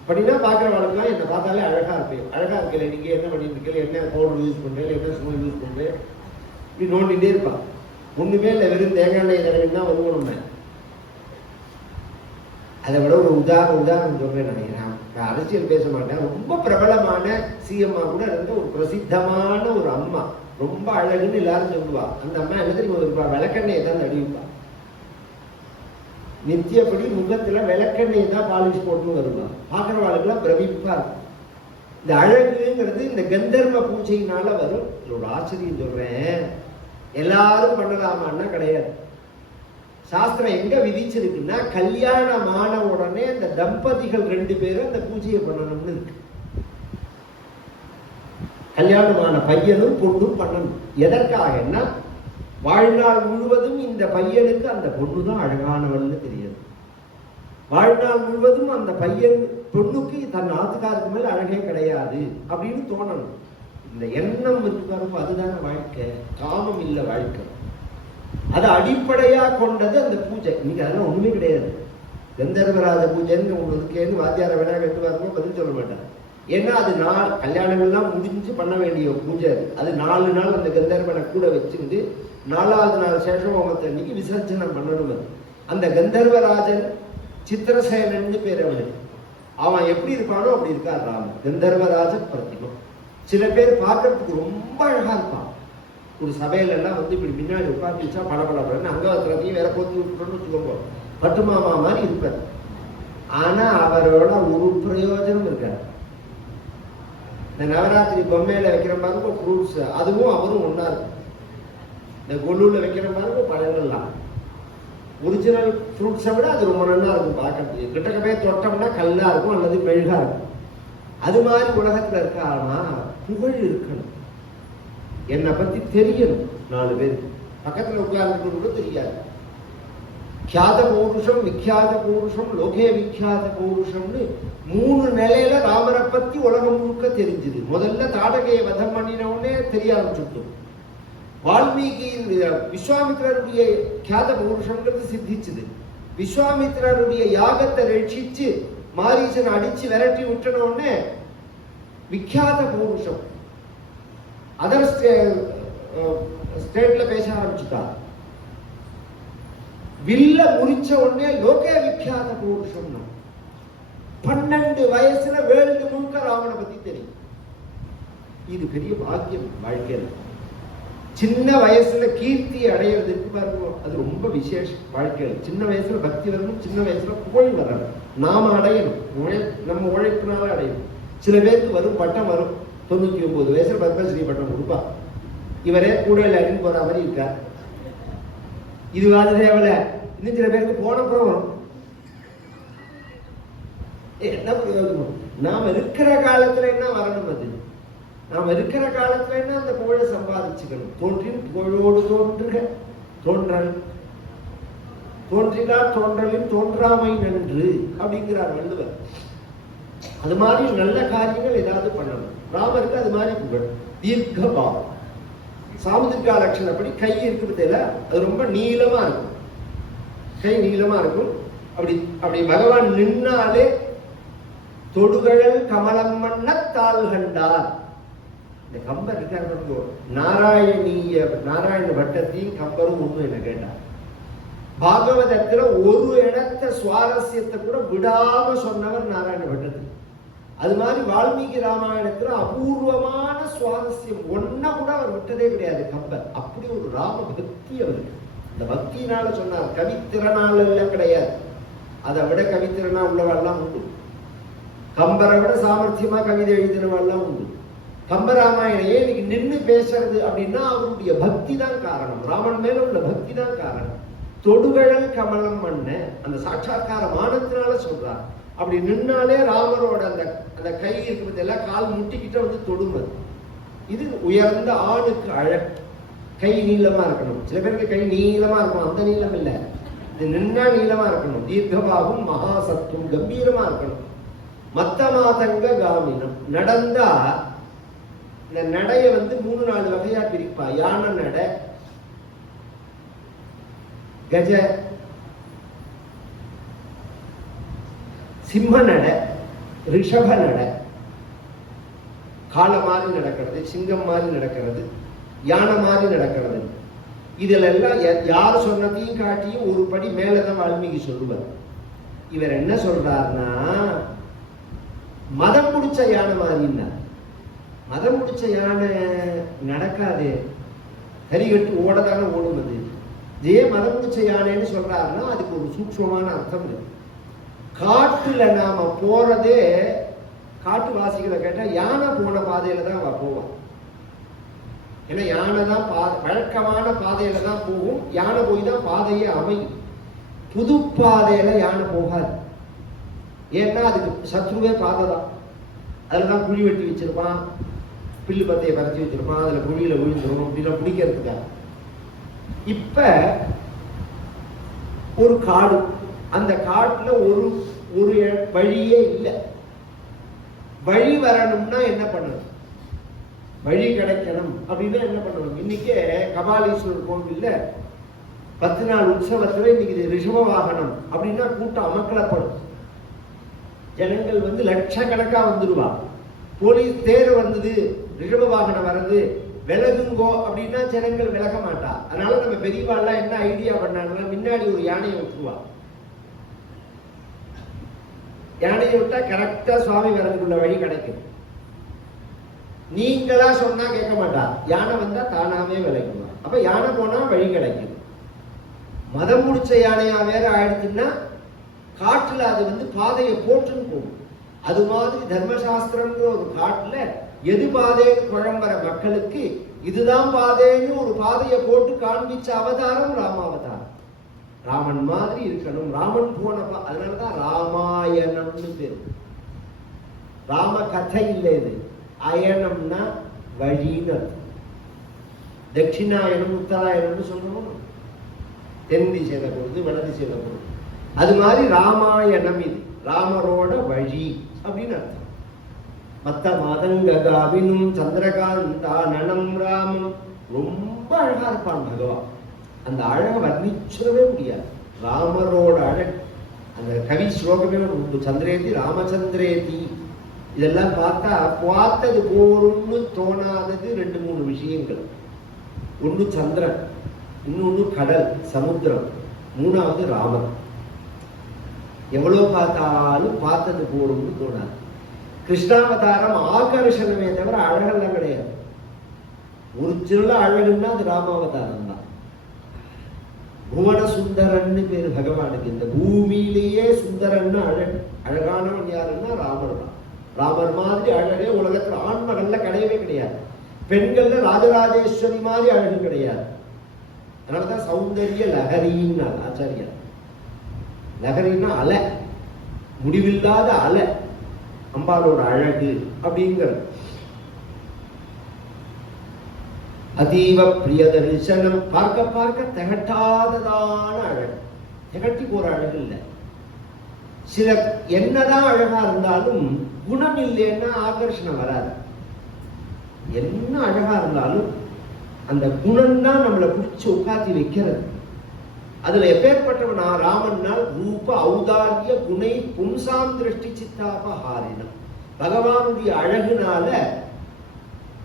அப்படின்னா பார்க்கிறவாளுக்குலாம் என்னை பார்த்தாலே அழகா இருப்பேன். அழகா இருக்கல நீங்க என்ன பண்ணிட்டு இருக்கல, என்ன பவுடர் யூஸ் பண்றேன், என்ன ஸ்மூல் யூஸ் பண்றேன், இப்படி நோண்டிகிட்டே இருப்பான். ஒண்ணுமே இல்லை, வெறும் தேங்காய் எண்ணெய் தடவைன்னா வருவோம் நம்ம. அதை விட ஒரு உதாரணம் சொல்றேன் நினைக்கிறேன். நான் அரசியல் பேச மாட்டேன். ரொம்ப பிரபலமான சிஎம்மா கூட இருந்த ஒரு பிரசித்தமான ஒரு அம்மா, ரொம்ப அழகுன்னு எல்லாரும் சொல்லுவா. அந்த அம்மா என்ன தெரியுமா இருப்பா? விளக்கெண்ணெயை தான் தடிப்பா. நித்தியப்படி முகத்துல விளக்கெண்ணெயை தான் பாலிஷ் போட்டு வருவா. பார்க்குறவாளுக்கெல்லாம் பிரமிப்பா இருக்கும். இந்த அழகுங்கிறது இந்த கந்தர்வ பூஜையினால வரும். ஒரு ஆச்சரியம் சொல்றேன், எல்லாரும் பண்ணலாமான்னா கிடையாது. சாஸ்திரம் எங்க விதிச்சிருக்குன்னா கல்யாணமான உடனே அந்த தம்பதிகள் 2 பேரும் அந்த பூஜையை பண்ணணும்னு இருக்கு. கல்யாணமான பையனும் பொண்ணும் பண்ணணும். எதற்காகன்னா வாழ்நாள் முழுவதும் இந்த பையனுக்கு அந்த பொண்ணு தான் அழகானவள்னு தெரியாது. வாழ்நாள் முழுவதும் அந்த பையன் பொண்ணுக்கு தன் ஆத்துக்காருக்கு மேல அழகே கிடையாது அப்படின்னு தோணணும். இந்த எண்ணம் இருக்காரும் அதுதான வாழ்க்கை, காமம் இல்லை வாழ்க்கை. அதை அடிப்படையா கொண்டது அந்த பூஜை. இன்னைக்கு அதெல்லாம் ஒண்ணுமே கிடையாது. கந்தர்வராஜ பூஜைன்னு ஒண்ணு இருக்கேன்னு வாத்தியார வேணா கட்டுவாருமோ பதில் சொல்ல மாட்டாங்க. ஏன்னா அது கல்யாணங்கள்லாம் முடிஞ்சு பண்ண வேண்டிய பூஜை. அது 4 நாள் அந்த கந்தர்வனை கூட வச்சுருந்து 4வது நாள் சேஷம் ஹோமத்தை அன்னைக்கு விசர்ஜனம் பண்ணணும். அந்த கந்தர்வராஜன் சித்திரசேனன்னு பேர் அவனுக்கு. அவன் எப்படி இருப்பானோ அப்படி இருக்கார் ராமன். கந்தர்வராஜ பிரதிமம். சில பேர் பார்க்கறதுக்கு ரொம்ப அழகா இருப்பான். ஒரு சபையில எல்லாம் வந்து இப்படி முன்னாடி உட்காந்து வச்சா படப்படப்படன்னு அங்கவத்திரத்தையும் வேற போத்தி விட்டுறோன்னு வச்சுக்கோங்க, பட்டுமாமா மாதிரி இருப்பார். ஆனா அவரோட ஒரு பிரயோஜனம் இருக்காது. இந்த நவராத்திரி பொம்மையில வைக்கிற பாருங்க ஃப்ரூட்ஸ், அதுவும் அவரும் ஒன்னா இருக்கும். இந்த கொல்லூர்ல வைக்கிற பாருங்க பழங்கள்லாம் ஒரிஜினல் ஃப்ரூட்ஸை விட அது ரொம்ப நல்லா இருக்கும் பார்க்கறதுக்கு. கிட்டக்கவே தொட்டோம்னா கல்லா இருக்கும் அல்லது மெழுகா இருக்கும். அது மாதிரி உலகத்துல இருக்கானா புகழ் இருக்கணும். என்னை பத்தி தெரியணும். 4 பேருக்கு பக்கத்துல உட்கார்ந்து கூட தெரியாது. கியாத பௌருஷம், விக்யாத பௌருஷம், லோகே விக்யாத பௌருஷம்னு 3 நிலையில ராமரை பத்தி உலகம் முழுக்க தெரிஞ்சுது. முதல்ல தாடகையை வதம் பண்ணினவுடனே தெரிய ஆரம்பிச்சுட்டோம். வால்மீகி விஸ்வாமித்திரருடைய கியாத பௌருஷம்ங்கிறது சித்திச்சுது. விஸ்வாமித்திரருடைய யாகத்தை ரட்சிச்சு மாரீசனை அடிச்சு விரட்டி விட்டனோடனே விக்யாத பௌருஷம் அதர் ஸ்டேட்ல பேச ஆரம்பிச்சுட்டா. வில்ல முறிச்ச உடனே லோகே விக்யாத பௌருஷம். 12 வயசுல வேர்ல்டு முழுக்க ராமனை பத்தி தெரியும். இது பெரிய பாக்கியம் வாழ்க்கையில். சின்ன வயசுல கீர்த்தி அடையிறதுக்கு பாருங்க, அது ரொம்ப விசேஷ வாழ்க்கையில். சின்ன வயசுல பக்தி வரணும், சின்ன வயசுல புகழ் வரணும், நாம அடையணும், நம்ம உழைப்பினால அடையணும். சில பேருக்கு வரும் பட்டம் வரும், 99 வயசுல பத்மஸ்ரீ பட்டம் கொடுப்பா, இவரே கூடையில் அடின்னு போற மாதிரி இருக்கார். இது வாது தேவல. இன்னும் சில பேருக்கு போனப்புறம் வரும். என்ன பிரயோஜனம்? நாம் இருக்கிற காலத்துல என்ன வரணும்? அது நாம் இருக்கிற காலத்துல என்ன அந்த புகழை சம்பாதிச்சுக்கணும். தோன்றின் புகழோடு தோன்றுக தோன்றல், தோன்றினார் தோன்றலின் தோன்றாமை நன்று அப்படிங்கிறார் வள்ளுவர். அது மாதிரி நல்ல காரியங்கள் ஏதாவது பண்ணணும். ராமருக்கு அது மாதிரி புகழ். தீர்க்கபாவம், சாமுதிரிகா லட்சணப்படி கை இருக்கிறது, அது ரொம்ப நீளமா இருக்கும், கை நீளமா இருக்கும். அப்படி அப்படி பகவான் நின்னாலே தொடுகழல் கமலம் மன்ன தாள் கண்டார். இந்த கம்பர் இருக்காரு, நாராயண பட்டத்தையும் கம்பரும் ஒண்ணு என்ன கேட்டார். பாகவதத்துல ஒரு இடத்த சுவாரஸ்யத்தை கூட விடாம சொன்னவர் நாராயண பட்டத்தில். அது மாதிரி வால்மீகி ராமாயணத்துல அபூர்வமான சுவாரஸ்யம் ஒன்ன கூட அவர் விட்டதே கிடையாது கம்பர். அப்படி ஒரு ராம பக்தி அவருக்கு. இந்த பக்தினால சொன்னார், கவித்திறனால எல்லாம் கிடையாது. அதை விட கவித்திறனா உள்ளவெல்லாம் உண்டு, கம்பரை விட சாமர்த்தியமா கவிதை எழுதினவெல்லாம் உண்டு. கம்பராமாயணம் ஏன் இன்னைக்கு நின்று பேசுறது அப்படின்னா அவருடைய பக்தி தான் காரணம், ராமன் மேல உள்ள பக்தி தான் காரணம். தொடுகழல் கமலம் மண்ண அந்த சாட்சா்கார மானத்தினால சொல்றார். அப்படி நின்னாலே ராமரோட அந்த அந்த கை இருக்கிறது எல்லாம் கால் முட்டிக்கிட்ட வந்து தொடுவது. இது உயர்ந்த ஆணுக்கு அழகு. கை நீளமா இருக்கணும். சில பேருக்கு கை நீளமா இருக்கும், அந்த நீளம் இல்லை, இது நின்னா நீளமா இருக்கணும். தீர்க்கபாகும் மகாசத்துவம் கம்பீரமா இருக்கணும். மத்த மாதங்க காமினம். நடந்தா இந்த நடைய வந்து 3-4 வகையா பிரிப்பா. யானை நடை, கஜ, சிம்ம நடை, ரிஷப நடை. காளை மாதிரி நடக்கிறது, சிங்கம் மாதிரி நடக்கிறது, யானை மாதிரி நடக்கிறது. இதுல எல்லாம் யார் சொன்னதையும் காட்டியும் ஒரு படி மேலதான் வால்மீகி சொல்லுவார். இவர் என்ன சொல்றாருன்னா, மதம் முடிச்ச யானை மாதிரின்னா. மதம் முடிச்ச யானை நடக்காது, கரிகட்டு ஓடதான ஓடும். அது இதே மதம் முடிச்ச யானைன்னு சொல்றாருன்னா அதுக்கு ஒரு சூக்ஷ்மமான அர்த்தம் இருக்கு. காட்டுல நாம போறதே, காட்டுவாசிகளை கேட்டா யானை போன பாதையில தான் போவான். ஏன்னா யானை தான் வழக்கமான பாதையில தான் போகும். யானை போய் தான் பாதையே அமையும். புது பாதையில யானை போகாது. ஏன்னா அதுக்கு சத்ருவே பாதை தான். அதுலதான் குழி வெட்டி வச்சிருப்பான், பில்லு பத்தையை பறிச்சு வச்சிருப்பான், அதுல குழியில விழுந்துடும் அப்படிலாம் பிடிக்கிறதுக்காக. இப்ப ஒரு காடு, அந்த காட்டுல ஒரு ஒரு வழியே இல்லை. வழி வரணும்னா என்ன பண்ணணும்? வழி கிடைக்கணும் அப்படின்னா என்ன பண்ணணும்? இன்னைக்கே கபாலீஸ்வரர் கோவில்ல 10 நாள் உற்சவத்துல இன்னைக்கு ரிஷப வாகனம் அப்படின்னா கூட்டம் அமக்கலப்படும். ஜனங்கள் வந்து லட்சக்கணக்கா வந்துடுவா. போலீஸ் தேர் வந்தது, ரிஷப வாகனம் வருது, விலகுங்கோ அப்படின்னா ஜனங்கள் விலக மாட்டா. அதனால நம்ம பெரியவாள்லாம் என்ன ஐடியா பண்ணாங்கன்னா, முன்னாடி ஒரு யானையை விட்டுருவா. யானையை விட்டா கரெக்டா சுவாமி வரதுக்குள்ள வழி கிடைக்கும். நீங்களா சொன்னா கேட்க மாட்டா, யானை வந்தா தானாவே விலகுவா. அப்ப யானை போனா வழி கிடைக்கும். மதம் முடிச்ச யானையா வேற ஆயிடுச்சுன்னா காட்டுல அது வந்து பாதையை போட்டுன்னு போகும். அது மாதிரி தர்மசாஸ்திரம்ங்கிற ஒரு காட்டுல எது பாதைன்னு குழம்புற மக்களுக்கு இதுதான் பாதைன்னு ஒரு பாதையை போட்டு காண்பிச்ச அவதாரம் ராமாவதாரம். ராமன் மாதிரி இருக்கணும், ராமன் போன அதனாலதான் ராமாயணம்னு பேரு. ராம கதை இல்லை இது. அயனம்னா வழின்னு அர்த்தம். தட்சிணாயனம் உத்தராயணம்னு சொல்லணும். தென் திசையில பொழுது வட திசையில பொழுது. அது மாதிரி ராமாயணம் இது, ராமரோட வழி அப்படின்னு அர்த்தம். மத்த மதங்ககாவினும் சந்திரகாந்தா நனம் ராமம். ரொம்ப அழகா இருப்பான் பகவான். அந்த அழகை வர்ணிச்சிடவே முடியாது. ராமரோட அழகு அந்த கவி ஸ்லோகமே உண்டு. சந்திரேதி ராமச்சந்திரேதி. இதெல்லாம் பார்த்தா பார்த்தது போரும்னு தோணாதது 2-3 விஷயங்கள். ஒன்று சந்திரன், இன்னொன்று கடல் சமுத்திரம், 3வது ராமன். எவ்வளவு பார்த்தாலும் பார்த்தது போரும்னு தோணாது. கிருஷ்ணாவதாரம் ஆகர்ஷணமே தவிர அழகெல்லாம் கிடையாது. ஒரிஜினலா அழகுன்னா அது ராமாவதாரம் தான். புவன சுந்தரன்னு பேரு பகவானுக்கு. இந்த பூமியிலேயே சுந்தரன்னு அழகானவன் யாருன்னா ராமர் தான். ராமர் மாதிரி அழகே உலகத்துல ஆண்மகள்ல கிடையவே கிடையாது. பெண்கள்ல ராஜராஜேஸ்வரி மாதிரி அழகு கிடையாது. அதனாலதான் சௌந்தரிய லகரின்னு ஆச்சாரியா. லகரின்னா அலை, முடிவில்லாத அலை அம்பாளோட அழகு அப்படிங்கிறது. அதீவ பிரிய தரிசனம், பார்க்க பார்க்க திகட்டாததான அழகு. திகட்டி போற அழகு இல்லை. சில என்னதான் அழகா இருந்தாலும் குணம் இல்லைன்னா ஆகர்ஷணம் வராது. என்ன அழகா இருந்தாலும் அந்த குணம் தான் நம்மளை பிடிச்சு உட்காத்தி வைக்கிறது. அதுல எப்பேற்பட்டவனா ராமன்னால் ரூப ஔதாரிய குணை பும்சாம் திருஷ்டி சித்தாப ஹாரினம். பகவானுடைய அழகுனால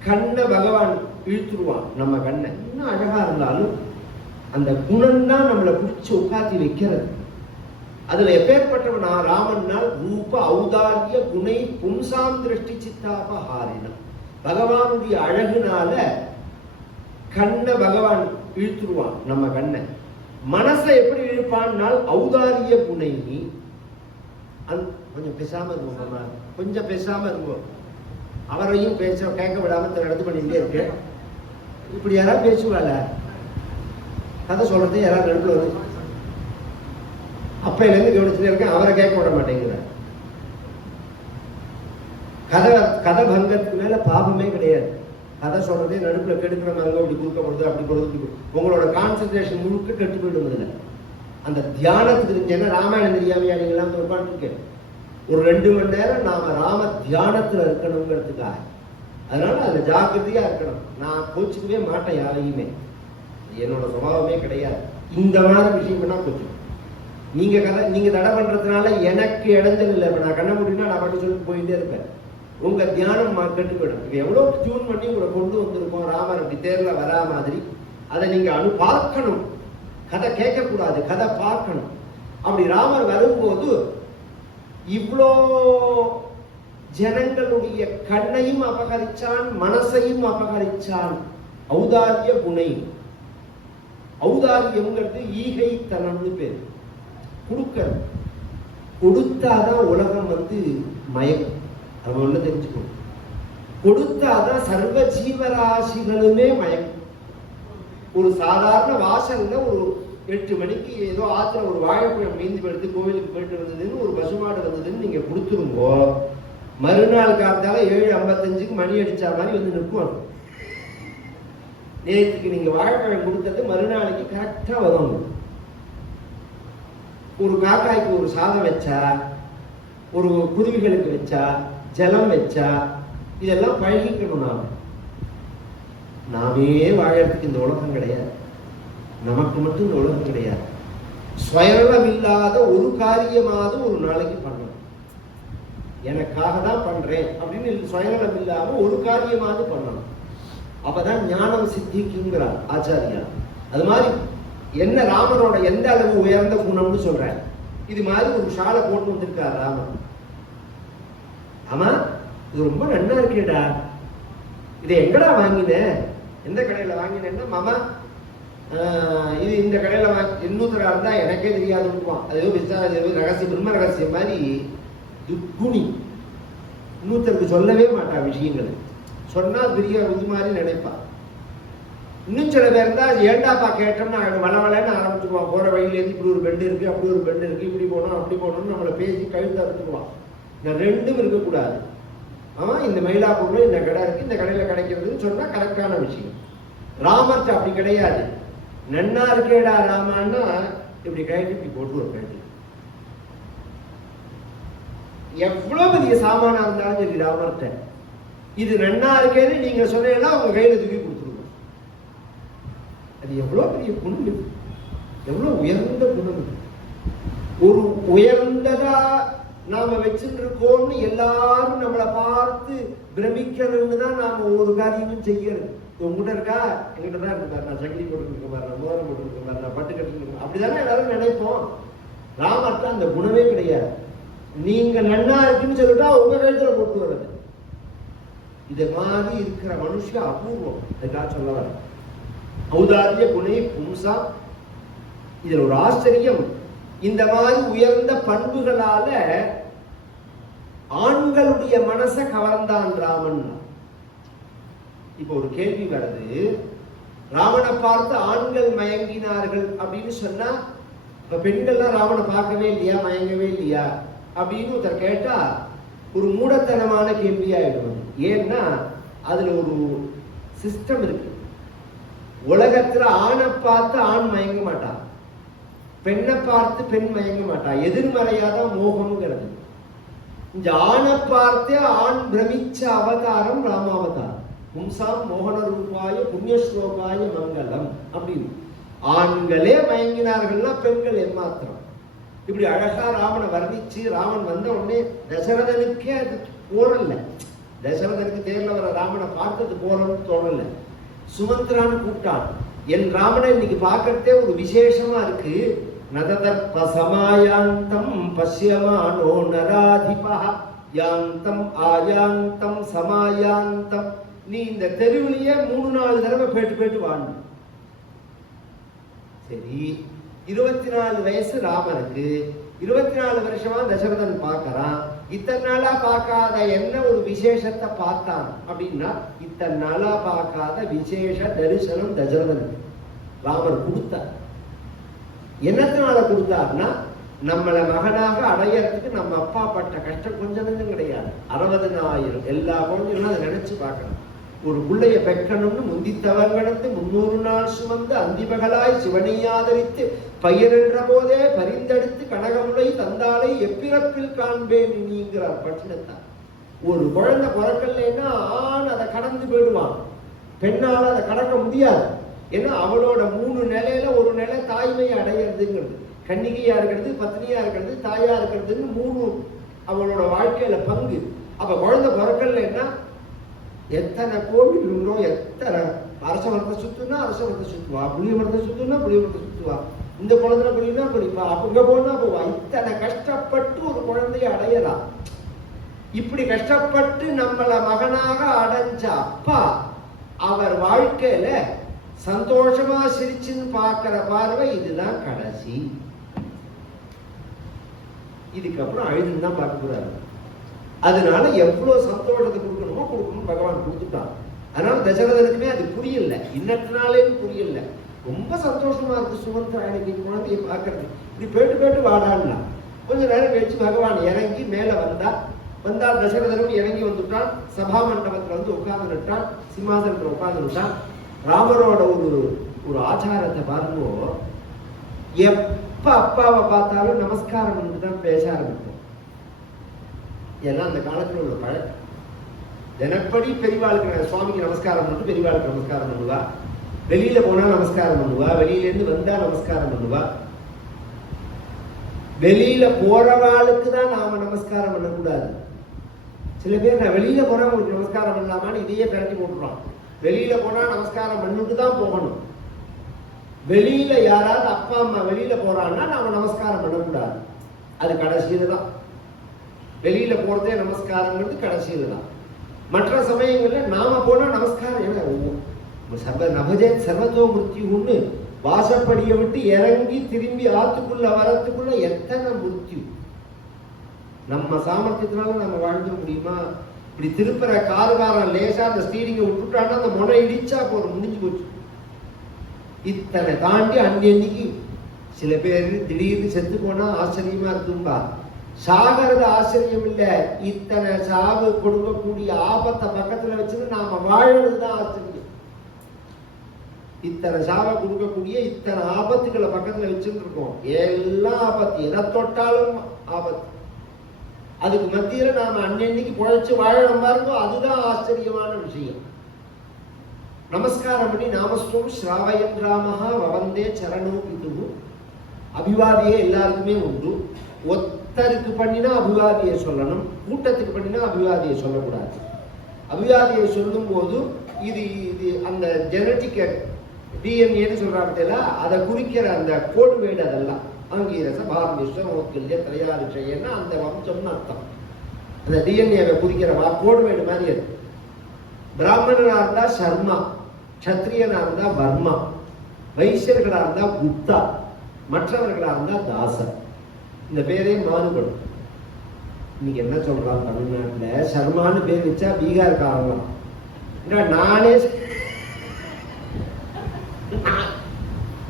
கண்ணை பகவான் இழுத்துருவான். நம்ம கண்ணை இன்னும் அழகா இருந்தாலும் அந்த குணம் தான் நம்மளை பிடிச்சு உட்காத்தி வைக்கிறது. அதுல எப்பேற்பட்டவனா ராமன்னால் ரூப ஔதாரிய குணை பும்சாம் திருஷ்டி சித்தாப ஹாரினம். பகவானுடைய அழகுனால கண்ணை பகவான் இழுத்துருவான். நம்ம கண்ணை மனசை எப்படி இழுப்பான்னால் ஔதாரிய குணை. கொஞ்சம் பேசாம இருக்கும், கொஞ்சம் பேசாம இருக்கும். அவரையும் பேச கேட்க விடாம நடந்து பண்ணிட்டே இருக்கு. இப்படி யாராவது பேசுவாள, கதை சொல்றது யாராவது நடுப்புல வந்து அப்பையில இருந்து கவனிச்சுட்டே இருக்கேன். அவரை கேட்க விட மாட்டேங்கிற. கதை பங்கத்துக்கு மேல பாவமே கிடையாது. கதை சொல்றதே நடுப்புல கெடுக்கிற மாதிரி அப்படி குறுக்க போடுறது, அப்படி போடுறது. உங்களோட கான்சென்ட்ரேஷன் முழுக்க கெட்டு போயிடும். இதுல அந்த தியானத்துக்கு என்ன ராமாயணம் தெரியாமையா நீங்களாம் உட்காந்துருக்கேன். ஒரு 2 மணி நேரம் நாம ராம தியானத்துல இருக்கணுங்கிறதுக்காக. அதனால அதுல ஜாக்கிரதையா இருக்கணும். நான் கோச்சுக்கவே மாட்டேன் யாரையுமே. என்னோட சுபாவமே கிடையாது. இந்த மாதிரி விஷயம் பண்ணா கோச்சு. நீங்க தடை பண்றதுனால எனக்கு இடைஞ்சல் இல்லை. இப்ப நான் கண்ண முடியும்னா நான் மட்டும் சொல்லிட்டு போயிட்டே இருப்பேன். உங்க தியானம் கெட்டு போயிடும். இது எவ்வளவு டியூன் பண்ணி உங்களை கொண்டு வந்திருக்கோம் ராமர் அப்படி தேர்ல வரா மாதிரி. அதை நீங்க பார்க்கணும். கதை கேட்கக்கூடாது, கதை பார்க்கணும். அப்படி ராமர் வரும்போது இவ்வளோ ஜனங்களுடைய கண்ணையும் அபகரிச்சான், மனசையும் அபகரிச்சான். ஔதாரிய குணை. ஔதாரியம்ங்கிறது ஈகைத்தனம்னு பேர். கொடுக்கறது. கொடுத்தாதான் உலகம் மயக்கம். அவன் ஒண்ணு தெரிஞ்சுக்கணும். கொடுத்தாதான் சர்வ ஜீவராசிகளுமே மயக்கம். ஒரு சாதாரண வாசல்ல ஒரு 8 மணிக்கு ஏதோ ஆத்துல ஒரு வாழைப்பழம் மீந்து எடுத்து கோவிலுக்கு போயிட்டு வந்ததுன்னு ஒரு பசுமாடு வந்ததுன்னு நீங்க கொடுத்துருங்கோ, மறுநாள் காத்தால 7:55க்கு மணி அடிச்சா மாதிரி வந்து நிற்கும். நேற்றுக்கு நீங்க வாழைப்பழம் கொடுத்தது மறுநாளைக்கு கரெக்டா வரும். ஒரு காக்காய்க்கு ஒரு சாதம் வச்சா, ஒரு குருவிகளுக்கு வச்சா, ஜலம் வச்சா, இதெல்லாம் பழகிக்கணும். நாமே வாழறதுக்கு இந்த உலகம் கிடையாது. நமக்கு மட்டும் இந்த உலகம் கிடையாது. ஸ்வயம் இல்லாத ஒரு காரியமாவது ஒரு நாளைக்கு பண்ணணும். எனக்காக தான் பண்றேன் அப்படின்னு ஸ்வயம் இல்லாம ஒரு காரியமாவது பண்ணணும். அப்பதான் ஞானம் சித்திக்குங்கிறார் ஆச்சாரியா. அது மாதிரி என்ன ராமரோட எந்த அளவு உயர்ந்த குணம்னு சொல்றேன். இது மாதிரி ஒரு ஷாலை போட்டு வந்திருக்காரு ராமன். ஆமா, இது ரொம்ப நன்னா இருக்கேடா, இதை எங்கடா வாங்கின, எந்த கடையில வாங்கினேன்னா மாமா இது இந்த கடையில இன்னொருத்தரா இருந்தா எனக்கே தெரியாது. அது ரகசியம், பிரம்ம ரகசியம் மாதிரி துக்குனி. இன்னொருத்தருக்கு சொல்லவே மாட்டா விஷயங்கள். சொன்னா பெரிய இது மாதிரி நினைப்பா. இன்னும் சில பேர் இருந்தா ஏண்டாப்பா கேட்டோம்னா வளவலன்னு ஆரம்பிச்சுக்குவான். போற வழியிலேருந்து இப்படி ஒரு பெண்டு இருக்கு, அப்படி ஒரு பெண்டு இருக்கு, இப்படி போனோம் அப்படி போனோம்னு நம்மளை பேசி கழுத்து அறுத்துக்குவான். இந்த ரெண்டும் இருக்கக்கூடாது. ஆமா, இந்த மயிலாப்பூர்ல இந்த கடை இருக்கு, இந்த கடையில கிடைக்கிறதுன்னு சொன்னா கரெக்டான விஷயம். ராமர்கிட்ட அப்படி கிடையாது. நன்னா இருக்கேடா ராமான்னா இப்படி கழட்டி இப்படி போட்டு ஒரு கழட்டி. எவ்வளவு பெரிய சாமானா இருந்தாலும் சரி ராமர்கிட்ட இது நன்னா இருக்கேன்னு நீங்க சொன்னீங்கன்னா உங்க கையில தூக்கி கொடுத்துருவோம். அது எவ்வளவு பெரிய குணம், எவ்வளவு உயர்ந்த குணம். ஒரு உயர்ந்ததா நாம வச்சுட்டு இருக்கோம்னு எல்லாரும் நம்மளை பார்த்து பிரமிக்கணும்னு தான் நாம ஒரு காரியமும் செய்யறது. உங்ககிட்ட இருக்கா, எங்கிட்ட தான் இருக்கு, நான் சங்கிலி போட்டுருக்க மாதிரி, நான் மோதிரம் போட்டுருக்க மாதிரி, நான் பட்டு கட்டு அப்படிதானே எல்லாரும் நினைப்போம். ராமர்கிட்ட அந்த குணமே கிடையாது. நீங்க நன்னா இருக்குன்னு சொல்லிட்டா உங்க கழுத்துல போட்டு வர்றது. இது மாதிரி இருக்கிற மனுஷன் அபூர்வம். அதுக்காக சொல்ல வர ஔதாரிய குணை பும்சா. இதுல ஒரு ஆச்சரியம், இந்த மாதிரி உயர்ந்த பண்புகளால ஆண்களுடைய மனசை கவர்ந்தான் ராமன். இப்ப ஒரு கேள்வி வருது, ராமனை பார்த்து ஆண்கள் மயங்கினார்கள் அப்படின்னு சொன்னா, இப்ப பெண்கள்லாம் ராமனை பார்க்கவே இல்லையா, மயங்கவே இல்லையா அப்படின்னு ஒருத்தர் கேட்டா ஒரு மூடத்தனமான கேள்வியாயிடும். ஏன்னா அதுல ஒரு சிஸ்டம் இருக்கு. உலகத்துல ஆணை பார்த்து ஆண் மயங்க மாட்டான், பெண்ணை பார்த்து பெண் மயங்க மாட்டான். எதிர்மறையாதான் மோகம்ங்கிறது. இந்த ஆணை பார்த்தே ஆண் பிரமிச்ச அவதாரம் ராமாவதாரம். பும்சாம் மோகன ரூபாய புண்ணியஸ்லோகாய மங்களம் அப்படின்னு. ஆண்களே மயங்கினார்கள்னா பெண்கள் ஏமாத்திரம். இப்படி அழகா ராமனை வர்ணிச்சு ராமன் வந்த உடனே தசரதனுக்கே அது போறல. தசரதனுக்கு தேர்ல வர ராமனை பார்த்தது போறன்னு தோணல. சுமந்திரான்னு கூப்பிட்டான். என் ராமனை இன்னைக்கு பார்க்கறதே ஒரு விசேஷமா இருக்கு. நததர்ப்ப சமாயாந்தம் பஷ்யமானோ நராதிபா யாந்தம் ஆயாந்தம் சமாயாந்தம். நீ இந்த தெருவிலேயே 3-4 தடவை பேட்டு வாழணும். சரி, 24 வயசு ராமனுக்கு, 24 வருஷமா தசரதன் பார்க்கறான். இத்தனை நாளா பார்க்காத என்ன ஒரு விசேஷத்தை பார்த்தான் அப்படின்னா, இத்தனை நாளா பார்க்காத விசேஷ தரிசனம் தசரதனுக்கு ராமர் கொடுத்தார். என்னத்தினால கொடுத்தார்னா, நம்மளை மகனாக அடையறதுக்கு நம்ம அப்பா பட்ட கஷ்டம் கொஞ்சம் கிடையாது. 60,000 எல்லா குழந்தைகளும் அதை நினைச்சு பார்க்கணும். ஒரு பிள்ளைய பெக்கணும்னு முந்தித்தவர்களுக்கு 300 நாள் சுமந்து அந்திபகலாய் சிவனை ஆதரித்து பயிரென்ற போதே பரிந்தெடுத்து கனகமுலை தந்தாலை எப்பிறப்பில் காண்பேன் நீங்கிறார் பட்டினத்தார். ஒரு குழந்தை பிறக்கலைன்னா ஆண் அதை கடந்து போயிடுவான், பெண்ணால் அதை கடக்க முடியாது. ஏன்னா அவளோட 3 நிலையில ஒரு நிலை தாய்மை அடையிறதுங்கிறது. கன்னிகையா இருக்கிறது, பத்னியா இருக்கிறது, தாயா இருக்கிறதுன்னு 3 அவளோட வாழ்க்கையில பங்கு. அப்ப குழந்தை பிறக்கலைன்னா எத்தனை கோவில் இருந்தோ, எத்தனை அரச மரத்தை சுத்துனா அரச மரத்தை சுத்துவா, புளிய மரத்தை சுத்துனா புளிய மரத்தை சுத்துவா, இந்த குழந்தை புளினா புளிப்பா, அங்க போனா போவா. இத்தனை கஷ்டப்பட்டு ஒரு குழந்தைய அடையலாம். இப்படி கஷ்டப்பட்டு நம்மள மகனாக அடைஞ்ச அப்பா அவர் வாழ்க்கையில சந்தோஷமா சிரிச்சுன்னு பார்க்கிற பார்வை இதுதான் கடைசி. இதுக்கப்புறம் அழுதுன்னு தான் பார்க்க கூடாது. அதனால எவ்வளவு சந்தோஷத்தை கொடுக்கணுமோ கொடுக்கணும், பகவான் கொடுத்துட்டான். அதனால தசரதனுக்குமே அது புரியல, இன்னத்தினாலேன்னு புரியல. ரொம்ப சந்தோஷமா இருக்கு சுமந்திராணிக்கு குழந்தைய பார்க்கறது. இப்படி பேட்டு வாடான்னா கொஞ்ச நேரம் கழிச்சு பகவான் இறங்கி மேல வந்தா தசரதனும் இறங்கி வந்துட்டான். சபா மண்டபத்துல வந்து உட்கார்ந்து நிட்டான், சிம்மாசனத்துல உட்கார்ந்து விட்டான். ராமரோட ஒரு ஆச்சாரத்தை பாருங்கோ, எப்ப அப்பாவை பார்த்தாலும் நமஸ்காரம் தான் பேச ஆரம்பிக்கும். எல்லாம் அந்த காலத்துல உள்ள பழக்கம். தினப்படி பெரியவாளுக்கு சுவாமிக்கு நமஸ்காரம் பண்ணிட்டு பெரியவாளுக்கு நமஸ்காரம் பண்ணுவா, வெளியில போனா நமஸ்காரம் பண்ணுவா, வெளியில இருந்து வந்தா நமஸ்காரம் பண்ணுவா. வெளியில போறவாளுக்கு தான் நாம நமஸ்காரம் பண்ணக்கூடாது. சில பேர் நான் வெளியில போறவங்களுக்கு நமஸ்காரம் பண்ணலாமான்னு இதையே பிரட்டி போட்டுருவான். வெளியில போனா நமஸ்காரம் பண்ணிட்டு தான் போகணும். வெளியில யாராவது அப்பா அம்மா வெளியில போறான்னா நாம நமஸ்காரம் பண்ணக்கூடாது. அது கடைசியில தான். வெளியில போறதே நமஸ்காரங்கிறது கடைசியில தான். மற்ற சமயங்கள்ல நாம போனா நமஸ்காரம் என்ன நபஜே சர்வதோ மிருத்யுன்னு வாசப்படியை விட்டு இறங்கி திரும்பி ஆத்துக்குள்ள வரத்துக்குள்ள எத்தனை மிருத்யு. நம்ம சாமர்த்தியத்தினால நம்ம வாழ்ந்து முடியுமா? இப்படி திருப்புற கார்காரம் லேசா அந்த ஸ்டீரிங்கை விட்டுட்டான்னா அந்த முனை இடிச்சா போதும், முடிஞ்சு போச்சு. இத்தனை தாண்டி அன்னைக்கு சில பேர் திடீர்னு செத்து போனா ஆச்சரியமா இருக்கும்பா. சாகிறது ஆச்சரியம் இல்ல, இத்தனை சாவு கொடுக்கக்கூடிய ஆபத்தை பக்கத்துல வச்சுன்னு நாம வாழறதுதான் ஆச்சரியம். இத்தனை சாவை கொடுக்கக்கூடிய இத்தனை ஆபத்துக்களை பக்கத்துல வச்சுட்டு இருக்கோம். எல்லாம் ஆபத்து, எதை தொட்டாலும் ஆபத்து. அதுக்கு மத்தியில நாம அன்னைக்கு பொழைச்சு வாழணும் பாருங்க, அதுதான் ஆச்சரியமான விஷயம். நமஸ்காரம் பண்ணி நாமஸ்வம் ஸ்ராவயம் ராமஹா வவந்தே சரணோ பிதுகு. அபிவாதியே எல்லாருக்குமே உண்டு. ஒத்தருக்கு பண்ணினா அபிவாதியை சொல்லணும், கூட்டத்துக்கு பண்ணினா அபிவாதியை சொல்லக்கூடாது. அபிவாதியை சொல்லும் போது இது அந்த ஜெனட்டிக் டிஎன்ஏன்னு சொல்றாங்க, அதை குறிக்கிற அந்த கோடு வேடு அதெல்லாம் அங்கீரச பாரமிஷ்டம் ஓக்கில்ய திரையாரிஷையன்னா அந்த வம்சம்னு அர்த்தம். அந்த டிஎன்ஏவை குறிக்கிற கோடு வேடு மாதிரி இருக்கு. பிராமணனா இருந்தா சர்மா, கத்திரியனா இருந்தா வர்மா, வைசியர்களா இருந்தா குப்தா, மற்றவர்களா இருந்தா தாசர். இந்த பேரே மாறுபடும். இன்னைக்கு என்ன சொல்றான் தமிழ்நாட்டுல, சர்மான்னு பேர் வச்சா பீகாருக்கு ஆகலாம். நானே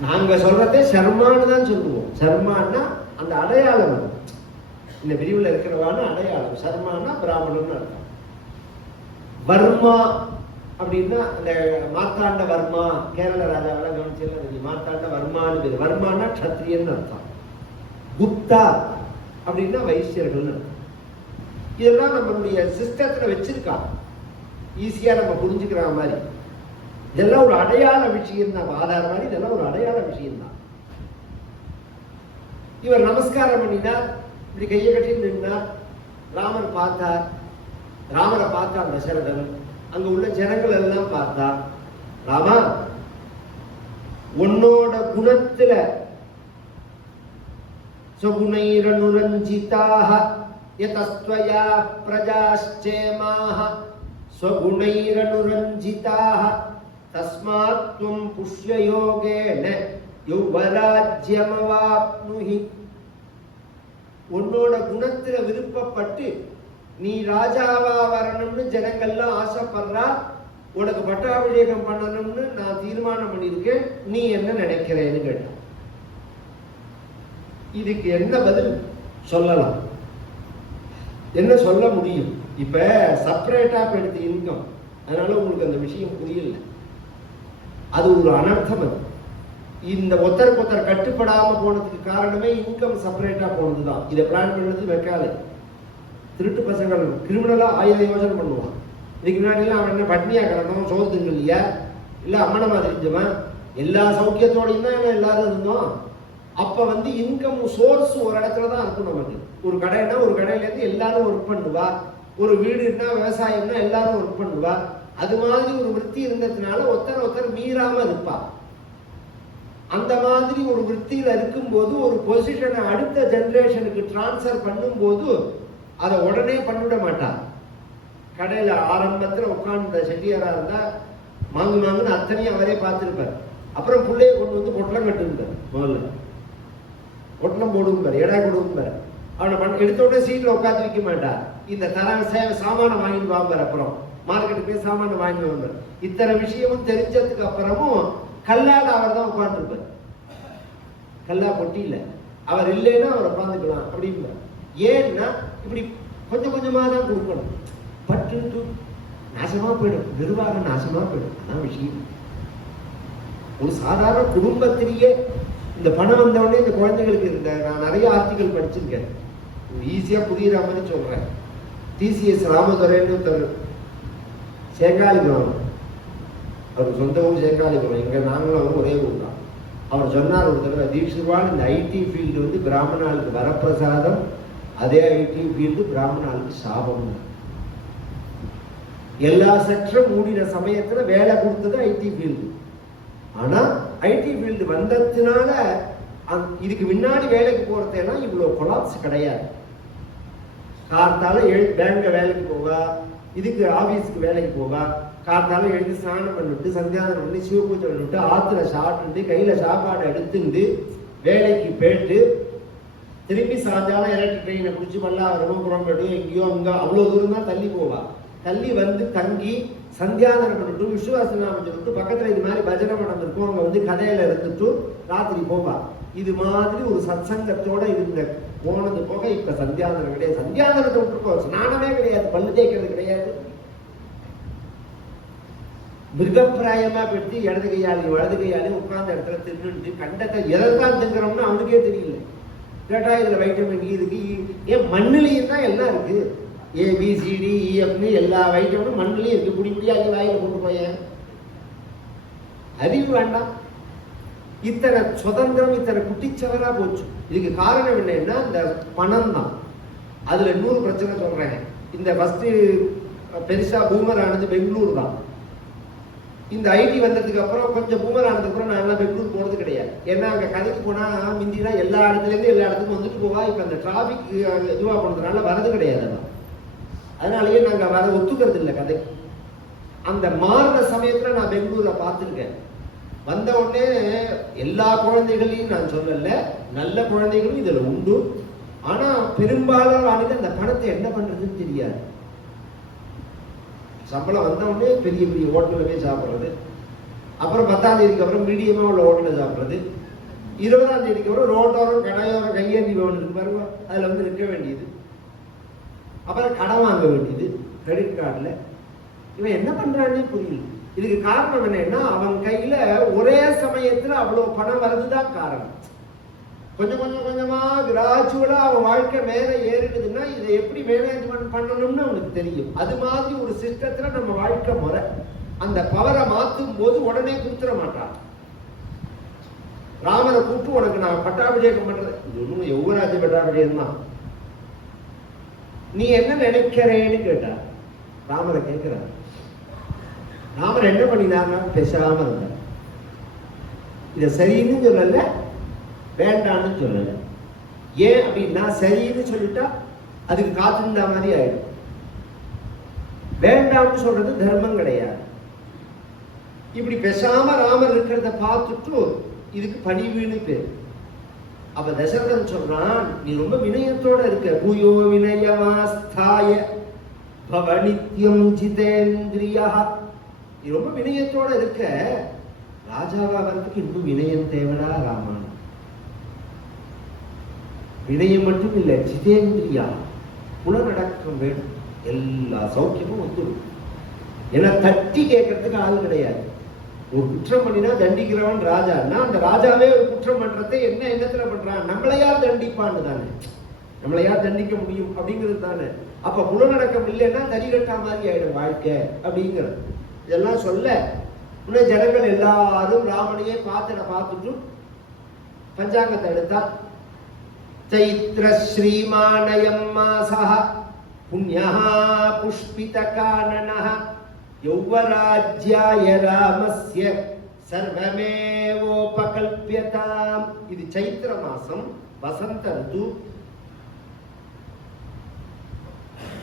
நாங்க சொல்றதே சர்மான்னு தான் சொல்லுவோம். சர்மான்னா அந்த அடையாளம், இந்த பிரிவுல இருக்கிறவான அடையாளம். சர்மானா பிராமணன் அர்த்தம். வர்மா அப்படின்னா அந்த மார்த்தாண்ட வர்மா, கேரள ராஜாவெல்லாம் கவனிச்சு மார்த்தாண்ட வர்மான்னு பேர். வர்மானா கத்திரியன் அர்த்தம். குப்தா அப்படின்னா வைசியர்கள் அர்த்தம். இதெல்லாம் நம்மளுடைய சிஸ்டத்துல வச்சிருக்கா, ஈஸியா நம்ம புரிஞ்சுக்கிற மாதிரி. இதெல்லாம் ஒரு அடையாள விஷயம் தான். ஆதார மாதிரி இதெல்லாம் ஒரு அடையாள விஷயம் தான். இவர் நமஸ்காரம் பண்ணினார், இப்படி கையை கட்டி நின்றார். ராமர் பார்த்தார். ராமரை பார்த்தான் தசரதன். அங்க உள்ள ஜனங்கள் எல்லாம் பார்த்தா, ராமா உன்னோட குணத்துல ஸ்வகுணைரனுரஞ்சிதாக யதஸ்த்வயா பிரஜாஸ்சேமாஹ ஸ்வகுணைரனுரஞ்சிதாக தஸ்மாத் த்வம் புஷ்யயோகேன யௌவராஜ்யமவாப்னுஹி. உன்னோட குணத்துல விருப்பப்பட்டு நீ ராஜாவா வரணும்னு ஜனங்கள்லாம் ஆசைப்படுறா. உனக்கு பட்டாபிஷேகம் பண்ணணும்னு நான் தீர்மானம் பண்ணியிருக்கேன். நீ என்ன நினைக்கிறேன்னு கேட்டான். இதுக்கு என்ன பதில் சொல்லலாம், என்ன சொல்ல முடியும்? இப்ப செப்பரேட்டா எடுத்து இன்கம், அதனால உங்களுக்கு அந்த விஷயம் புரியல. அது ஒரு அனர்த்தம். அது இந்த ஒருத்தருக்கு ஒருத்தர் கட்டுப்படாம போனதுக்கு காரணமே இன்கம் செப்பரேட்டா போனதுதான். இதை பிளான் பண்ணது வைக்காது. திருட்டு பசங்கள் கிரிமினலா 1000 யோசனை பண்ணுவான். இதுக்கு முன்னாடிலாம் அவன் என்ன பட்னியா கிடந்தோம், சோத்துங்க இல்லையா, இல்ல அம்மனமா தெரிஞ்சவன், எல்லா சௌக்கியத்தோடையும் தான் எல்லாரும் இருந்தோம். அப்ப இன்கம் சோர்ஸ் ஒரு இடத்துல தான் இருக்கும். நமக்கு ஒரு கடைன்னா ஒரு கடையில இருந்து எல்லாரும் ஒர்க் பண்ணுவா, ஒரு வீடுன்னா விவசாயம்னா எல்லாரும் ஒர்க் பண்ணுவா. அது மாதிரி ஒரு விருத்தி இருந்ததுனால ஒருத்தர் மீறாம இருப்பா. அந்த மாதிரி ஒரு விருத்தியில இருக்கும்போது ஒரு பொசிஷனை அடுத்த ஜெனரேஷனுக்கு டிரான்ஸ்ஃபர் பண்ணும்போது அதை உடனே பண்ணிவிட மாட்டார். கடையில ஆரம்பத்துல உட்கார்ந்த செட்டியாரா இருந்தா மாங்குன்னு அத்தனையும் அவரே பார்த்திருப்பார். அப்புறம் பிள்ளைய கொண்டு பொட்டலம் கட்டுப்பார். முதல்ல பொட்டலம் போடுவார், எடை கொடுப்பார். அவனை எடுத்த உடனே சீட்ல உட்காந்து வைக்க மாட்டார். இந்த தர சாமான வாங்கிட்டு வாங்குவார். அப்புறம் மார்க்கெட்டுக்கு போய் சாமான வாங்கிட்டு வாங்குவார். இத்தனை விஷயமும் தெரிஞ்சதுக்கு அப்புறமும் கல்லால அவர் தான் உட்காந்துருப்பார். கல்லா பொட்டியில அவர் இல்லைன்னா அவர் உட்காந்துக்கலாம் அப்படின்னா. ஏன்னா இப்படி கொஞ்சம் கொஞ்சமா தான் கொடுக்கணும். பட்டு நாசமா போயிடும், நிர்வாகம் நாசமா போயிடும். அதான் விஷயம். ஒரு சாதாரண குடும்பத்திலேயே இந்த பணம் வந்தவொடனே இந்த குழந்தைகளுக்கு இருந்த, நான் நிறைய ஆர்டிகல் படிச்சிருக்கேன், ஈஸியா புரியுற மாதிரி சொல்றேன். TCS ராமதுரைன்னு ஒருத்தர், சேங்காலிபுரம், அவர் சொந்த ஊர் சேங்காலிபுரம், எங்க நாங்களும் ஒரே ஊர் தான். அவர் சொன்னார் ஒரு தடவை, தீட்சிதவான் இந்த IT ஃபீல்டு பிராமணாளுக்கு வரப்பிரசாதம், அதே IT ஃபீல்டு பிராமணாளுக்கு சாபம். எல்லா செக்டரும் மூடின சமயத்துல வேலை கொடுத்தது IT ஃபீல்டு. ஆனா IT ஃபீல்டு வந்ததுனால இதுக்கு முன்னாடி வேலைக்கு போறதெல்லாம் இவ்வளவு கொலாப்ஸ் கிடையாது. கார்த்தால பேங்க வேலைக்கு போவா, இதுக்கு ஆபீஸுக்கு வேலைக்கு போவா, கார்த்தால எழுதி ஸ்நானம் பண்ணிட்டு சந்தியானம் பண்ணி சிவபூஜை பண்ணிட்டு ஆத்துல சாப்பிட்டு கையில சாப்பாடு எடுத்துட்டு வேலைக்கு போயிட்டு திரும்பி சாயங்காலம் எலக்ட்ரிக் ட்ரெயினை பிடிச்சி பல்லாவரமும் புறம்பட்டு எங்கேயோ அங்க அவ்வளவு தூரம் தான் தள்ளி போவா. தள்ளி தங்கி சந்தியாதனம் பண்ணிட்டு விஸ்வாசநாமம் சொல்லிட்டு பக்கத்துல இது மாதிரி பஜனை மடம் இருக்கும், அங்க கதையில இருந்துட்டு ராத்திரி போவா. இது மாதிரி ஒரு சத்சங்கத்தோட இருந்த போனது போக இப்ப சந்தியாதனம் கிடையாது. சந்தியாதனத்தை விட்டுருக்கோம், ஸ்நானமே கிடையாது, பல்லு தேய்க்கிறது கிடையாது. மிருகப்பிராயமா பெற்று இடது கையாளி வலது கையாளி உட்கார்ந்த இடத்துல தின்னுட்டு கண்டத்தை எதைத்தான் திங்குறோம்னு அவனுக்கே தெரியல. கேட்டா இதுல வைட்டமின் இருக்கு, ஏன் மண்ணிலையும் தான் எல்லாம் இருக்கு. ABCDEFன்னு எல்லா வைட்டமினும் மண்ணிலையும் இருக்கு. குடிப்படியாகி வாயில கொண்டு போய அறிவு வேண்டாம். இத்தனை சுதந்திரம் இத்தனை குட்டிச்சவரா போச்சு. இதுக்கு காரணம் என்னன்னா இந்த பணம் தான். அதுல இன்னொரு பிரச்சனை சொல்றேன். இந்த ஃபர்ஸ்ட் பெருசா பூமர் ஆனது பெங்களூர் தான். இந்த IT வந்ததுக்கு அப்புறம் கொஞ்சம் பூமர் ஆனதுக்கு அப்புறம் நான் எல்லாம் பெங்களூர் போறது கிடையாது. ஏன்னா அங்க கதைக்கு போனா முந்தினா எல்லா இடத்துல இருந்து எல்லா இடத்துக்கும் வந்துட்டு போவா. இப்ப அந்த டிராபிக் இதுவா போனதுனால வரது கிடையாது. அதனாலயே நாங்க வர ஒத்துக்கிறது இல்லை கதைக்கு. அந்த மாறுற சமயத்துல நான் பெங்களூரை பார்த்துருக்கேன். வந்த உடனே எல்லா குழந்தைகளையும் நான் சொல்லல, நல்ல குழந்தைகளும் இதுல உண்டு. ஆனா பெரும்பாலான அந்த பணத்தை என்ன பண்றதுன்னு தெரியாது. சம்பளம் வந்த உடனே பெரிய பெரிய ஹோட்டல்ல போய் சாப்பிட்றது, அப்புறம் 10ஆம் தேதிக்கு அப்புறம் மீடியமா உள்ள ஹோட்டல்ல சாப்பிட்றது, 20ஆம் தேதிக்கு அப்புறம் ரோட்டோரம் கடையோரம் கையேந்தி வேணும் பாருங்க, அதுல வந்து நிற்க வேண்டியது, அப்புறம் கடன் வாங்க வேண்டியது கிரெடிட் கார்டுல. இவன் என்ன பண்றானே புரியல. இதுக்கு காரணம் என்னன்னா, அவன் கையில ஒரே சமயத்துல அவ்வளவு பணம் வர்றதுதான் காரணம். கொஞ்சம் கொஞ்சம் கொஞ்சமா கிராஜுவலா அவன் வாழ்க்கை மேல ஏறிடுதுன்னா இதை எப்படி மேனேஜ்மெண்ட் பண்ணணும்னு அவனுக்கு தெரியும். அது மாதிரி ஒரு சிஸ்டத்துல நம்ம வாழ்க்கை முறை. அந்த பவரை மாத்தும் போது உடனே கொடுத்துட மாட்டான். ராமரை கூப்பிட்டு உனக்கு நான் பட்டாபிஷேகம் பண்றது, இது ஒன்றும் யுவராஜ பட்டாபிஷேகம் தான், நீ என்ன நினைக்கிறேன்னு கேட்டா ராமரை கேட்கிறார். ராமர் என்ன பண்ணினார்னா பேசாம இருந்தார். இத சரின்னு சொல்லல, வேண்டான்னு சொல்லல. ஏன் அப்படின்னா சரின்னு சொல்லிட்டா அதுக்கு காத்திருந்த மாதிரி ஆயிடும். வேண்டாம்னு சொல்றது தர்மம் கிடையாது. இப்படி பேசாம ராமர் இருக்கிறத பார்த்துட்டு இதுக்கு பணிவுன்னு பேர். அப்ப தசரதன் சொல்றான், நீ ரொம்ப வினயத்தோட இருக்க. பூயோ வினயமாஸ்தாய பவநித்யம் ஜிதேந்திரியா. நீ ரொம்ப வினயத்தோட இருக்க. ராஜாவா வரதுக்கு இன்னும் வினயம் தேவைடா ராமன். வினயம் மட்டும் இல்லை, ஜிதேந்திரியா, புலநடக்கம் வேணும். எல்லா சௌக்கியமும் வந்துடும். ஏன்னா தட்டி கேட்கறதுக்கு ஆள் கிடையாது. ஒரு குற்றம் பண்ணினா தண்டிக்கிறவன் ராஜான்னா, அந்த ராஜாவே ஒரு குற்றம் பண்றதை என்ன எண்ணத்துல பண்றான், நம்மளையார் தண்டிப்பான்னு தானே, நம்மளையார் தண்டிக்க முடியும் அப்படிங்கிறது தானே. அப்ப புலநடக்கம் இல்லைன்னா தறிகட்டா மாதிரி ஆயிடும் வாழ்க்கை அப்படிங்கிறது. இதெல்லாம் சொல்ல இன்னும் ஜனங்கள் எல்லாரும் ராமனையே பார்த்துட்டு பஞ்சாங்கத்தை எடுத்தா, சைத்ர ஸ்ரீமானயம் மாசஹ புண்யஹ புஷ்பித கானனஹ யௌவராஜ்யாய ராமஸ்ய சர்வமேவோபகல்ப்யதாம். இது சைத்திர மாசம், வசந்த ருது.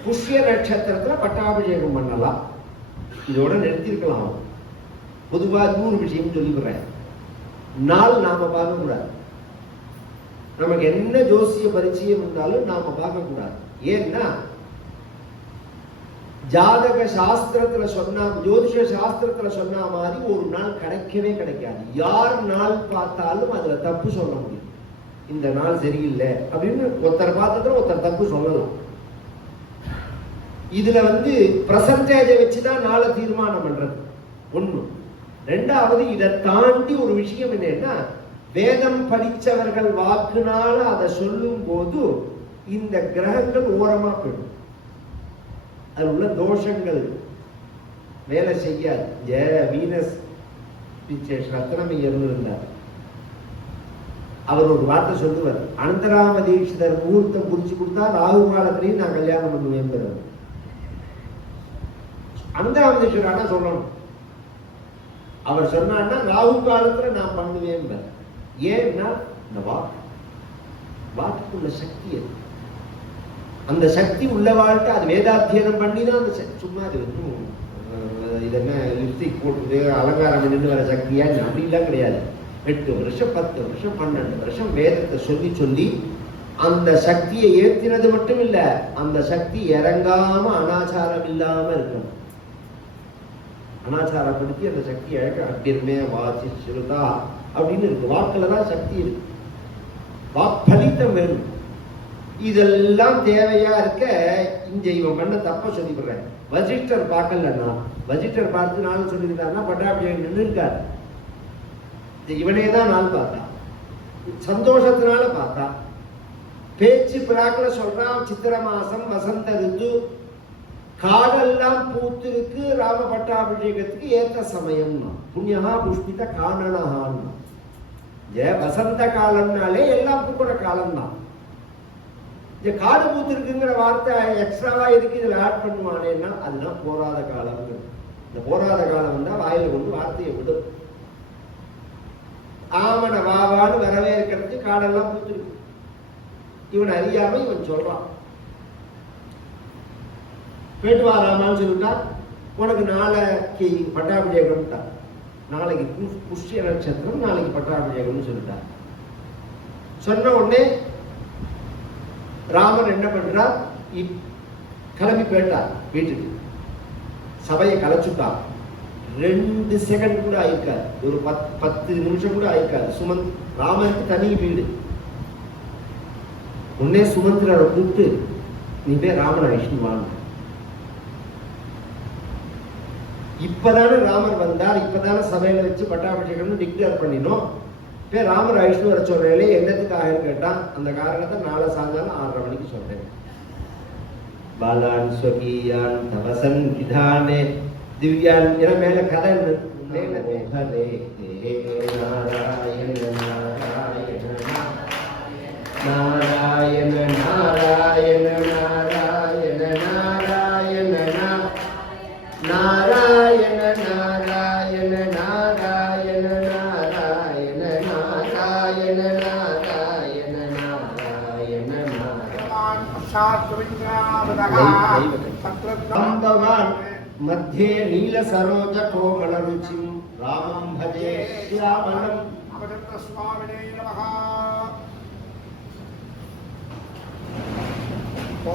புஷ்ய நட்சத்திரத்துல பட்டாபிஷேகம் பண்ணலாம். இதோட நிறுத்திருக்கலாம். பொதுவா 100 விஷயம் சொல்லிக்கிறேன். நாள் நாம பார்க்க கூடாது. நமக்கு என்ன ஜோசிய பரிச்சயம் இருந்தாலும் நாம பார்க்க கூடாது. ஏன்னா ஜாதக சாஸ்திரத்துல சொன்னா, ஜோதிஷ சாஸ்திரத்துல சொன்ன மாதிரி ஒரு நாள் கிடைக்கவே கிடைக்காது. யார் நாள் பார்த்தாலும் அதுல தப்பு சொல்ல முடியும். இந்த நாள் சரியில்லை அப்படின்னு ஒருத்தர் பார்த்ததுல ஒருத்தர் தப்பு சொல்லலாம். இதுல வந்து பிரசன்டேஜை வச்சுதான் நாளை தீர்மானம் பண்றது ஒண்ணு. ரெண்டாவது, இதை தாண்டி ஒரு விஷயம் என்னன்னா, வேதம் படிச்சவர்கள் வாக்குனால அதை சொல்லும் போது இந்த கிரகங்கள் ஓரமா போயிடும். அது உள்ள தோஷங்கள் வேலை செய்யாது. வீனஸ் ரத்னமையர் இருந்தார். அவர் ஒரு வார்த்தை சொல்லுவார், அனந்தராம தீட்சிதர் முகூர்த்தம் குறிச்சு கொடுத்தா ராகு காலத்திலையும் நான் கல்யாணம் பண்ணுவேன். அனந்தராம தீட்சிதர் சொல்லணும். அவர் சொன்னான்னா ராகு காலத்துல நான் பண்ணுவேன். ஏன்னா இந்த வாக்குக்குள்ள சக்தி அது. அந்த சக்தி உள்ள வாழ்க்கை. அது வேதாத்தியனம் பண்ணி தான் அந்த சும்மா அது இதென்ன லிப்ஸ்டிக் போட்டு அலங்காரம் பண்ணிட்டு வர சக்தியா அப்படிலாம் கிடையாது. 8 வருஷம் 10 வருஷம் 12 வருஷம் வேதத்தை சொல்லி சொல்லி அந்த சக்தியை ஏற்றினது மட்டும் இல்ல, அந்த சக்தி இறங்காம அனாச்சாரம் இல்லாம இருக்கணும். அனாச்சாரப்படுத்தி அந்த சக்தி இழக்க அட்டிருமே வாசி சிறுதா அப்படின்னு இருக்கு. வாக்குல தான் சக்தி இருக்கு. வாக்களித்தம் வேணும். இதெல்லாம் தேவையா இருக்க இங்க இவன் பண்ண தப்ப சொல்லிவிடுறேன். வசிஷ்டர் பார்க்கலன்னா, வசிஷ்டர் பார்த்து நாள் சொல்லியிருக்காருன்னா பட்டாபிஷேகம் நின்று இருக்காரு. இவனே தான் நாள் பார்த்தா, சந்தோஷத்தினால பார்த்தா. பேச்சு பிராக்ல சொல்றான், சித்திர மாசம் வசந்த ருது, காடெல்லாம் பூத்திருக்கு, ராம பட்டாபிஷேகத்துக்கு ஏத்த சமயம்னா. புண்ணியகா புஷ்பித காணனஹான்னா. வசந்த காலம்னாலே எல்லாம் பூக்கிற காலம் தான். இந்த காடு பூத்திருக்குங்கிற வார்த்தை எக்ஸ்ட்ராவா இருக்கு இதுல ஆட் பண்ணுவானேன்னா அதுதான் போராத காலம். இந்த போராத காலம் தான் வாயில கொண்டு வார்த்தையை விடும். ஆமன வாவான்னு வரவேற்கிறதுக்கு காடெல்லாம் பூத்திருக்கு. இவன் அறியாம இவன் சொல்றான். போயிட்டு வாராமான்னு சொல்லிட்டா உனக்கு நாளைக்கு பட்டாபிஷேகம்ட்டா. நாளைக்கு புஷ்ய நட்சத்திரம், நாளைக்கு பட்டாபிஷேகம்னு சொல்லிட்டார். சொன்ன உடனே ராமன் என்ன பண்றார், கிளம்பி போயிட்டார் வீட்டுக்கு. சபையை கலைச்சுட்டார். 2 செகண்ட் கூட ஆயிருக்காது, ஒரு 10 நிமிஷம் கூட ஆயிருக்காது. ராமனுக்கு தனி வீடு. உடனே சுமந்திரரை கூப்பிட்டு, நீ போய் ராமனை அழிச்சுட்டு வாங்க. இப்பதானே ராமர் வந்தார், இப்பதானே சபையில வச்சு பட்டாபிஷேகம்னு டிக்ளேர் பண்ணினோம். போய் ராமர் அழிச்சுட்டு வர சொல்றேன். என்னத்துக்காக கேட்டான். அந்த காரணத்தை நாளை சாயங்காலம் 6:30 மணிக்கு சொல்றேன். பாலான் ஸ்வகீயான் தவசன் விதானே திவ்யான் என மேல கதை நாராயண நாராயண நாராயண நாராயண நாராயண நாராயண நாராயண நாராயண நாராயண நாராயண நாராயண நாராயண பகவான் மத்தியே நீல சரோஜ கோமல ருச்சி ராமம் பஜே ஸ்ரீராமனம். சுவாமினே நமஹ.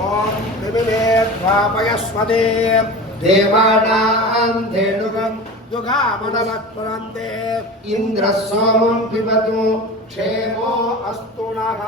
ஓம் விவிதே த்வாபயஸ்வதே தேவானாம் தேனுகம் யுகாமனவத்வரந்தே இந்திர சோமம் பிபது க்ஷேமோ அஸ்து நः.